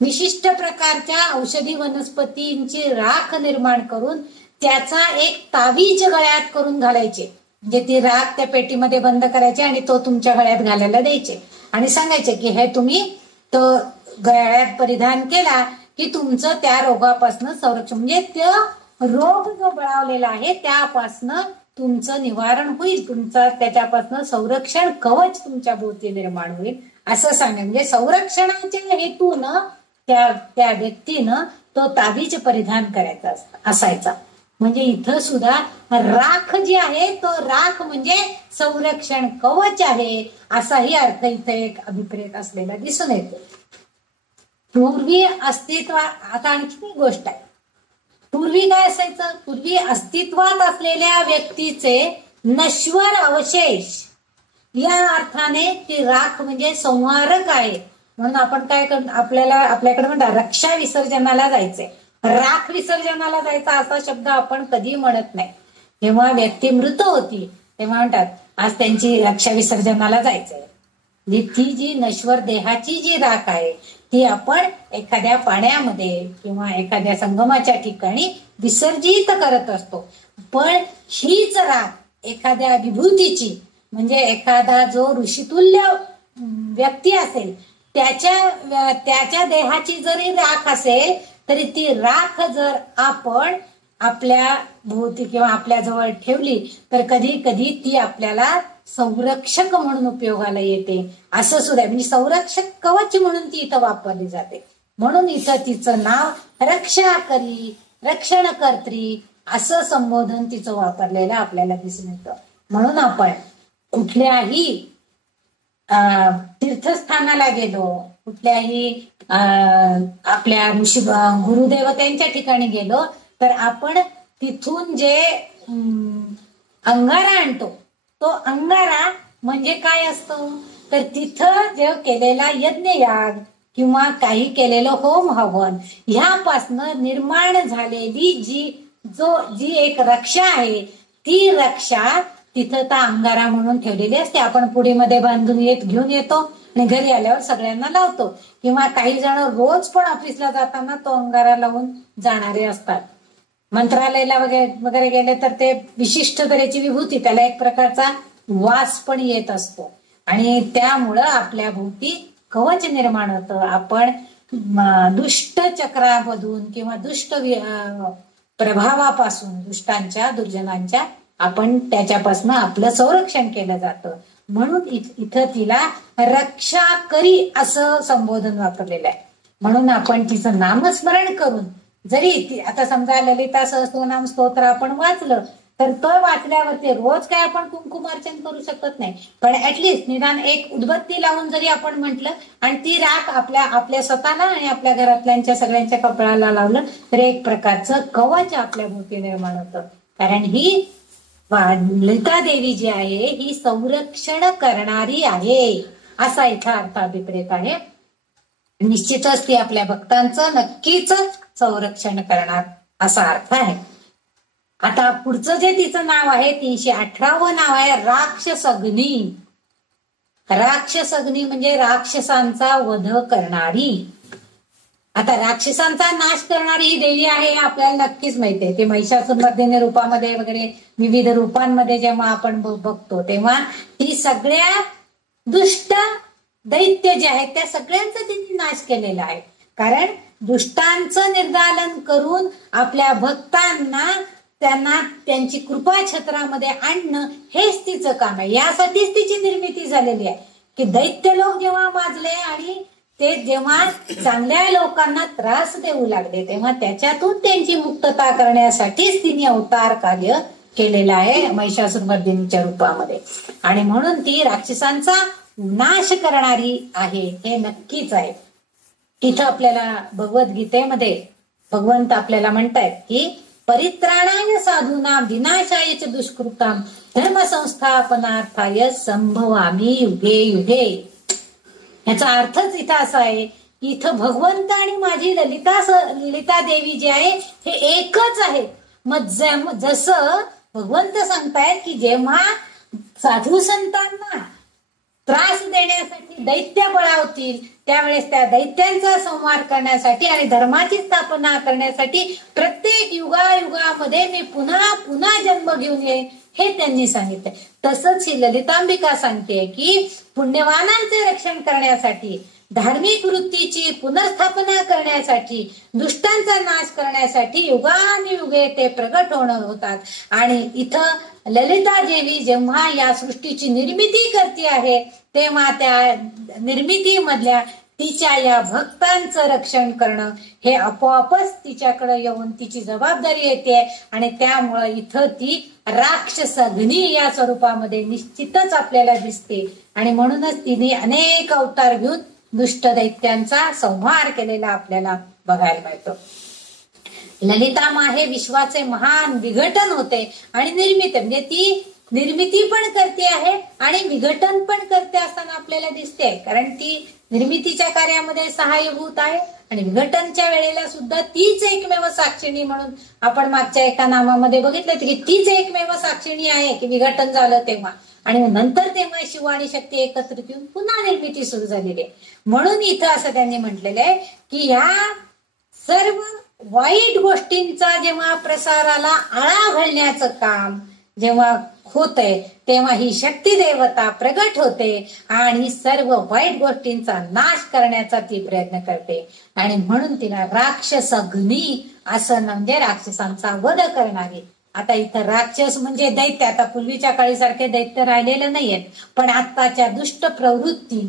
विशिष्ट प्रकारच्या औषधी वनस्पतींची राख निर्माण करून त्याचा एक तावीज गळ्यात करून घालायचे. म्हणजे ती राख त्या पेटीमध्ये बंद करायची आणि तो तुमच्या गळ्यात घालायला द्यायचे आणि सांगायचे की हे तुम्ही तो गळ्यात परिधान केला की तुमचं त्या रोगापासून संरक्षण, म्हणजे तो रोग जो बळावलेला आहे त्यापासनं तुमचं निवारण होईल, तुमचं त्याच्यापासून संरक्षण कवच तुमच्या भोवती निर्माण होईल असं सांगा. म्हणजे संरक्षणाच्या हेतून त्या व्यक्तीनं तो ताबीज परिधान करायचा असायचा. म्हणजे इथं सुद्धा राख जी आहे तो राख म्हणजे संरक्षण कवच आहे, असाही अर्थ इथे एक अभिप्रेत असलेला दिसून येतो. पूर्वी अस्तित्व, आता आणखी एक गोष्ट आहे. पूर्वी काय असायचं? पूर्वी अस्तित्वात असलेल्या व्यक्तीचे नश्वर अवशेष या अर्थाने ती राख म्हणजे संहारक आहे. म्हणून आपण काय करतो, आपल्याकडे म्हणतात रक्षा विसर्जनाला जायचंय, राख विसर्जनाला जायचा असा शब्द आपण कधी म्हणत नाही. जेव्हा व्यक्ती मृत होती तेव्हा म्हणतात आज त्यांची रक्षा विसर्जनाला जायचंय. ती जी नश्वर देहाची जी राख आहे ती आपण एखाद्या पाण्यामध्ये किंवा एखाद्या संगमाच्या ठिकाणी विसर्जित करत असतो. पण हीच राख एखाद्या विभूतीची, म्हणजे एखादा जो ऋषितुल्य व्यक्ती असेल त्याच्या देहाची जरी राख असेल तरी ती राख जर आपण आपल्या भोवती किंवा आपल्या जवळ ठेवली तर कधी कधी ती आपल्याला संरक्षक म्हणून उपयोगाला येते. असं सुद्धा म्हणजे संरक्षक कवच म्हणून ती इथं वापरली जाते. म्हणून इथं तिचं नाव रक्षा करी, रक्षण कर्त्री असं संबोधन तिचं वापरलेलं आपल्याला दिसून येतं. म्हणून आपण कुठल्याही तीर्थस्थानाला गेलो, कुठल्याही आपल्या ऋषी गुरुदेवतेंच्या ठिकाणी गेलो तर आपण तिथून जे अंगारा आणतो तो अंगारा म्हणजे काय असतो तर तिथं जे केलेला यज्ञयाग किंवा काही केलेलं होम हवन ह्यापासनं निर्माण झालेली जी एक रक्षा आहे ती रक्षा तिथं त्या अंगारा म्हणून ठेवलेली असते. आपण पुडीमध्ये बांधून घेऊन येतो आणि घरी आल्यावर सगळ्यांना लावतो. किंवा काही जण रोज पण ऑफिसला जाताना तो अंगारा लावून जाणारे असतात. मंत्रालयाला वगैरे गेले तर ते विशिष्ट तऱ्हेची विभूती, त्याला एक प्रकारचा वास पण येत असतो आणि त्यामुळं आपल्या भोवती कवच निर्माण होतं. आपण दुष्ट चक्रामधून किंवा दुष्ट प्रभावापासून, दुष्टांच्या दुर्जनांच्या आपण त्याच्यापासून आपलं संरक्षण केलं जातं. म्हणून इथं तिला रक्षा करी असं संबोधन वापरलेलं आहे. म्हणून आपण तिचं नामस्मरण करून जरी आता समजा ललिता सहस्त्रनाम स्तोत्र आपण वाचलं तर तो वाचल्यावरती रोज काय आपण कुंकुमार्चन करू शकत नाही, पण ऍटलिस्ट निदान एक उदबत्ती लावून जरी आपण म्हटलं आणि ती राख आपल्या स्वतःला आणि आपल्या घरातल्यांच्या सगळ्यांच्या कपडाला लावलं तर एक प्रकारचं कवच आपल्या भोवती निर्माण होतं. कारण ही ललिता देवी जी आहे ही संरक्षण करणारी आहे असा इथं अर्थ अभिप्रेत आहे. निश्चितच ती आपल्या भक्तांचं नक्कीच संरक्षण करणार असा अर्थ आहे. आता पुढचं जे तिचं नाव आहे 318वं नाव आहे राक्षसग्नी. राक्षसग्नी म्हणजे राक्षसांचा वध करणारी. आता राक्षसांचा नाश करणारी ही देवी आहे आपल्याला नक्कीच माहिती आहे. ते महिषासुरमर्दिनी रूपामध्ये वगैरे विविध रूपांमध्ये जेव्हा आपण बघतो तेव्हा ती सगळ्या दुष्ट दैत्य जे आहेत त्या सगळ्यांचा तिने नाश केलेला आहे. कारण दुष्टांचं निर्दालन करून आपल्या भक्तांना त्यांना त्यांची कृपा छत्रामध्ये आणणं हेच तिचं काम आहे. यासाठीच तिची निर्मिती झालेली आहे की दैत्य लोक जेव्हा माजले आणि ते जेव्हा चांगल्या लोकांना त्रास देऊ लागले तेव्हा त्याच्यातून त्यांची मुक्तता करण्यासाठीच तिने अवतार कार्य केलेलं आहे महिषासुरमर्दिनीच्या रूपामध्ये. आणि म्हणून ती राक्षसांचा नाश करणारी आहे हे नक्कीच आहे. तिथं आपल्याला भगवद्गीतेमध्ये भगवंत आपल्याला म्हणतायत की परित्राणाय साधूना विनाशाय च दुष्कृताम धर्म संस्थापनार्थाय संभवामी युगे युगे. याचा अर्थच इथं असा आहे की इथं भगवंत आणि माझी ललिता देवी जी आहे हे एकच आहे. मग जसं भगवंत सांगतायत की जेव्हा साधू संतांना त्रास देण्यासाठी दैत्य बळावतील त्यावेळेस त्या दैत्यांचा संहार करण्यासाठी आणि धर्माची स्थापना करण्यासाठी प्रत्येक युगायुगामध्ये मी पुन्हा पुन्हा जन्म घेऊन येईन हे त्यांनी सांगितलंय. तसंच ही ललितांबिका सांगते की पुण्यवानांचे रक्षण करण्यासाठी, धार्मिक वृत्तीची पुनर्स्थापना करण्यासाठी, दुष्टांचा नाश करण्यासाठी युगानुयुगे ते प्रगट होतात. आणि इथं ललिता देवी जेव्हा या सृष्टीची निर्मिती करते आहे तेव्हा त्या निर्मितीमधल्या तिच्या या भक्तांचं रक्षण करणं हे आपोआपच तिच्याकडे येऊन तिची जबाबदारी येते आणि त्यामुळं इथं ती राक्षसग्नी या स्वरूपामध्ये निश्चितच आपल्याला दिसते आणि म्हणूनच तिने अनेक अवतार घेऊन दुष्ट दैत्यांचा संहार केलेला आपल्याला बघायला मिळतो. ललितामा हे विश्वाचे महान विघटन होते आणि निर्मिती म्हणजे ती निर्मिती पण करते आहे आणि विघटन पण करते असताना आपल्याला दिसते, कारण ती निर्मितीच्या कार्यामध्ये सहाय्यभूत आहे आणि विघटनच्या वेळेला सुद्धा तीच एकमेव साक्षिणी म्हणून आपण मागच्या एका नामामध्ये बघितलं की तीच एकमेव साक्षिणी आहे की विघटन झालं तेव्हा आणि नंतर तेव्हा शिव आणि शक्ती एकत्रित येऊन पुन्हा निर्मिती सुरू झालेली आहे. म्हणून इथं असं त्यांनी म्हटलेलं आहे की ह्या सर्व वाईट गोष्टींचा जेव्हा प्रसाराला आळा घालण्याचं काम जेव्हा होतंय तेव्हा ही शक्ती देवता प्रगट होते आणि सर्व वाईट गोष्टींचा नाश करण्याचा ती प्रयत्न करते आणि म्हणून तिला राक्षसग्नी असं म्हणजे राक्षसांचा वध करणारी. आता इथं राक्षस म्हणजे दैत्य, आता पूर्वीच्या काळी सारखे दैत्य राहिलेले नाहीयेत, पण आत्ताच्या दुष्ट प्रवृत्ती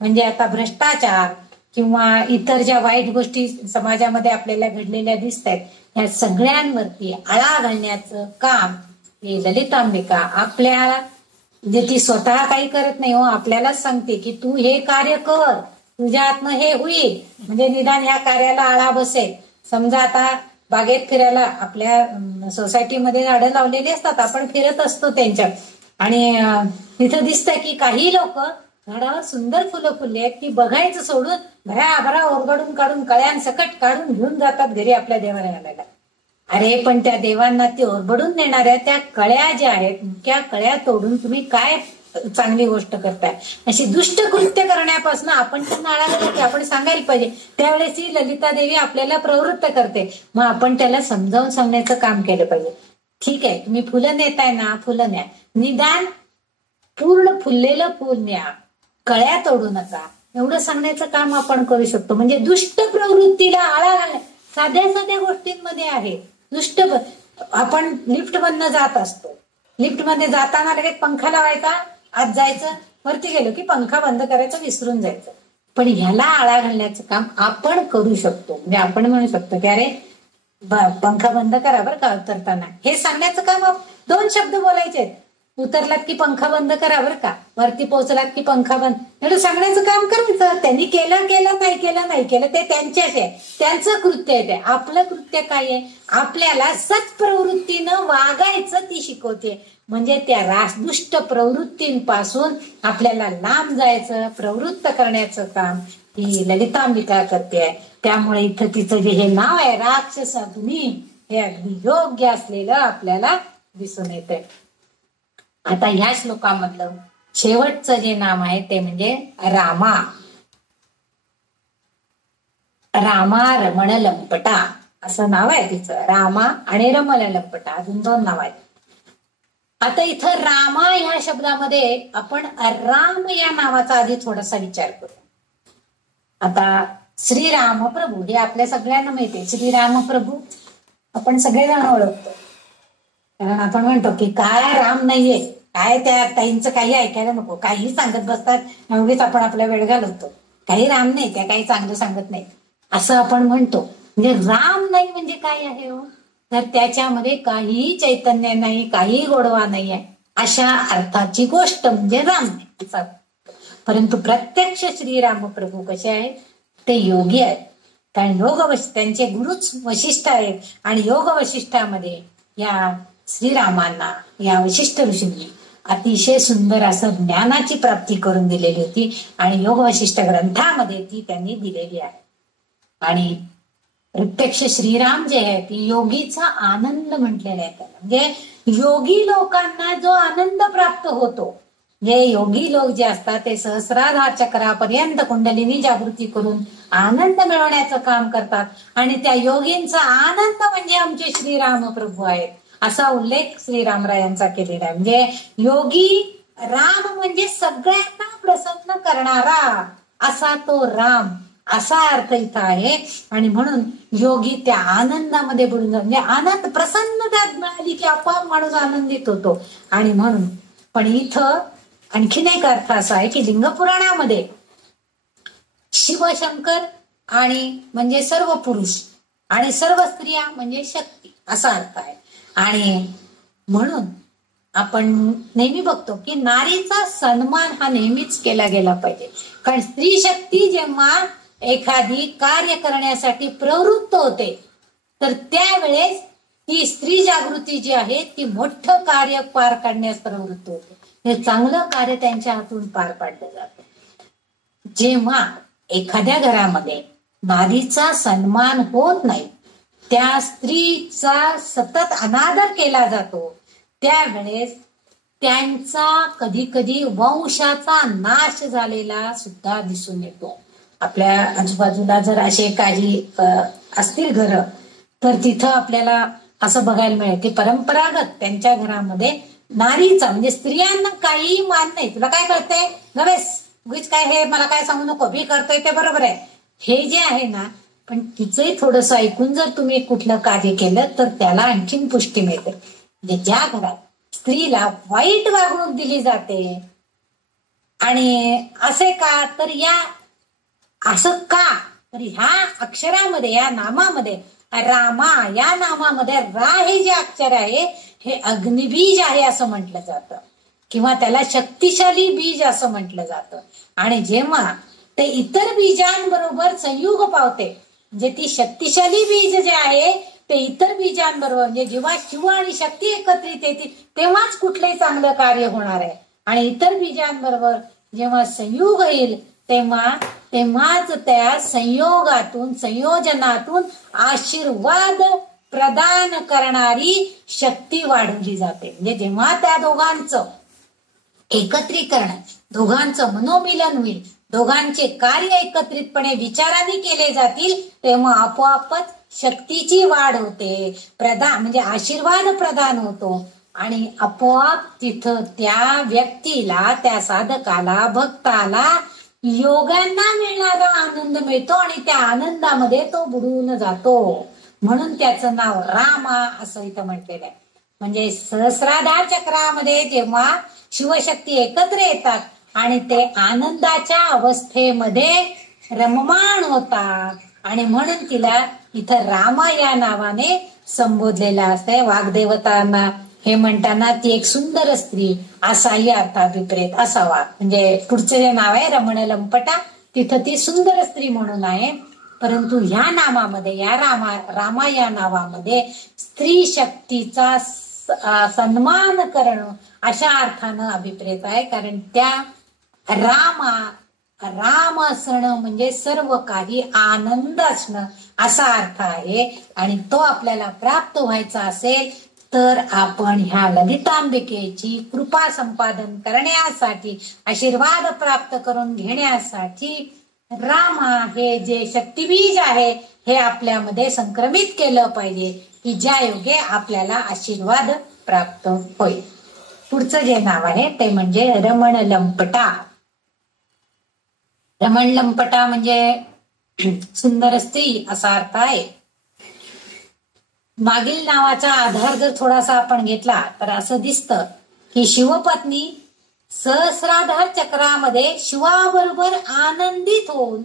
म्हणजे आता भ्रष्टाचार किंवा इतर ज्या वाईट गोष्टी समाजामध्ये आपल्याला घडलेल्या दिसत आहेत या सगळ्यांवरती आळा घालण्याचं काम ही ललितांबिका आपल्या म्हणजे ती स्वतः काही करत नाही हो, आपल्यालाच सांगते की तू हे कार्य कर, तुझ्या हातनं हे होईल म्हणजे निदान ह्या कार्याला आळा बसेल. समजा आता बागेत फिरायला आपल्या सोसायटीमध्ये झाडं लावलेली असतात, आपण फिरत असतो त्यांच्यात आणि तिथं दिसतं की काही लोक झाडावर सुंदर फुलं फुलली आहेत ती बघायचं सोडून भराभरा ओरबडून काढून कळ्यांसकट काढून घेऊन जातात घरी आपल्या देवाला घालायला. अरे पण त्या देवांना ती ओरबडून देणाऱ्या त्या कळ्या ज्या आहेत त्या कळ्या तोडून तुम्ही काय चांगली गोष्ट करताय. अशी दुष्ट कृत्य करण्यापासून आपण त्यांना आळा घालतो की आपण सांगायला पाहिजे. त्यावेळेस ही ललिता देवी आपल्याला प्रवृत्त करते, मग आपण त्याला समजावून सांगण्याचं काम केलं पाहिजे. ठीक आहे तुम्ही फुलं नेताय ना, फुलं न्या, निदान पूर्ण फुललेलं फुल न्या, कळ्या तोडू नका, एवढं सांगण्याचं काम आपण करू शकतो. म्हणजे दुष्ट प्रवृत्तीला आळा घालण्या साध्या साध्या गोष्टींमध्ये आहे. दुष्ट आपण लिफ्ट मधनं जात असतो, लिफ्ट मध्ये जाताना लगेच पंखा लावायचा, आत जायचं, वरती गेलो की पंखा बंद करायचा, विसरून जायचं. पण ह्याला आळा घालण्याचं काम आपण करू शकतो. म्हणजे आपण म्हणू शकतो की अरे पंखा बंद करा बरं का उतरताना, हे सांगण्याचं काम. दोन शब्द बोलायचे आहेत, उतरलात की पंखा बंद करा बरं का, वरती पोहोचलात की पंखा बंद, एवढं सांगण्याचं काम करायचं. त्यांनी केलं नाही केलं ते त्यांच्याच आहे, त्यांचं कृत्य आहे ते. आपलं कृत्य काय आहे, आपल्याला सत्प्रवृत्तीनं वागायचं ती शिकवते. म्हणजे त्या दुष्ट प्रवृत्तींपासून आपल्याला लांब जायचं, प्रवृत्त करण्याचं काम ही ललितांबिका करते. त्यामुळे इथं तिचं जे हे नाव आहे राक्षसाग्नी हे अगदी योग्य असलेलं आपल्याला दिसून येते. आता ह्या श्लोकामधलं शेवटचं जे नाम आहे ते म्हणजे रामा. रामा रमण लंपटा असं नाव आहे तिचं. रामा आणि रमण लंपटा अजून दोन नाव आहेत. आता इथं रामा ह्या शब्दामध्ये आपण राम या नावाचा आधी थोडासा विचार करू. आता श्रीराम प्रभू हे आपल्या सगळ्यांना माहिती आहे. श्रीराम प्रभू आपण सगळेजण ओळखतो, कारण आपण म्हणतो की काय राम नाहीये, काय त्या ताईंचं काही ऐकायला नको, काही सांगत बसतात, एवढीच आपण आपला वेळ घालवतो. काही राम नाही, त्या काही चांगलं सांगत नाही असं आपण म्हणतो. म्हणजे राम नाही म्हणजे काय आहे हो, तर त्याच्यामध्ये काही चैतन्य नाही, काही गोडवा नाही आहे अशा अर्थाची गोष्ट म्हणजे राम नाही. परंतु प्रत्यक्ष श्रीराम प्रभू कसे आहेत, ते योगी आहेत. कारण त्यांचे गुरुच वशिष्ठ आहेत आणि योग वशिष्ठामध्ये या श्रीरामांना या वशिष्ठ ऋषींनी अतिशय सुंदर असं ज्ञानाची प्राप्ती करून दिलेली होती आणि योग वशिष्ठ ग्रंथामध्ये ती त्यांनी दिलेली आहे. आणि प्रत्यक्ष श्रीराम जे आहे ती योगीचा आनंद म्हटलेला आहे त्याला. म्हणजे योगी लोकांना जो आनंद प्राप्त होतो, जे योगी लोक जे असतात ते सहस्राधार चक्रापर्यंत कुंडलिनी जागृती करून आनंद मिळवण्याचं काम करतात आणि त्या योगींचा आनंद म्हणजे आमचे श्रीराम प्रभू आहेत असा उल्लेख श्रीरामरायांचा केलेला आहे. म्हणजे योगी राम म्हणजे सगळ्यांना प्रसन्न करणारा असा तो राम असा अर्थ इथं आहे. आणि म्हणून योगी त्या आनंदामध्ये बुडून जातो. म्हणजे आनंद प्रसन्नता मिळाली की आपोआप माणूस आनंदित होतो. आणि म्हणून पण इथं आणखीन एक अर्थ असा आहे की लिंगपुराणामध्ये शिवशंकर आणि म्हणजे सर्व पुरुष आणि सर्व स्त्रिया म्हणजे शक्ती असा अर्थ आहे. आणि म्हणून आपण नेहमी बघतो की नारीचा सन्मान हा नेहमीच केला गेला पाहिजे. कारण स्त्री शक्ती जेव्हा एखादी कार्य करण्यासाठी प्रवृत्त होते तर त्यावेळेस ती स्त्री जागृती जी आहे ती मोठं कार्य पार पाडण्यास प्रवृत्त होते. हे चांगलं कार्य त्यांच्या हातून पार पाडलं जातं. जेव्हा एखाद्या घरामध्ये नारीचा सन्मान होत नाही, त्या स्त्रीचा सतत अनादर केला जातो, त्यावेळेस त्यांचा कधी कधी वंशाचा नाश झालेला सुद्धा दिसून येतो. आपल्या आजूबाजूला जर असे काही असतील घर तर तिथं आपल्याला असं बघायला मिळेल की परंपरागत त्यांच्या घरामध्ये नारीचा म्हणजे स्त्रियांना काही मान नाही. तुला काय कळतंय गवेस उगीच काय हे मला काय सांगू नको, मी करतोय ते बरोबर आहे हे जे आहे ना, पण तिचंही थोडंसं ऐकून जर तुम्ही कुठलं कार्य केलं तर त्याला आणखीन पुष्टी मिळते. म्हणजे ज्या घरात स्त्रीला वाईट वागणूक दिली जाते आणि असे का तर या असं का तर ह्या अक्षरामध्ये या नामामध्ये रामा या नामामध्ये रा हे जे अक्षर आहे हे अग्निबीज आहे असं म्हटलं जातं किंवा त्याला शक्तिशाली बीज असं म्हटलं जातं. आणि जेव्हा ते इतर बीजांबरोबर संयोग पावते म्हणजे ती शक्तिशाली बीज जे आहे ते इतर बीजांबरोबर म्हणजे जेव्हा शिव आणि शक्ती एकत्रित येतील तेव्हाच कुठलंही चांगलं कार्य होणार आहे. आणि इतर बीजांबरोबर जेव्हा संयोग येईल तेव्हाच त्या संयोगातून संयोजनातून आशीर्वाद प्रदान करणारी शक्ती वाढवली जाते. म्हणजे जेव्हा त्या दोघांचं एकत्रीकरण दोघांचं मनोमिलन होईल, दोघांचे कार्य एकत्रितपणे विचाराने केले जातील तेव्हा आपोआपच शक्तीची वाढ होते, प्रदान म्हणजे आशीर्वाद प्रदान होतो आणि आपोआप तिथं त्या व्यक्तीला त्या साधकाला भक्ताला योगांना मिळणारा आनंद मिळतो आणि त्या आनंदामध्ये तो बुडून जातो. म्हणून त्याचं नाव रामा असं इथं म्हटलेलं आहे. म्हणजे सहस्राधार चक्रामध्ये जेव्हा शिवशक्ती एकत्र येतात आणि ते आनंदाच्या अवस्थेमध्ये रममाण होतात आणि म्हणून तिला इथं रामा या नावाने संबोधलेलं असते. वाग्देवतांना हे म्हणताना ती एक सुंदर स्त्री असाही अर्थाभिप्रेत असावा. म्हणजे पुढचे जे नाव आहे रमण लंपटा तिथं ती सुंदर स्त्री म्हणून आहे. परंतु ह्या नामामध्ये या रामा या नावामध्ये स्त्री शक्तीचा सन्मान करणं अशा अर्थानं अभिप्रेत आहे. कारण त्या राम असणं म्हणजे सर्व काही आनंद असणं असा अर्थ आहे. आणि तो आपल्याला प्राप्त व्हायचा असेल तर आपण ह्या ललितांबिकेची कृपा संपादन करण्यासाठी आशीर्वाद प्राप्त करून घेण्यासाठी रामा हे जे शक्तिबीज आहे हे आपल्यामध्ये संक्रमित केलं पाहिजे की ज्या योगे आपल्याला आशीर्वाद प्राप्त होईल. पुढचं जे नाव आहे ते म्हणजे रमण लंपटा. रमण लंपटा म्हणजे सुंदर स्त्री असा अर्थ आहे. मागील नावाचा आधार जर थोडासा आपण घेतला तर असं दिसतं की शिवपत्नी सहस्राधार चक्रामध्ये शिवाबरोबर आनंदित होऊन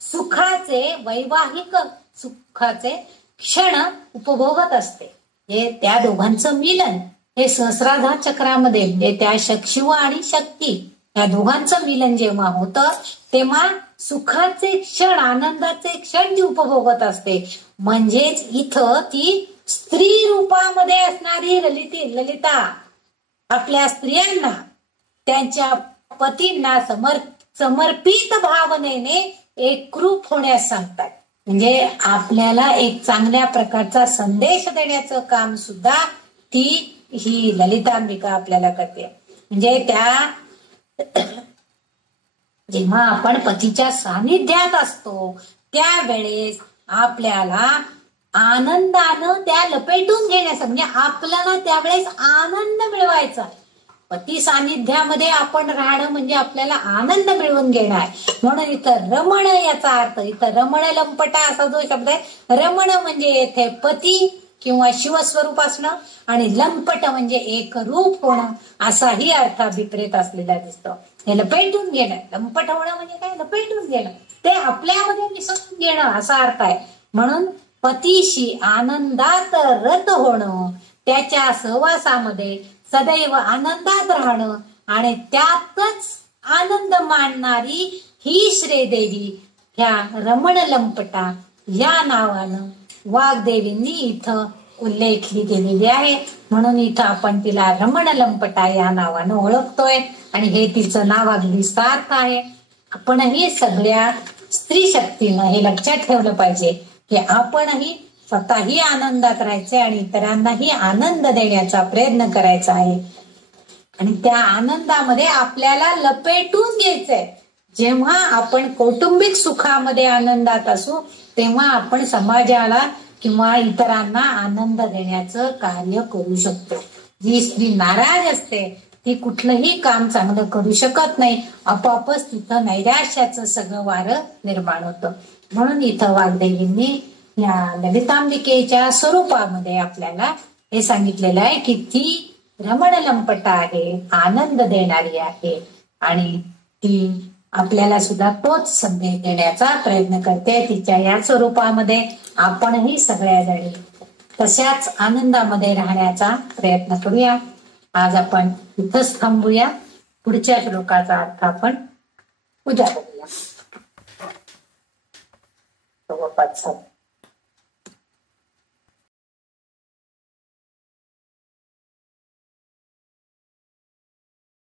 सुखाचे वैवाहिक सुखाचे क्षण उपभोगत असते. हे त्या दोघांचं मिलन हे सहस्राधार चक्रामध्ये म्हणजे त्या शिव आणि शक्ती या दोघांचं मिलन जेव्हा होतं तेव्हा सुखाचे क्षण आनंदाचे क्षण जी उपभोगत असते. म्हणजेच इथं ती स्त्री रूपामध्ये असणारी ललिता आपल्या स्त्रियांना त्यांच्या पतींना समर्पित भावनेने एकरूप होण्यास सांगतात. म्हणजे आपल्याला एक चांगल्या प्रकारचा संदेश देण्याचं काम सुद्धा ही ललितांबिका आपल्याला करते. म्हणजे त्या जेव्हा आपण पतीच्या सानिध्यात असतो त्यावेळेस आपल्याला आनंदानं त्या लपेटून घेण्याचा म्हणजे आपल्याला त्यावेळेस आनंद मिळवायचा. पती सानिध्यामध्ये आपण राहणं म्हणजे आपल्याला आनंद मिळवून घेणं आहे. म्हणून इथं रमण याचा अर्थ इथं रमण लंपटा असा जो शब्द आहे रमण म्हणजे येथे पती किंवा शिवस्वरूप असणं आणि लंपट म्हणजे एक रूप होणं असाही अर्थ अभिप्रेत असलेला दिसतो. हे लपेटून घेणं, लंपट होणं म्हणजे काय, लपेटून घेणं, ते आपल्यामध्ये मिसळून घेणं असा अर्थ आहे. म्हणून पतीशी आनंदात रत होणं, त्याच्या सहवासामध्ये सदैव आनंदात राहणं आणि त्यातच आनंद मानणारी ही श्रीदेवी ह्या रमण लंपटा या नावानं वाग्देवींनी इथं उल्लेखली गेलेली आहे. म्हणून इथं आपण तिला रमण लंपटा या नावानं ओळखतोय आणि हे तिचं नाव अगदी सार्थ आहे. आपणही सगळ्या स्त्री शक्तीनं हे लक्षात ठेवलं पाहिजे की आपणही स्वतःही आनंदात राहायचे आणि इतरांनाही आनंद देण्याचा प्रयत्न करायचा आहे आणि त्या आनंदामध्ये आपल्याला लपेटून घ्यायचंय. जेव्हा आपण कौटुंबिक सुखामध्ये आनंदात असू तेव्हा आपण समाजाला किंवा इतरांना आनंद देण्याचं कार्य करू शकतो. जी स्त्री नाराज असते ती कुठलंही काम चांगलं करू शकत नाही, आपोआपच तिथं नैराश्याचं सगळं वारं निर्माण होतं. म्हणून इथं वाग्देवींनी या ललितांबिकेच्या स्वरूपामध्ये आपल्याला हे सांगितलेलं आहे की ती रमण लंपट आहे, आनंद देणारी आहे आणि ती आपल्याला सुद्धा तोच संदेश देण्याचा प्रयत्न करते. तिच्या या स्वरूपामध्ये आपणही सगळ्या जणी तशाच आनंदामध्ये राहण्याचा प्रयत्न करूया. आज आपण इथंच थांबूया. पुढच्या श्लोकाचा अर्थ आपण उद्या बघूया.